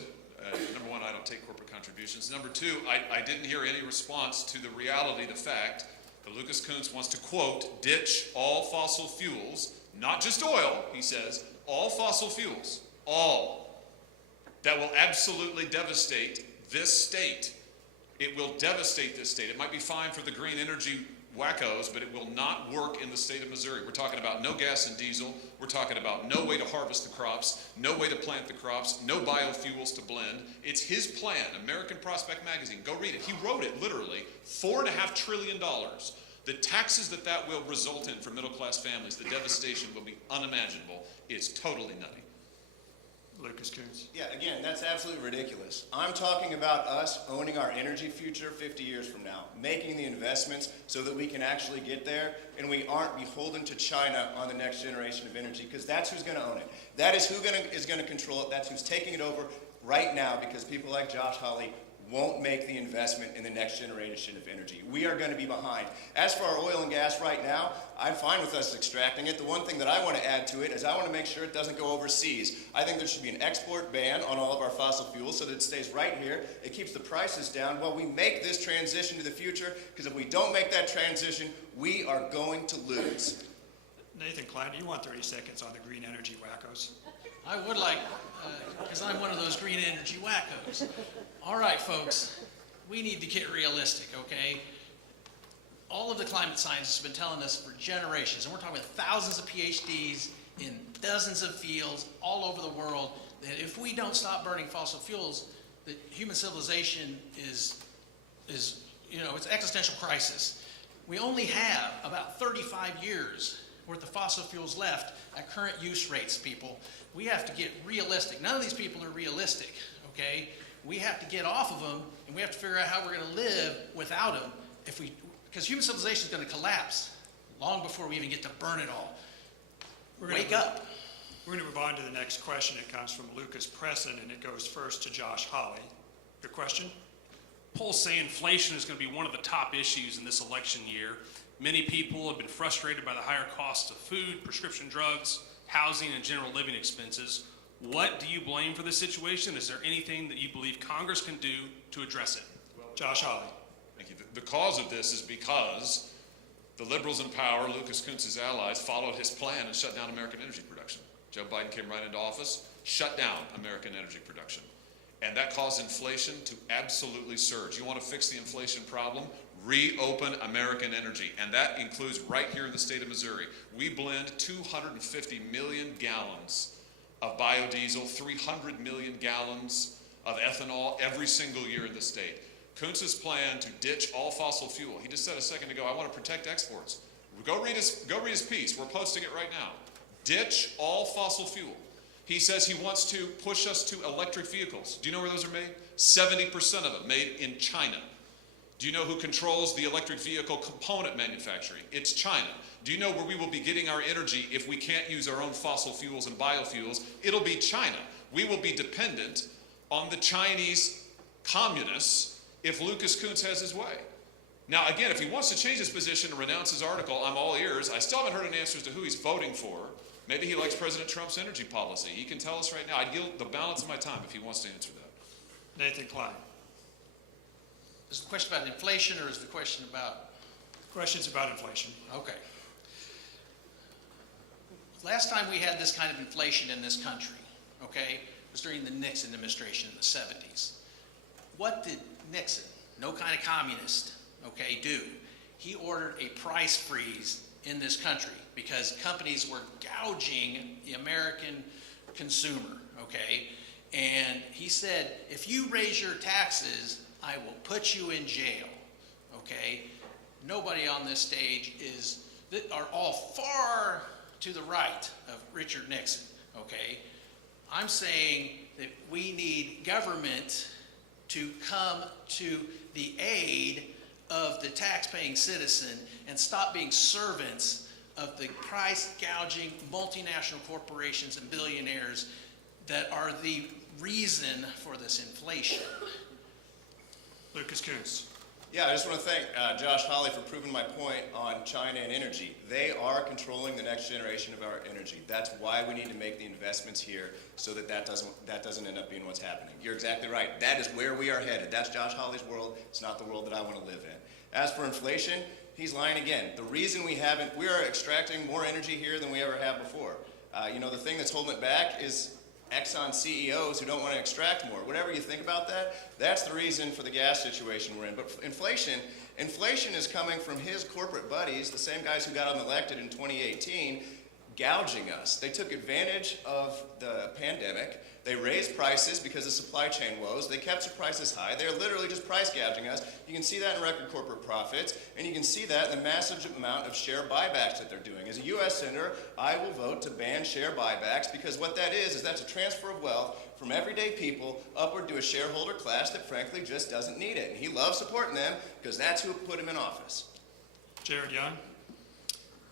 Number one, I don't take corporate contributions. Number two, I didn't hear any response to the reality, the fact that Lucas Kuntz wants to, quote, ditch all fossil fuels, not just oil, he says, all fossil fuels, all. That will absolutely devastate this state. It will devastate this state. It might be fine for the green energy wackos, but it will not work in the state of Missouri. We're talking about no gas and diesel. We're talking about no way to harvest the crops, no way to plant the crops, no biofuels to blend. It's his plan, American Prospect Magazine. Go read it. He wrote it literally, $4.5 trillion. The taxes that will result in for middle-class families, the devastation will be unimaginable. It's totally nutty. Lucas Kuntz. Yeah, again, that's absolutely ridiculous. I'm talking about us owning our energy future 50 years from now, making the investments so that we can actually get there and we aren't beholden to China on the next generation of energy because that's who's going to own it. That is who is going to control it. That's who's taking it over right now because people like Josh Hawley won't make the investment in the next generation of energy. We are going to be behind. As for our oil and gas right now, I'm fine with us extracting it. The one thing that I want to add to it is I want to make sure it doesn't go overseas. I think there should be an export ban on all of our fossil fuels so that it stays right here. It keeps the prices down while we make this transition to the future, because if we don't make that transition, we are going to lose. Nathan Klein, do you want 30 seconds on the green energy wackos? I would like, because I'm one of those green energy wackos. All right, folks, we need to get realistic, okay? All of the climate scientists have been telling us for generations, and we're talking about thousands of PhDs in dozens of fields all over the world, that if we don't stop burning fossil fuels, that human civilization is it's existential crisis. We only have about 35 years worth of fossil fuels left at current use rates, people. We have to get realistic. None of these people are realistic, okay? We have to get off of them and we have to figure out how we're going to live without them because human civilization is going to collapse long before we even get to burn it all. Wake up. We're going to move on to the next question. It comes from Lucas Presson, and it goes first to Josh Hawley. Your question? Polls say inflation is going to be one of the top issues in this election year. Many people have been frustrated by the higher costs of food, prescription drugs, housing, and general living expenses. What do you blame for this situation? Is there anything that you believe Congress can do to address it? Josh Hawley. Thank you. The cause of this is because the liberals in power, Lucas Kuntz's allies, followed his plan and shut down American energy production. Joe Biden came right into office, shut down American energy production. And that caused inflation to absolutely surge. You want to fix the inflation problem? Reopen American energy. And that includes right here in the state of Missouri. We blend 250 million gallons of biodiesel, 300 million gallons of ethanol every single year in the state. Kuntz's plan to ditch all fossil fuel. He just said a second ago, I want to protect exports. Go read his piece. We're posting it right now. Ditch all fossil fuel. He says he wants to push us to electric vehicles. Do you know where those are made? 70% of them made in China. Do you know who controls the electric vehicle component manufacturing? It's China. Do you know where we will be getting our energy if we can't use our own fossil fuels and biofuels? It'll be China. We will be dependent on the Chinese communists if Lucas Kuntz has his way. Now, again, if he wants to change his position and renounce his article, I'm all ears. I still haven't heard an answer as to who he's voting for. Maybe he likes President Trump's energy policy. He can tell us right now. I'd yield the balance of my time if he wants to answer that. Nathan Klein. Is the question about inflation or is the question about? Questions about inflation. Okay. Last time we had this kind of inflation in this country, okay, was during the Nixon administration in the 70s. What did Nixon, no kind of communist, okay, do? He ordered a price freeze in this country because companies were gouging the American consumer, okay? And he said, if you raise your taxes, I will put you in jail, okay? Nobody on this stage are all far to the right of Richard Nixon, okay? I'm saying that we need government to come to the aid of the tax-paying citizen and stop being servants of the price-gouging multinational corporations and billionaires that are the reason for this inflation. Lucas Kuntz. Yeah, I just want to thank Josh Hawley for proving my point on China and energy. They are controlling the next generation of our energy. That's why we need to make the investments here so that doesn't end up being what's happening. You're exactly right. That is where we are headed. That's Josh Hawley's world. It's not the world that I want to live in. As for inflation, he's lying again. The reason we are extracting more energy here than we ever have before. The thing that's holding it back is Exxon CEOs who don't want to extract more. Whatever you think about that, that's the reason for the gas situation we're in. But inflation is coming from his corporate buddies, the same guys who got him elected in 2018, gouging us. They took advantage of the pandemic. They raised prices because of supply chain woes. They kept the prices high. They're literally just price gouging us. You can see that in record corporate profits, and you can see that in the massive amount of share buybacks that they're doing. As a U.S. Senator, I will vote to ban share buybacks because what that is that's a transfer of wealth from everyday people upward to a shareholder class that frankly just doesn't need it. And he loves supporting them because that's who put him in office. Jared Young.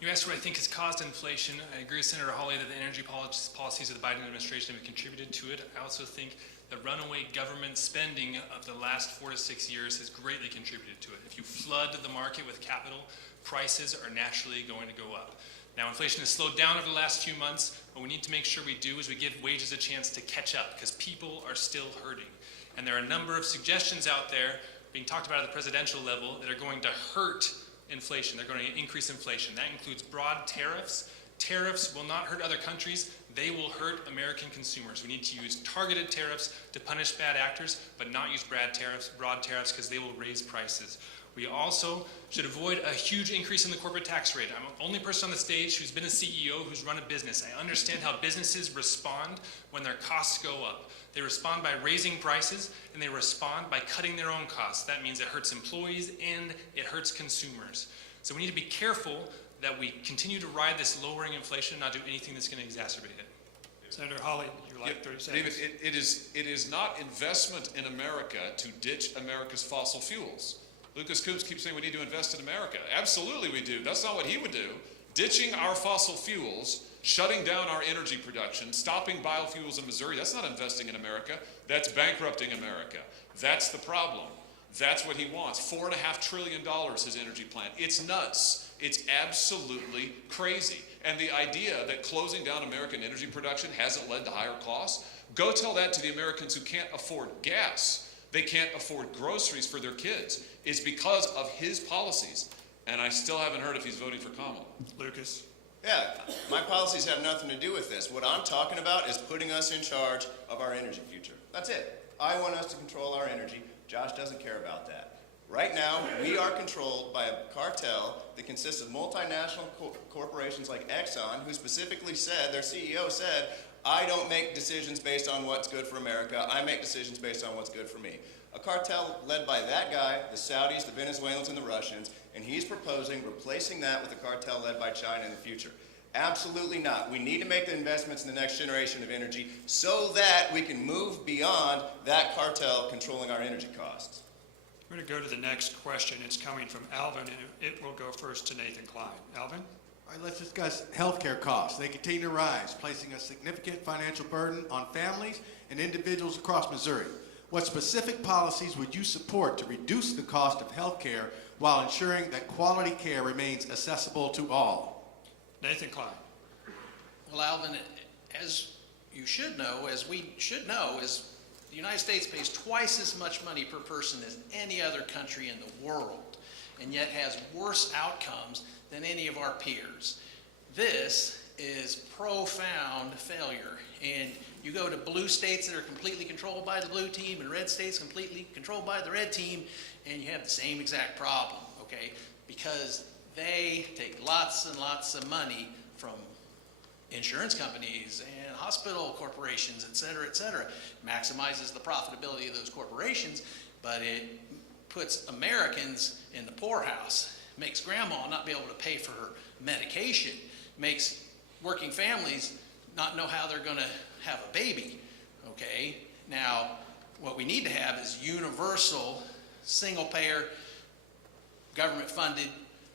You asked what I think has caused inflation. I agree with Senator Hawley that the energy policies of the Biden administration have contributed to it. I also think the runaway government spending of the last 4 to 6 years has greatly contributed to it. If you flood the market with capital, prices are naturally going to go up. Now, inflation has slowed down over the last few months. What we need to make sure we do is we give wages a chance to catch up because people are still hurting. And there are a number of suggestions out there being talked about at the presidential level that are going to hurt inflation. They're going to increase inflation. That includes broad tariffs. Tariffs will not hurt other countries. They will hurt American consumers. We need to use targeted tariffs to punish bad actors, but not use broad tariffs because they will raise prices. We also should avoid a huge increase in the corporate tax rate. I'm the only person on the stage who's been a CEO who's run a business. I understand how businesses respond when their costs go up. They respond by raising prices, and they respond by cutting their own costs. That means it hurts employees and it hurts consumers. So we need to be careful that we continue to ride this lowering inflation and not do anything that's going to exacerbate it. Senator Hawley, you like 30 seconds? David, it is not investment in America to ditch America's fossil fuels. Lucas Coops keeps saying we need to invest in America. Absolutely we do. That's not what he would do. Ditching our fossil fuels, shutting down our energy production, stopping biofuels in Missouri, that's not investing in America. That's bankrupting America. That's the problem. That's what he wants. $4.5 trillion, his energy plan. It's nuts. It's absolutely crazy. And the idea that closing down American energy production hasn't led to higher costs, go tell that to the Americans who can't afford gas. They can't afford groceries for their kids. It's because of his policies. And I still haven't heard if he's voting for Kamala. Lucas? Yeah, my policies have nothing to do with this. What I'm talking about is putting us in charge of our energy future. That's it. I want us to control our energy. Josh doesn't care about that. Right now, we are controlled by a cartel that consists of multinational corporations like Exxon, who specifically said, their CEO said, I don't make decisions based on what's good for America. I make decisions based on what's good for me. A cartel led by that guy, the Saudis, the Venezuelans, and the Russians, and he's proposing replacing that with a cartel led by China in the future. Absolutely not. We need to make the investments in the next generation of energy so that we can move beyond that cartel controlling our energy costs. We're going to go to the next question. It's coming from Alvin, and it will go first to Nathan Klein. Alvin? All right, let's discuss healthcare costs. They continue to rise, placing a significant financial burden on families and individuals across Missouri. What specific policies would you support to reduce the cost of healthcare while ensuring that quality care remains accessible to all? Nathan Klein. Well, Alvin, as you should know, as we should know, is the United States pays twice as much money per person as any other country in the world, and yet has worse outcomes than any of our peers. This is profound failure. And you go to blue states that are completely controlled by the blue team and red states completely controlled by the red team, and you have the same exact problem, okay? Because they take lots and lots of money from insurance companies and hospital corporations, et cetera, maximizes the profitability of those corporations, but it puts Americans in the poorhouse, makes grandma not be able to pay for her medication, makes working families not know how they're going to have a baby, okay? Now, what we need to have is universal, single-payer, government-funded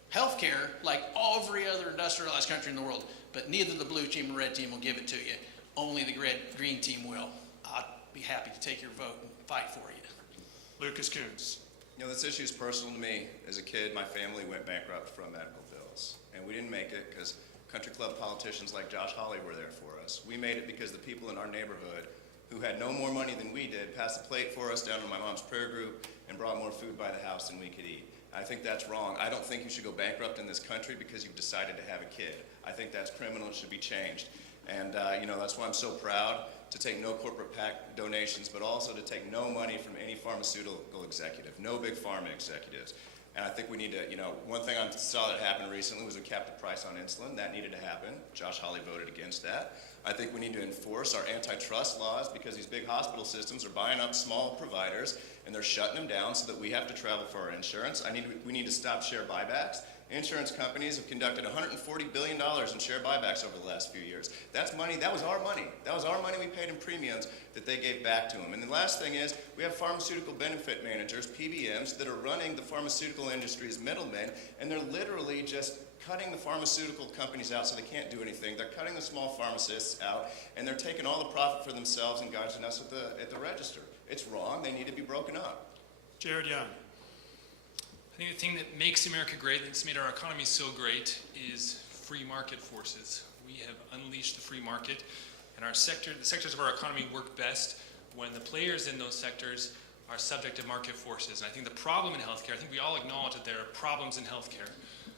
health care like every other industrialized country in the world, but neither the blue team or red team will give it to you. Only the green team will. I'd be happy to take your vote and fight for you. Lucas Coons. You know, this issue is personal to me. As a kid, my family went bankrupt from medical bills, and we didn't make it because country club politicians like Josh Hawley were there for us. We made it because the people in our neighborhood who had no more money than we did passed the plate for us down to my mom's prayer group and brought more food by the house than we could eat. I think that's wrong. I don't think you should go bankrupt in this country because you've decided to have a kid. I think that's criminal. It should be changed. And, you know, that's why I'm so proud to take no corporate PAC donations, but also to take no money from any pharmaceutical executive, no big pharma executives. And I think we need to, you know, one thing I saw that happened recently was we capped the price on insulin. That needed to happen. Josh Hawley voted against that. I think we need to enforce our antitrust laws because these big hospital systems are buying up small providers and they're shutting them down so that we have to travel for our insurance. We need to stop share buybacks. Insurance companies have conducted $140 billion in share buybacks over the last few years. That's money, that was our money. That was our money we paid in premiums that they gave back to them. And the last thing is, we have pharmaceutical benefit managers, PBMs, that are running the pharmaceutical industry as middlemen, and they're literally just cutting the pharmaceutical companies out so they can't do anything. They're cutting the small pharmacists out, and they're taking all the profit for themselves and gouging us at the register. It's wrong. They need to be broken up. Jared Young. I think the thing that makes America great, that's made our economy so great, is free market forces. We have unleashed the free market, and the sectors of our economy work best when the players in those sectors are subject to market forces. And I think the problem in healthcare, I think we all acknowledge that there are problems in healthcare.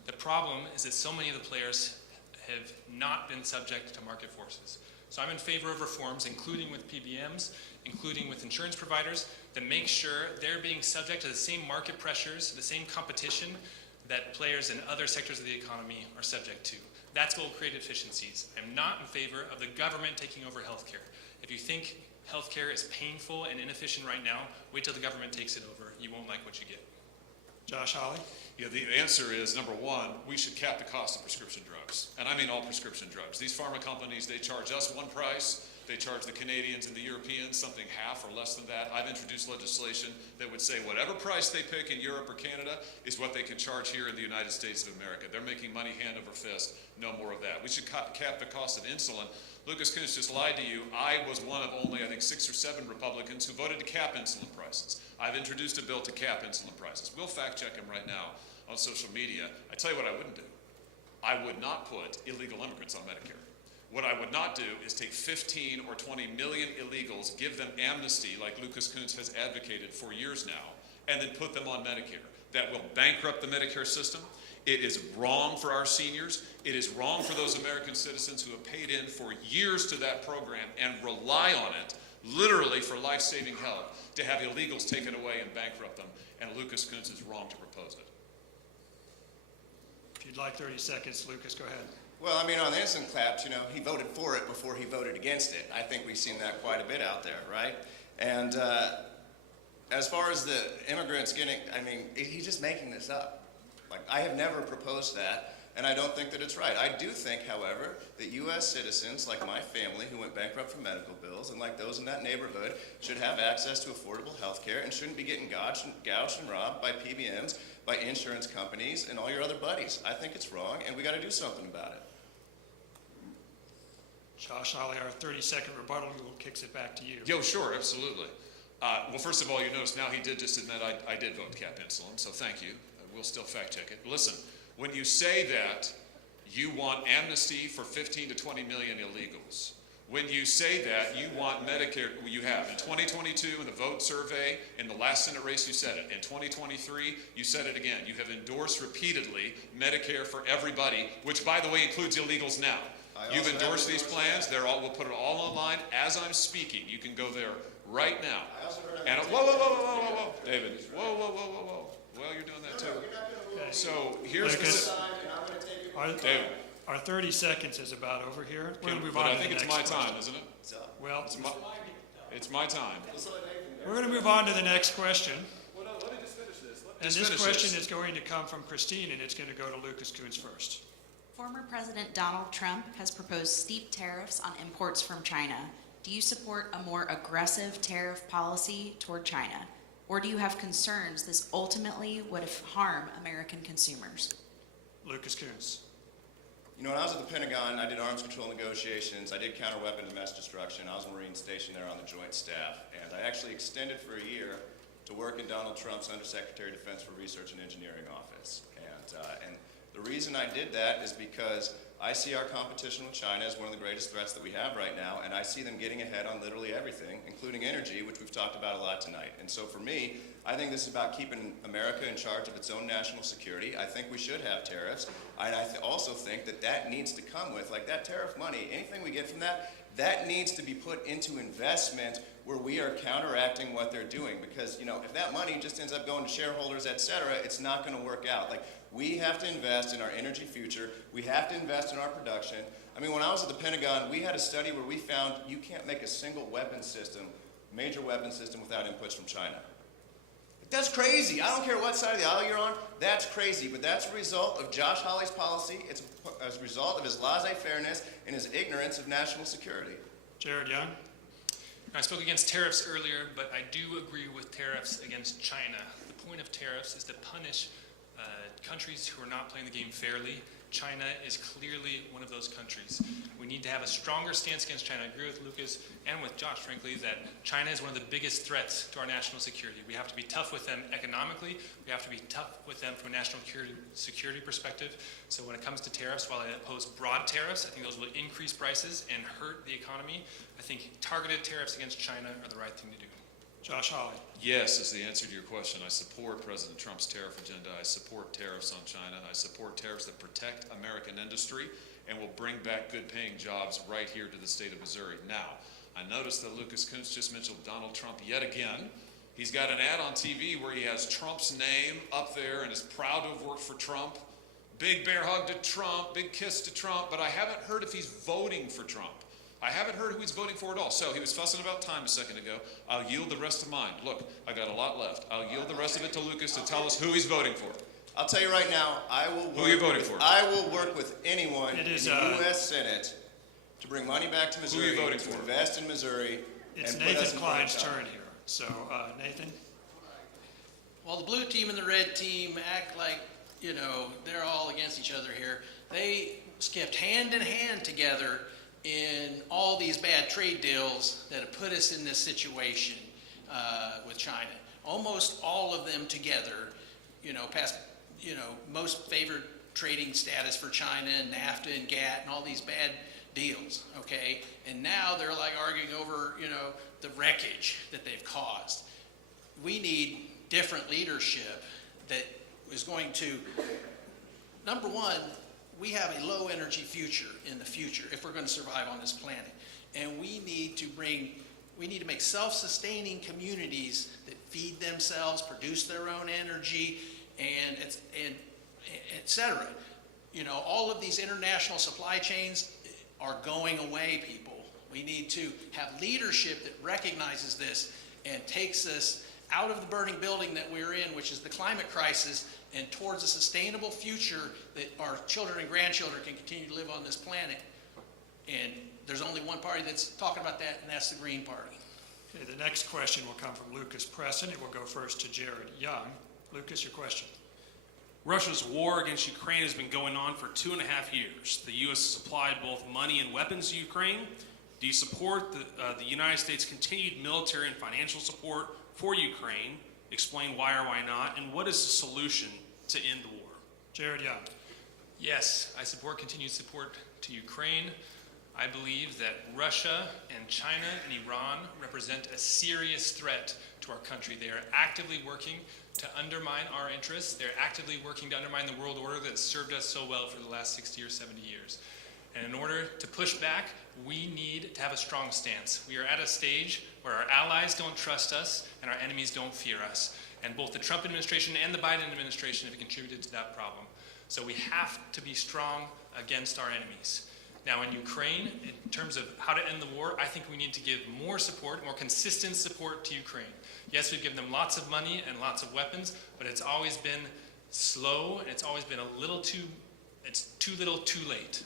The problem is that so many of the players have not been subject to market forces. So I'm in favor of reforms, including with PBMs, including with insurance providers, that make sure they're being subject to the same market pressures, the same competition that players in other sectors of the economy are subject to. That's what will create efficiencies. I'm not in favor of the government taking over healthcare. If you think healthcare is painful and inefficient right now, wait till the government takes it over. You won't like what you get. Josh Hawley. The answer is, number one, we should cap the cost of prescription drugs. And I mean all prescription drugs. These pharma companies, they charge us one price. They charge the Canadians and the Europeans something half or less than that. I've introduced legislation that would say whatever price they pick in Europe or Canada is what they can charge here in the United States of America. They're making money hand over fist. No more of that. We should cap the cost of insulin. Lucas Kunz just lied to you. I was one of only, I think, 6 or 7 Republicans who voted to cap insulin prices. I've introduced a bill to cap insulin prices. We'll fact check him right now on social media. I tell you what I wouldn't do. I would not put illegal immigrants on Medicare. What I would not do is take 15 or 20 million illegals, give them amnesty like Lucas Kunz has advocated for years now, and then put them on Medicare. That will bankrupt the Medicare system. It is wrong for our seniors. It is wrong for those American citizens who have paid in for years to that program and rely on it, literally for life-saving help, to have illegals taken away and bankrupt them. And Lucas Kunz is wrong to propose it. If you'd like 30 seconds, Lucas, go ahead. Well, I mean, on the instant claps, he voted for it before he voted against it. I think we've seen that quite a bit out there, right? And as far as the immigrants getting, he's just making this up. Like, I have never proposed that, and I don't think that it's right. I do think, however, that U.S. citizens, like my family, who went bankrupt from medical bills, and like those in that neighborhood, should have access to affordable health care and shouldn't be getting gouged and robbed by PBMs, by insurance companies, and all your other buddies. I think it's wrong, and we got to do something about it. Josh Hawley, our 30-second rebuttal kicks it back to you. Yo, sure, absolutely. Well, first of all, you notice now he did just admit I did vote to cap insulin, so thank you. We'll still fact check it. Listen, when you say that you want amnesty for 15 to 20 million illegals, when you say that you want Medicare, you have in 2022 in the vote survey, in the last Senate race you said it, in 2023 you said it again. You have endorsed repeatedly Medicare for everybody, which by the way includes illegals now. You've endorsed these plans. We'll put it all online as I'm speaking. You can go there right now. And whoa, David. Whoa. Well, you're doing that too. Okay. So here's Lucas, David. our 30 seconds is about over here. We're going to move on But to I think the it's next my question. time, isn't it? Well, It's my time. we're going to move on to the next question. Well, no, let me just finish this. And this question is going to come from Christine, and it's going to go to Lucas Kunz first. Former President Donald Trump has proposed steep tariffs on imports from China. Do you support a more aggressive tariff policy toward China? Or do you have concerns this ultimately would harm American consumers? Lucas Kunz. When I was at the Pentagon, I did arms control negotiations. I did counter-weapons and mass destruction. I was a Marine stationed there on the Joint Staff. And I actually extended for a year to work in Donald Trump's Undersecretary of Defense for Research and Engineering office. And the reason I did that is because I see our competition with China as one of the greatest threats that we have right now, and I see them getting ahead on literally everything, including energy, which we've talked about a lot tonight. And so for me, I think this is about keeping America in charge of its own national security. I think we should have tariffs. And I also think that needs to come with, like that tariff money, anything we get from that needs to be put into investment where we are counteracting what they're doing. Because, if that money just ends up going to shareholders, et cetera, it's not going to work out. Like, we have to invest in our energy future. We have to invest in our production. When I was at the Pentagon, we had a study where we found you can't make a single weapon system, major weapon system, without inputs from China. That's crazy. I don't care what side of the aisle you're on. That's crazy. But that's a result of Josh Hawley's policy. It's a result of his laissez-fairness and his ignorance of national security. Jared Young. I spoke against tariffs earlier, but I do agree with tariffs against China. The point of tariffs is to punish countries who are not playing the game fairly. China is clearly one of those countries. We need to have a stronger stance against China. I agree with Lucas and with Josh, frankly, that China is one of the biggest threats to our national security. We have to be tough with them economically. We have to be tough with them from a national security perspective. So when it comes to tariffs, while I oppose broad tariffs, I think those will increase prices and hurt the economy. I think targeted tariffs against China are the right thing to do. Josh Hawley. Yes is the answer to your question. I support President Trump's tariff agenda. I support tariffs on China. I support tariffs that protect American industry and will bring back good-paying jobs right here to the state of Missouri. Now, I noticed that Lucas Kunz just mentioned Donald Trump yet again. He's got an ad on TV where he has Trump's name up there and is proud to have worked for Trump. Big bear hug to Trump, big kiss to Trump, but I haven't heard if he's voting for Trump. I haven't heard who he's voting for at all. So he was fussing about time a second ago. I'll yield the rest of mine. Look, I got a lot left. I'll yield the rest of it to Lucas to tell us who he's voting for. I'll tell you right now, I will work. Who are you voting for? I will work with anyone It in is, the U.S. Senate to bring money back to Missouri. Who are you voting to for? invest in Missouri. It's and put us Nathan in front Klein's of God. turn here. So, Nathan? Well, the blue team and the red team act like, you know, they're all against each other here. They skipped hand in hand together in all these bad trade deals that have put us in this situation with China. Almost all of them together, you know, past, you know, most favored trading status for China and NAFTA and GATT and all these bad deals, okay? And now they're like arguing over, you know, the wreckage that they've caused. We need different leadership that is going to, number one, we have a low energy future in the future if we're going to survive on this planet. And we need to make self-sustaining communities that feed themselves, produce their own energy, and et cetera. You know, all of these international supply chains are going away, people. We need to have leadership that recognizes this and takes us out of the burning building that we're in, which is the climate crisis, and towards a sustainable future that our children and grandchildren can continue to live on this planet. And there's only one party that's talking about that, and that's the Green Party. Okay, the next question will come from Lucas Presson. It will go first to Jared Young. Lucas, your question. Russia's war against Ukraine has been going on for 2.5 years. The U.S. has supplied both money and weapons to Ukraine. Do you support the United States' continued military and financial support for Ukraine? Explain why or why not, and what is the solution to end the war? Jared Young. Yes, I support continued support to Ukraine. I believe that Russia and China and Iran represent a serious threat to our country. They are actively working to undermine our interests. They're actively working to undermine the world order that served us so well for the last 60 or 70 years. And in order to push back, we need to have a strong stance. We are at a stage where our allies don't trust us and our enemies don't fear us. And both the Trump administration and the Biden administration have contributed to that problem. So we have to be strong against our enemies. Now in Ukraine, in terms of how to end the war, I think we need to give more support, more consistent support to Ukraine. Yes, we've given them lots of money and lots of weapons, but it's always been slow, and it's always been it's too little too late.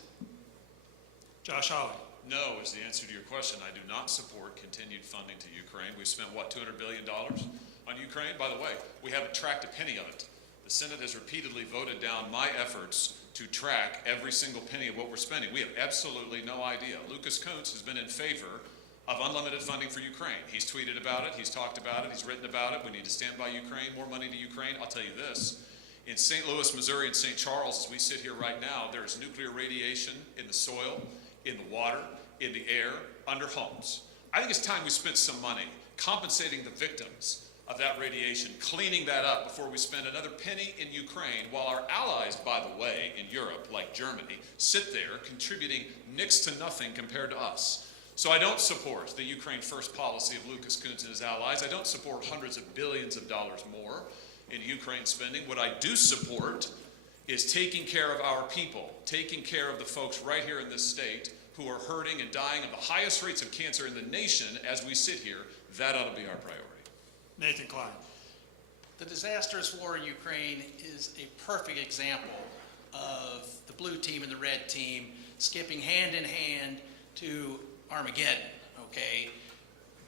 Josh Hawley. No is the answer to your question. I do not support continued funding to Ukraine. We've spent, what, $200 billion on Ukraine? By the way, we haven't tracked a penny of it. The Senate has repeatedly voted down my efforts to track every single penny of what we're spending. We have absolutely no idea. Lucas Kuntz has been in favor of unlimited funding for Ukraine. He's tweeted about it, he's talked about it, he's written about it. We need to stand by Ukraine, more money to Ukraine. I'll tell you this, in St. Louis, Missouri, and St. Charles, as we sit here right now, there is nuclear radiation in the soil, in the water, in the air, under homes. I think it's time we spent some money compensating the victims of that radiation, cleaning that up before we spend another penny in Ukraine, while our allies, by the way, in Europe, like Germany, sit there contributing next to nothing compared to us. So I don't support the Ukraine First policy of Lucas Kuntz and his allies. I don't support hundreds of billions of dollars more in Ukraine spending. What I do support is taking care of our people, taking care of the folks right here in this state who are hurting and dying of the highest rates of cancer in the nation as we sit here. That ought to be our priority. Nathan Klein. The disastrous war in Ukraine is a perfect example of the blue team and the red team skipping hand in hand to Armageddon, okay?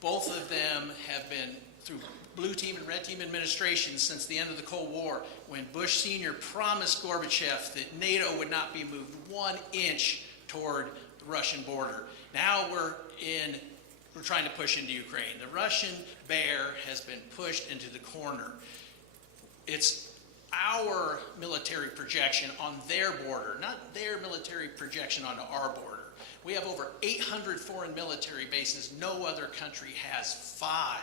Both of them have been through blue team and red team administrations since the end of the Cold War, when Bush Sr. promised Gorbachev that NATO would not be moved 1 inch toward the Russian border. Now we're trying to push into Ukraine. The Russian bear has been pushed into the corner. It's our military projection on their border, not their military projection onto our border. We have over 800 foreign military bases. No other country has 5.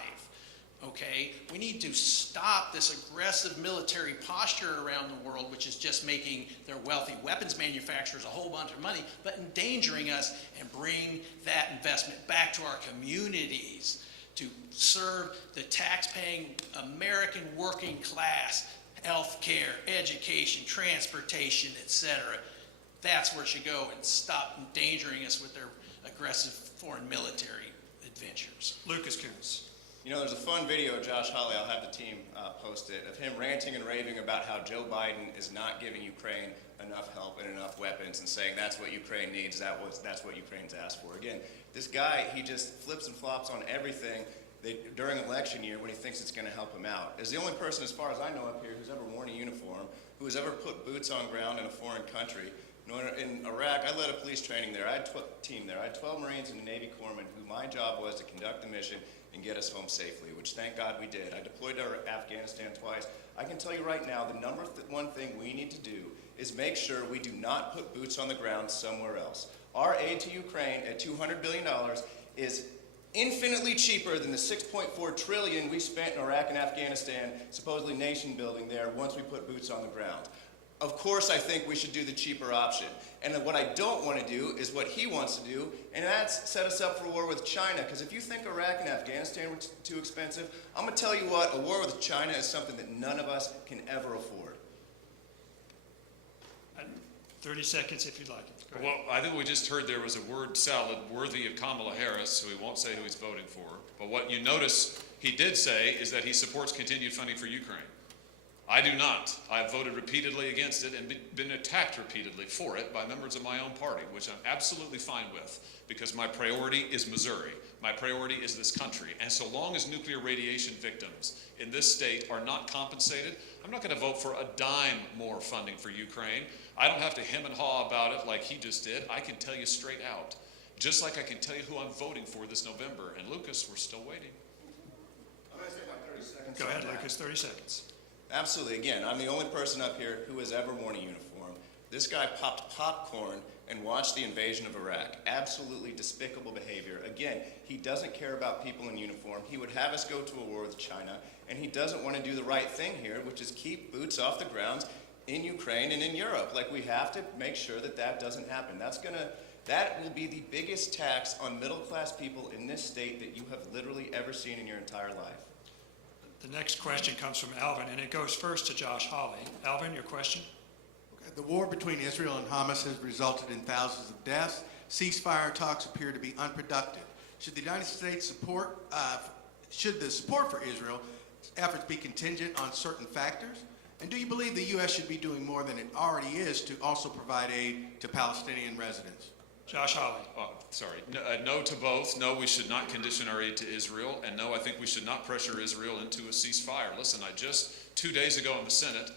Okay? We need to stop this aggressive military posture around the world, which is just making their wealthy weapons manufacturers a whole bunch of money, but endangering us, and bring that investment back to our communities to serve the tax-paying American working class, health care, education, transportation, etc. That's where it should go, and stop endangering us with their aggressive foreign military adventures. Lucas Kuntz. You know, there's a fun video of Josh Hawley, I'll have the team post it, of him ranting and raving about how Joe Biden is not giving Ukraine enough help and enough weapons and saying that's what Ukraine needs, that's what Ukraine's asked for. Again, this guy, he just flips and flops on everything during election year when he thinks it's going to help him out. Is the only person, as far as I know up here, who's ever worn a uniform, who has ever put boots on ground in a foreign country. In Iraq, I led a police training there. I had I had 12 Marines and a Navy corpsman who my job was to conduct the mission and get us home safely, which thank God we did. I deployed to Afghanistan twice. I can tell you right now, the number one thing we need to do is make sure we do not put boots on the ground somewhere else. Our aid to Ukraine at $200 billion is infinitely cheaper than the $6.4 trillion we spent in Iraq and Afghanistan, supposedly nation building there, once we put boots on the ground. Of course, I think we should do the cheaper option. And what I don't want to do is what he wants to do, and that's set us up for a war with China. Because if you think Iraq and Afghanistan were too expensive, I'm going to tell you what, a war with China is something that none of us can ever afford. 30 seconds if you'd like. Go ahead. Well, I think we just heard there was a word salad worthy of Kamala Harris, so we won't say who he's voting for. But what you notice he did say is that he supports continued funding for Ukraine. I do not. I have voted repeatedly against it and been attacked repeatedly for it by members of my own party, which I'm absolutely fine with, because my priority is Missouri. My priority is this country. And so long as nuclear radiation victims in this state are not compensated, I'm not going to vote for a dime more funding for Ukraine. I don't have to hem and haw about it like he just did. I can tell you straight out, just like I can tell you who I'm voting for this November. And Lucas, we're still waiting. I'm going to take my 30 seconds. Go ahead, Lucas, 30 seconds. Absolutely. Again, I'm the only person up here who has ever worn a uniform. This guy popped popcorn and watched the invasion of Iraq. Absolutely despicable behavior. Again, he doesn't care about people in uniform. He would have us go to a war with China, and he doesn't want to do the right thing here, which is keep boots off the ground in Ukraine and in Europe. Like, we have to make sure that that doesn't happen. That will be the biggest tax on middle-class people in this state that you have literally ever seen in your entire life. The next question comes from Alvin, and it goes first to Josh Hawley. Alvin, your question? The war between Israel and Hamas has resulted in thousands of deaths. Ceasefire talks appear to be unproductive. Should the United States should the support for Israel's efforts be contingent on certain factors? And do you believe the U.S. should be doing more than it already is to also provide aid to Palestinian residents? Josh Hawley. No to both. No, we should not condition our aid to Israel. And no, I think we should not pressure Israel into a ceasefire. Listen, I just 2 days ago in the Senate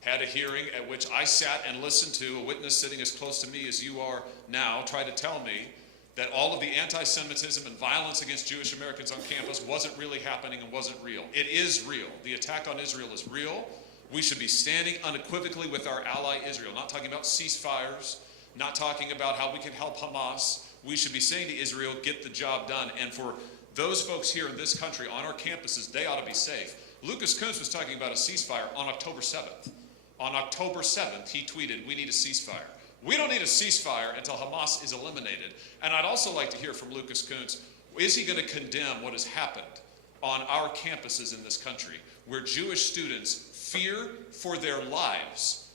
had a hearing at which I sat and listened to a witness sitting as close to me as you are now try to tell me that all of the anti-Semitism and violence against Jewish Americans on campus wasn't really happening and wasn't real. It is real. The attack on Israel is real. We should be standing unequivocally with our ally Israel, not talking about ceasefires, not talking about how we can help Hamas. We should be saying to Israel, get the job done. And for those folks here in this country on our campuses, they ought to be safe. Lucas Kuntz was talking about a ceasefire on October 7th. On October 7th, he tweeted, we need a ceasefire. We don't need a ceasefire until Hamas is eliminated. And I'd also like to hear from Lucas Kuntz, is he going to condemn what has happened on our campuses in this country, where Jewish students fear for their lives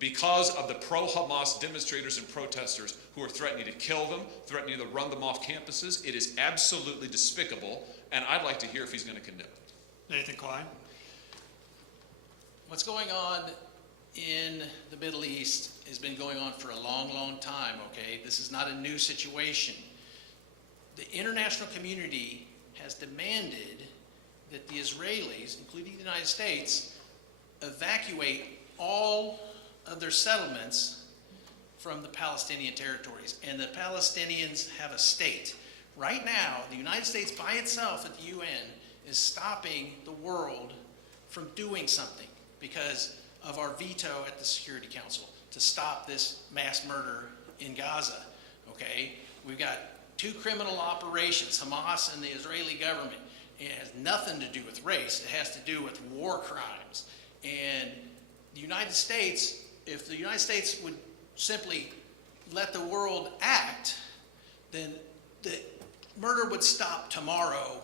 because of the pro-Hamas demonstrators and protesters who are threatening to kill them, threatening to run them off campuses? It is absolutely despicable, and I'd like to hear if he's going to condemn it. Nathan Klein. What's going on in the Middle East has been going on for a long, long time, okay? This is not a new situation. The international community has demanded that the Israelis, including the United States, evacuate all of their settlements from the Palestinian territories. And the Palestinians have a state. Right now, the United States by itself at the UN is stopping the world from doing something because of our veto at the Security Council to stop this mass murder in Gaza, okay? We've got two criminal operations, Hamas and the Israeli government. It has nothing to do with race. It has to do with war crimes. And the United States, if the United States would simply let the world act, then the murder would stop tomorrow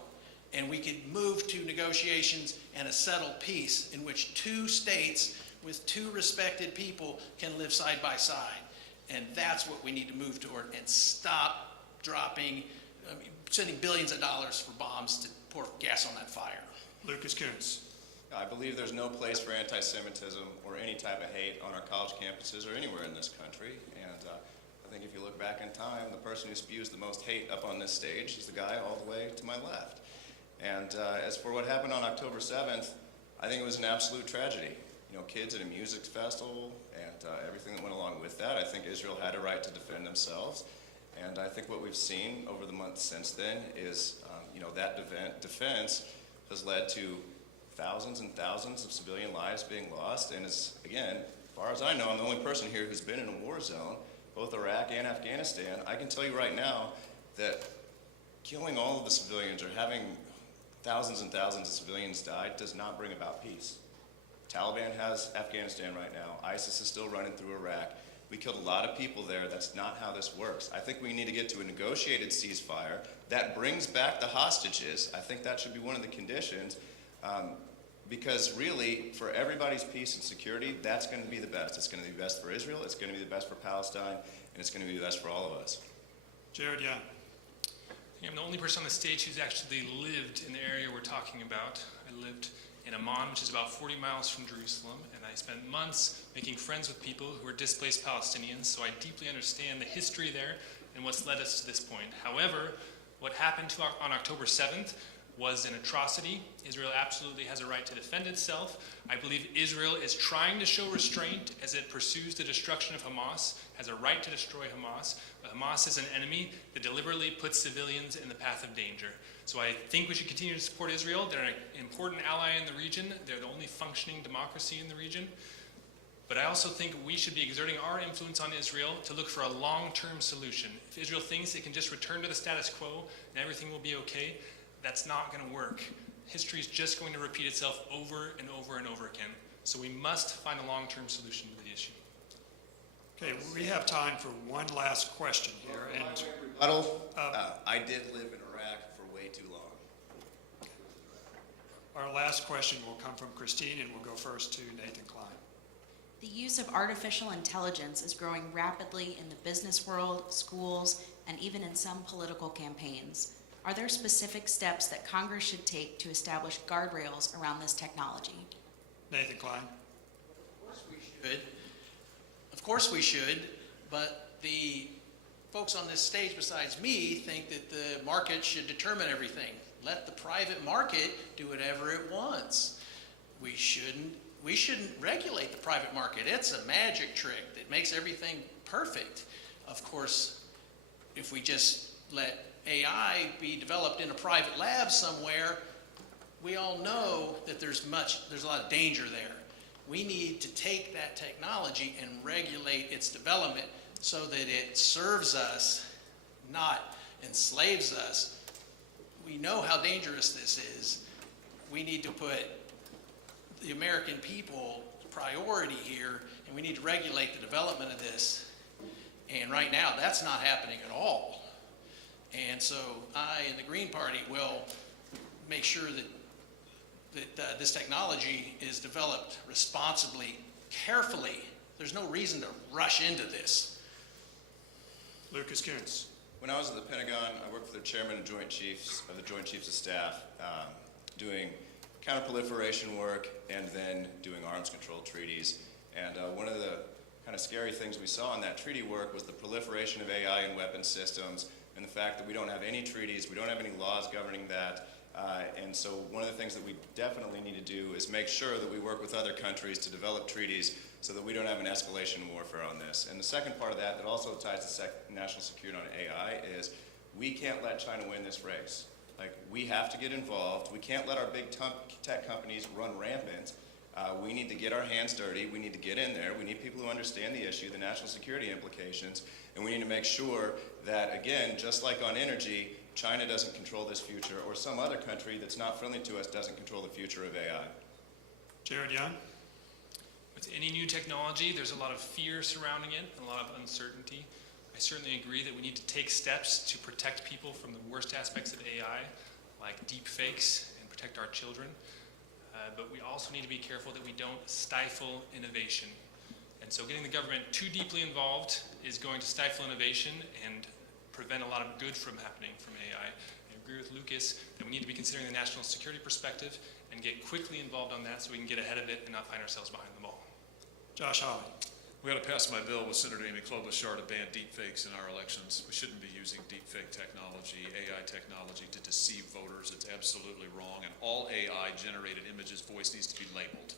and we could move to negotiations and a settled peace in which two states with two respected people can live side by side. And that's what we need to move toward and stop dropping sending billions of dollars for bombs to pour gas on that fire. Lucas Kuntz. I believe there's no place for anti-Semitism or any type of hate on our college campuses or anywhere in this country. And I think if you look back in time, the person who spews the most hate up on this stage is the guy all the way to my left. And as for what happened on October 7th, I think it was an absolute tragedy. You know, kids at a music festival and everything that went along with that. I think Israel had a right to defend themselves. And I think what we've seen over the months since then is, that defense has led to thousands and thousands of civilian lives being lost. And as far as I know, I'm the only person here who's been in a war zone, both Iraq and Afghanistan. I can tell you right now that killing all of the civilians or having thousands and thousands of civilians die does not bring about peace. Taliban has Afghanistan right now. ISIS is still running through Iraq. We killed a lot of people there. That's not how this works. I think we need to get to a negotiated ceasefire that brings back the hostages. I think that should be one of the conditions. Because really, for everybody's peace and security, that's going to be the best. It's going to be best for Israel, it's going to be the best for Palestine, and it's going to be the best for all of us. Jared Young. I'm the only person on the stage who's actually lived in the area we're talking about. I lived in Amman, which is about 40 miles from Jerusalem, and I spent months making friends with people who were displaced Palestinians, so I deeply understand the history there and what's led us to this point. However, what happened on October 7th was an atrocity. Israel absolutely has a right to defend itself. I believe Israel is trying to show restraint as it pursues the destruction of Hamas, has a right to destroy Hamas. But Hamas is an enemy that deliberately puts civilians in the path of danger. So I think we should continue to support Israel. They're an important ally in the region. They're the only functioning democracy in the region. But I also think we should be exerting our influence on Israel to look for a long-term solution. If Israel thinks it can just return to the status quo and everything will be okay, that's not going to work. History is just going to repeat itself over and over and over again. So we must find a long-term solution to the issue. Okay, we have time for one last question here. And I did live in Iraq for way too long. our last question will come from Christine, and we'll go first to Nathan Klein. The use of artificial intelligence is growing rapidly in the business world, schools, and even in some political campaigns. Are there specific steps that Congress should take to establish guardrails around this technology? Nathan Klein. Of course we should, but the folks on this stage besides me think that the market should determine everything. Let the private market do whatever it wants. We shouldn't regulate the private market. It's a magic trick that makes everything perfect. Of course, if we just let AI be developed in a private lab somewhere, we all know that there's a lot of danger there. We need to take that technology and regulate its development so that it serves us, not enslaves us. We know how dangerous this is. We need to put the American people priority here, and we need to regulate the development of this. And right now, that's not happening at all. And so I and the Green Party will make sure that this technology is developed responsibly, carefully. There's no reason to rush into this. Lucas Kuntz. When I was at the Pentagon, I worked for the chairman of the Joint Chiefs of Staff, doing counterproliferation work and then doing arms control treaties. And one of the kind of scary things we saw in that treaty work was the proliferation of AI in weapon systems and the fact that we don't have any treaties, we don't have any laws governing that. And so one of the things that we definitely need to do is make sure that we work with other countries to develop treaties so that we don't have an escalation in warfare on this. And the second part of that also ties to national security on AI is we can't let China win this race. Like, we have to get involved. We can't let our big tech companies run rampant. We need to get our hands dirty. We need to get in there. We need people who understand the issue, the national security implications, and we need to make sure that, again, just like on energy, China doesn't control this future, or some other country that's not friendly to us doesn't control the future of AI. Jared Young. With any new technology, there's a lot of fear surrounding it and a lot of uncertainty. I certainly agree that we need to take steps to protect people from the worst aspects of AI, like deep fakes, and protect our children. But we also need to be careful that we don't stifle innovation. And so getting the government too deeply involved is going to stifle innovation, and prevent a lot of good from happening from AI. I agree with Lucas that we need to be considering the national security perspective and get quickly involved on that so we can get ahead of it and not find ourselves behind the ball. Josh Hawley. We got to pass my bill with Senator Amy Klobuchar to ban deepfakes in our elections. We shouldn't be using deepfake technology, AI technology, to deceive voters. It's absolutely wrong, and all AI-generated images, voice needs to be labeled.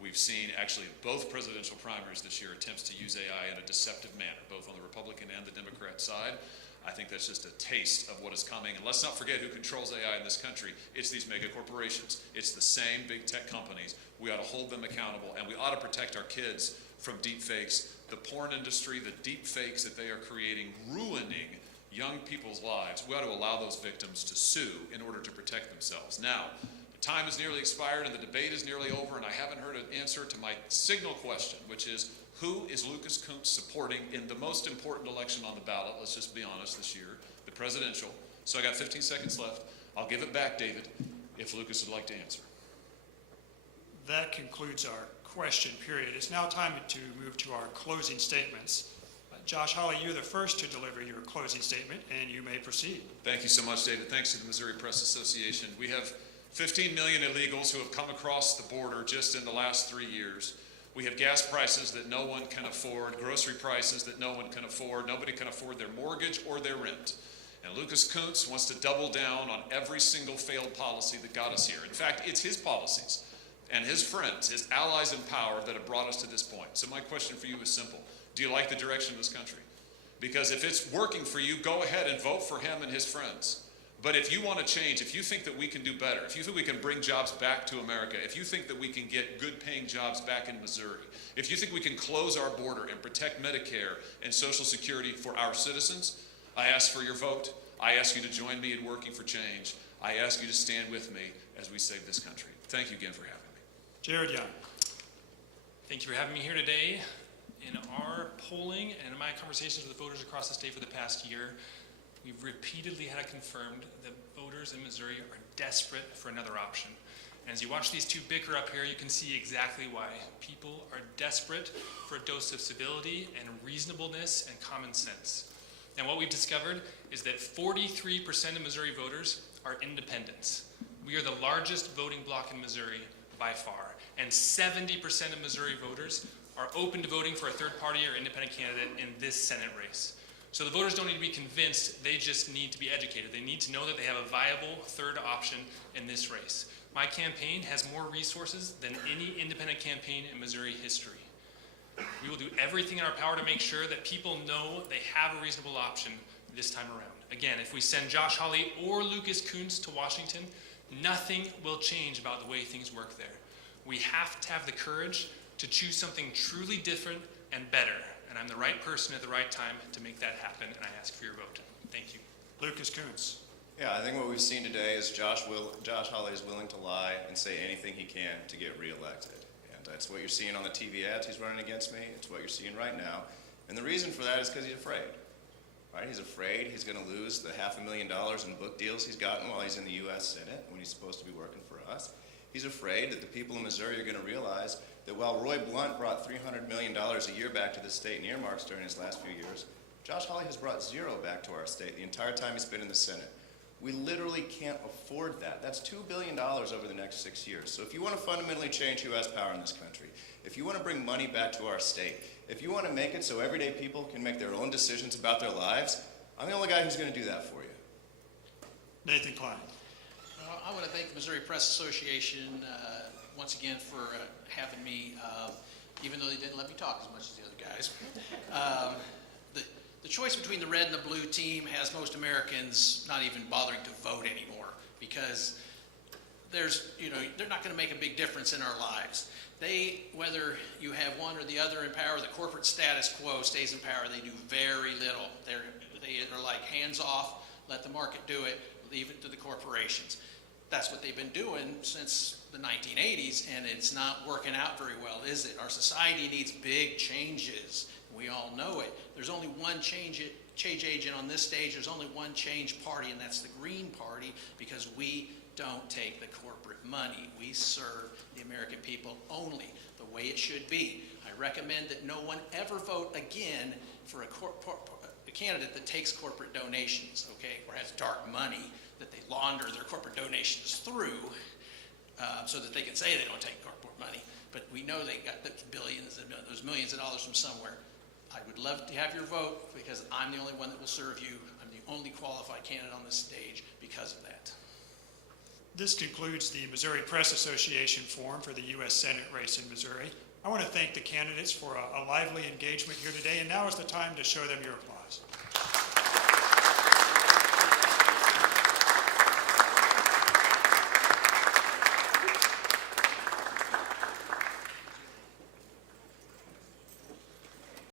We've seen, actually, both presidential primaries this year, attempts to use AI in a deceptive manner, both on the Republican and the Democrat side. I think that's just a taste of what is coming. And let's not forget who controls AI in this country. It's these mega corporations. It's the same big tech companies. We ought to hold them accountable, and we ought to protect our kids from deep fakes. The porn industry, the deep fakes that they are creating, ruining young people's lives. We ought to allow those victims to sue in order to protect themselves. Now, the time is nearly expired and the debate is nearly over, and I haven't heard an answer to my signal question, which is, who is Lucas Kuntz supporting in the most important election on the ballot? Let's just be honest this year, the presidential. So I got 15 seconds left. I'll give it back, David, if Lucas would like to answer. That concludes our question period. It's now time to move to our closing statements. Josh Hawley, you're the first to deliver your closing statement, and you may proceed. Thank you so much, David. Thanks to the Missouri Press Association. We have 15 million illegals who have come across the border just in the last 3 years. We have gas prices that no one can afford, grocery prices that no one can afford. Nobody can afford their mortgage or their rent. And Lucas Kuntz wants to double down on every single failed policy that got us here. In fact, it's his policies and his friends, his allies in power, that have brought us to this point. So my question for you is simple. Do you like the direction of this country? Because if it's working for you, go ahead and vote for him and his friends. But if you want to change, if you think that we can do better, if you think we can bring jobs back to America, if you think that we can get good-paying jobs back in Missouri, if you think we can close our border and protect Medicare and Social Security for our citizens, I ask for your vote. I ask you to join me in working for change. I ask you to stand with me as we save this country. Thank you again for having me. Jared Young. Thank you for having me here today. In our polling and in my conversations with the voters across the state for the past year, we've repeatedly had it confirmed that voters in Missouri are desperate for another option. And as you watch these two bicker up here, you can see exactly why. People are desperate for a dose of civility and reasonableness and common sense. And what we've discovered is that 43% of Missouri voters are independents. We are the largest voting bloc in Missouri by far. And 70% of Missouri voters are open to voting for a third party or independent candidate in this Senate race. So the voters don't need to be convinced, they just need to be educated. They need to know that they have a viable third option in this race. My campaign has more resources than any independent campaign in Missouri history. We will do everything in our power to make sure that people know they have a reasonable option this time around. Again, if we send Josh Hawley or Lucas Kuntz to Washington, nothing will change about the way things work there. We have to have the courage to choose something truly different and better. And I'm the right person at the right time to make that happen, and I ask for your vote. Thank you. Lucas Kuntz. Yeah, I think what we've seen today is Josh Hawley is willing to lie and say anything he can to get reelected. And that's what you're seeing on the TV ads he's running against me. It's what you're seeing right now. And the reason for that is because he's afraid. Right? He's afraid he's going to lose the $500,000 in book deals he's gotten while he's in the U.S. Senate when he's supposed to be working for us. He's afraid that the people in Missouri are going to realize that while Roy Blunt brought $300 million a year back to the state in earmarks during his last few years, Josh Hawley has brought zero back to our state the entire time he's been in the Senate. We literally can't afford that. That's $2 billion over the next 6 years. So if you want to fundamentally change who has power in this country, if you want to bring money back to our state, if you want to make it so everyday people can make their own decisions about their lives, I'm the only guy who's going to do that for you. Nathan Klein. I want to thank the Missouri Press Association once again for having me, even though they didn't let me talk as much as the other guys. The choice between the red and the blue team has most Americans not even bothering to vote anymore because they're not going to make a big difference in our lives. Whether you have one or the other in power, the corporate status quo stays in power. They do very little. They are like hands off, let the market do it, leave it to the corporations. That's what they've been doing since the 1980s, and it's not working out very well, is it? Our society needs big changes. We all know it. There's only one change agent on this stage. There's only one change party, and that's the Green Party, because we don't take the corporate money. We serve the American people only, the way it should be. I recommend that no one ever vote again for a candidate that takes corporate donations, okay, or has dark money that they launder their corporate donations through, so that they can say they don't take corporate money, but we know they got the billions and those millions of dollars from somewhere. I would love to have your vote because I'm the only one that will serve you. I'm the only qualified candidate on this stage because of that. This concludes the Missouri Press Association forum for the U.S. Senate race in Missouri. I want to thank the candidates for a lively engagement here today, and now is the time to show them your applause.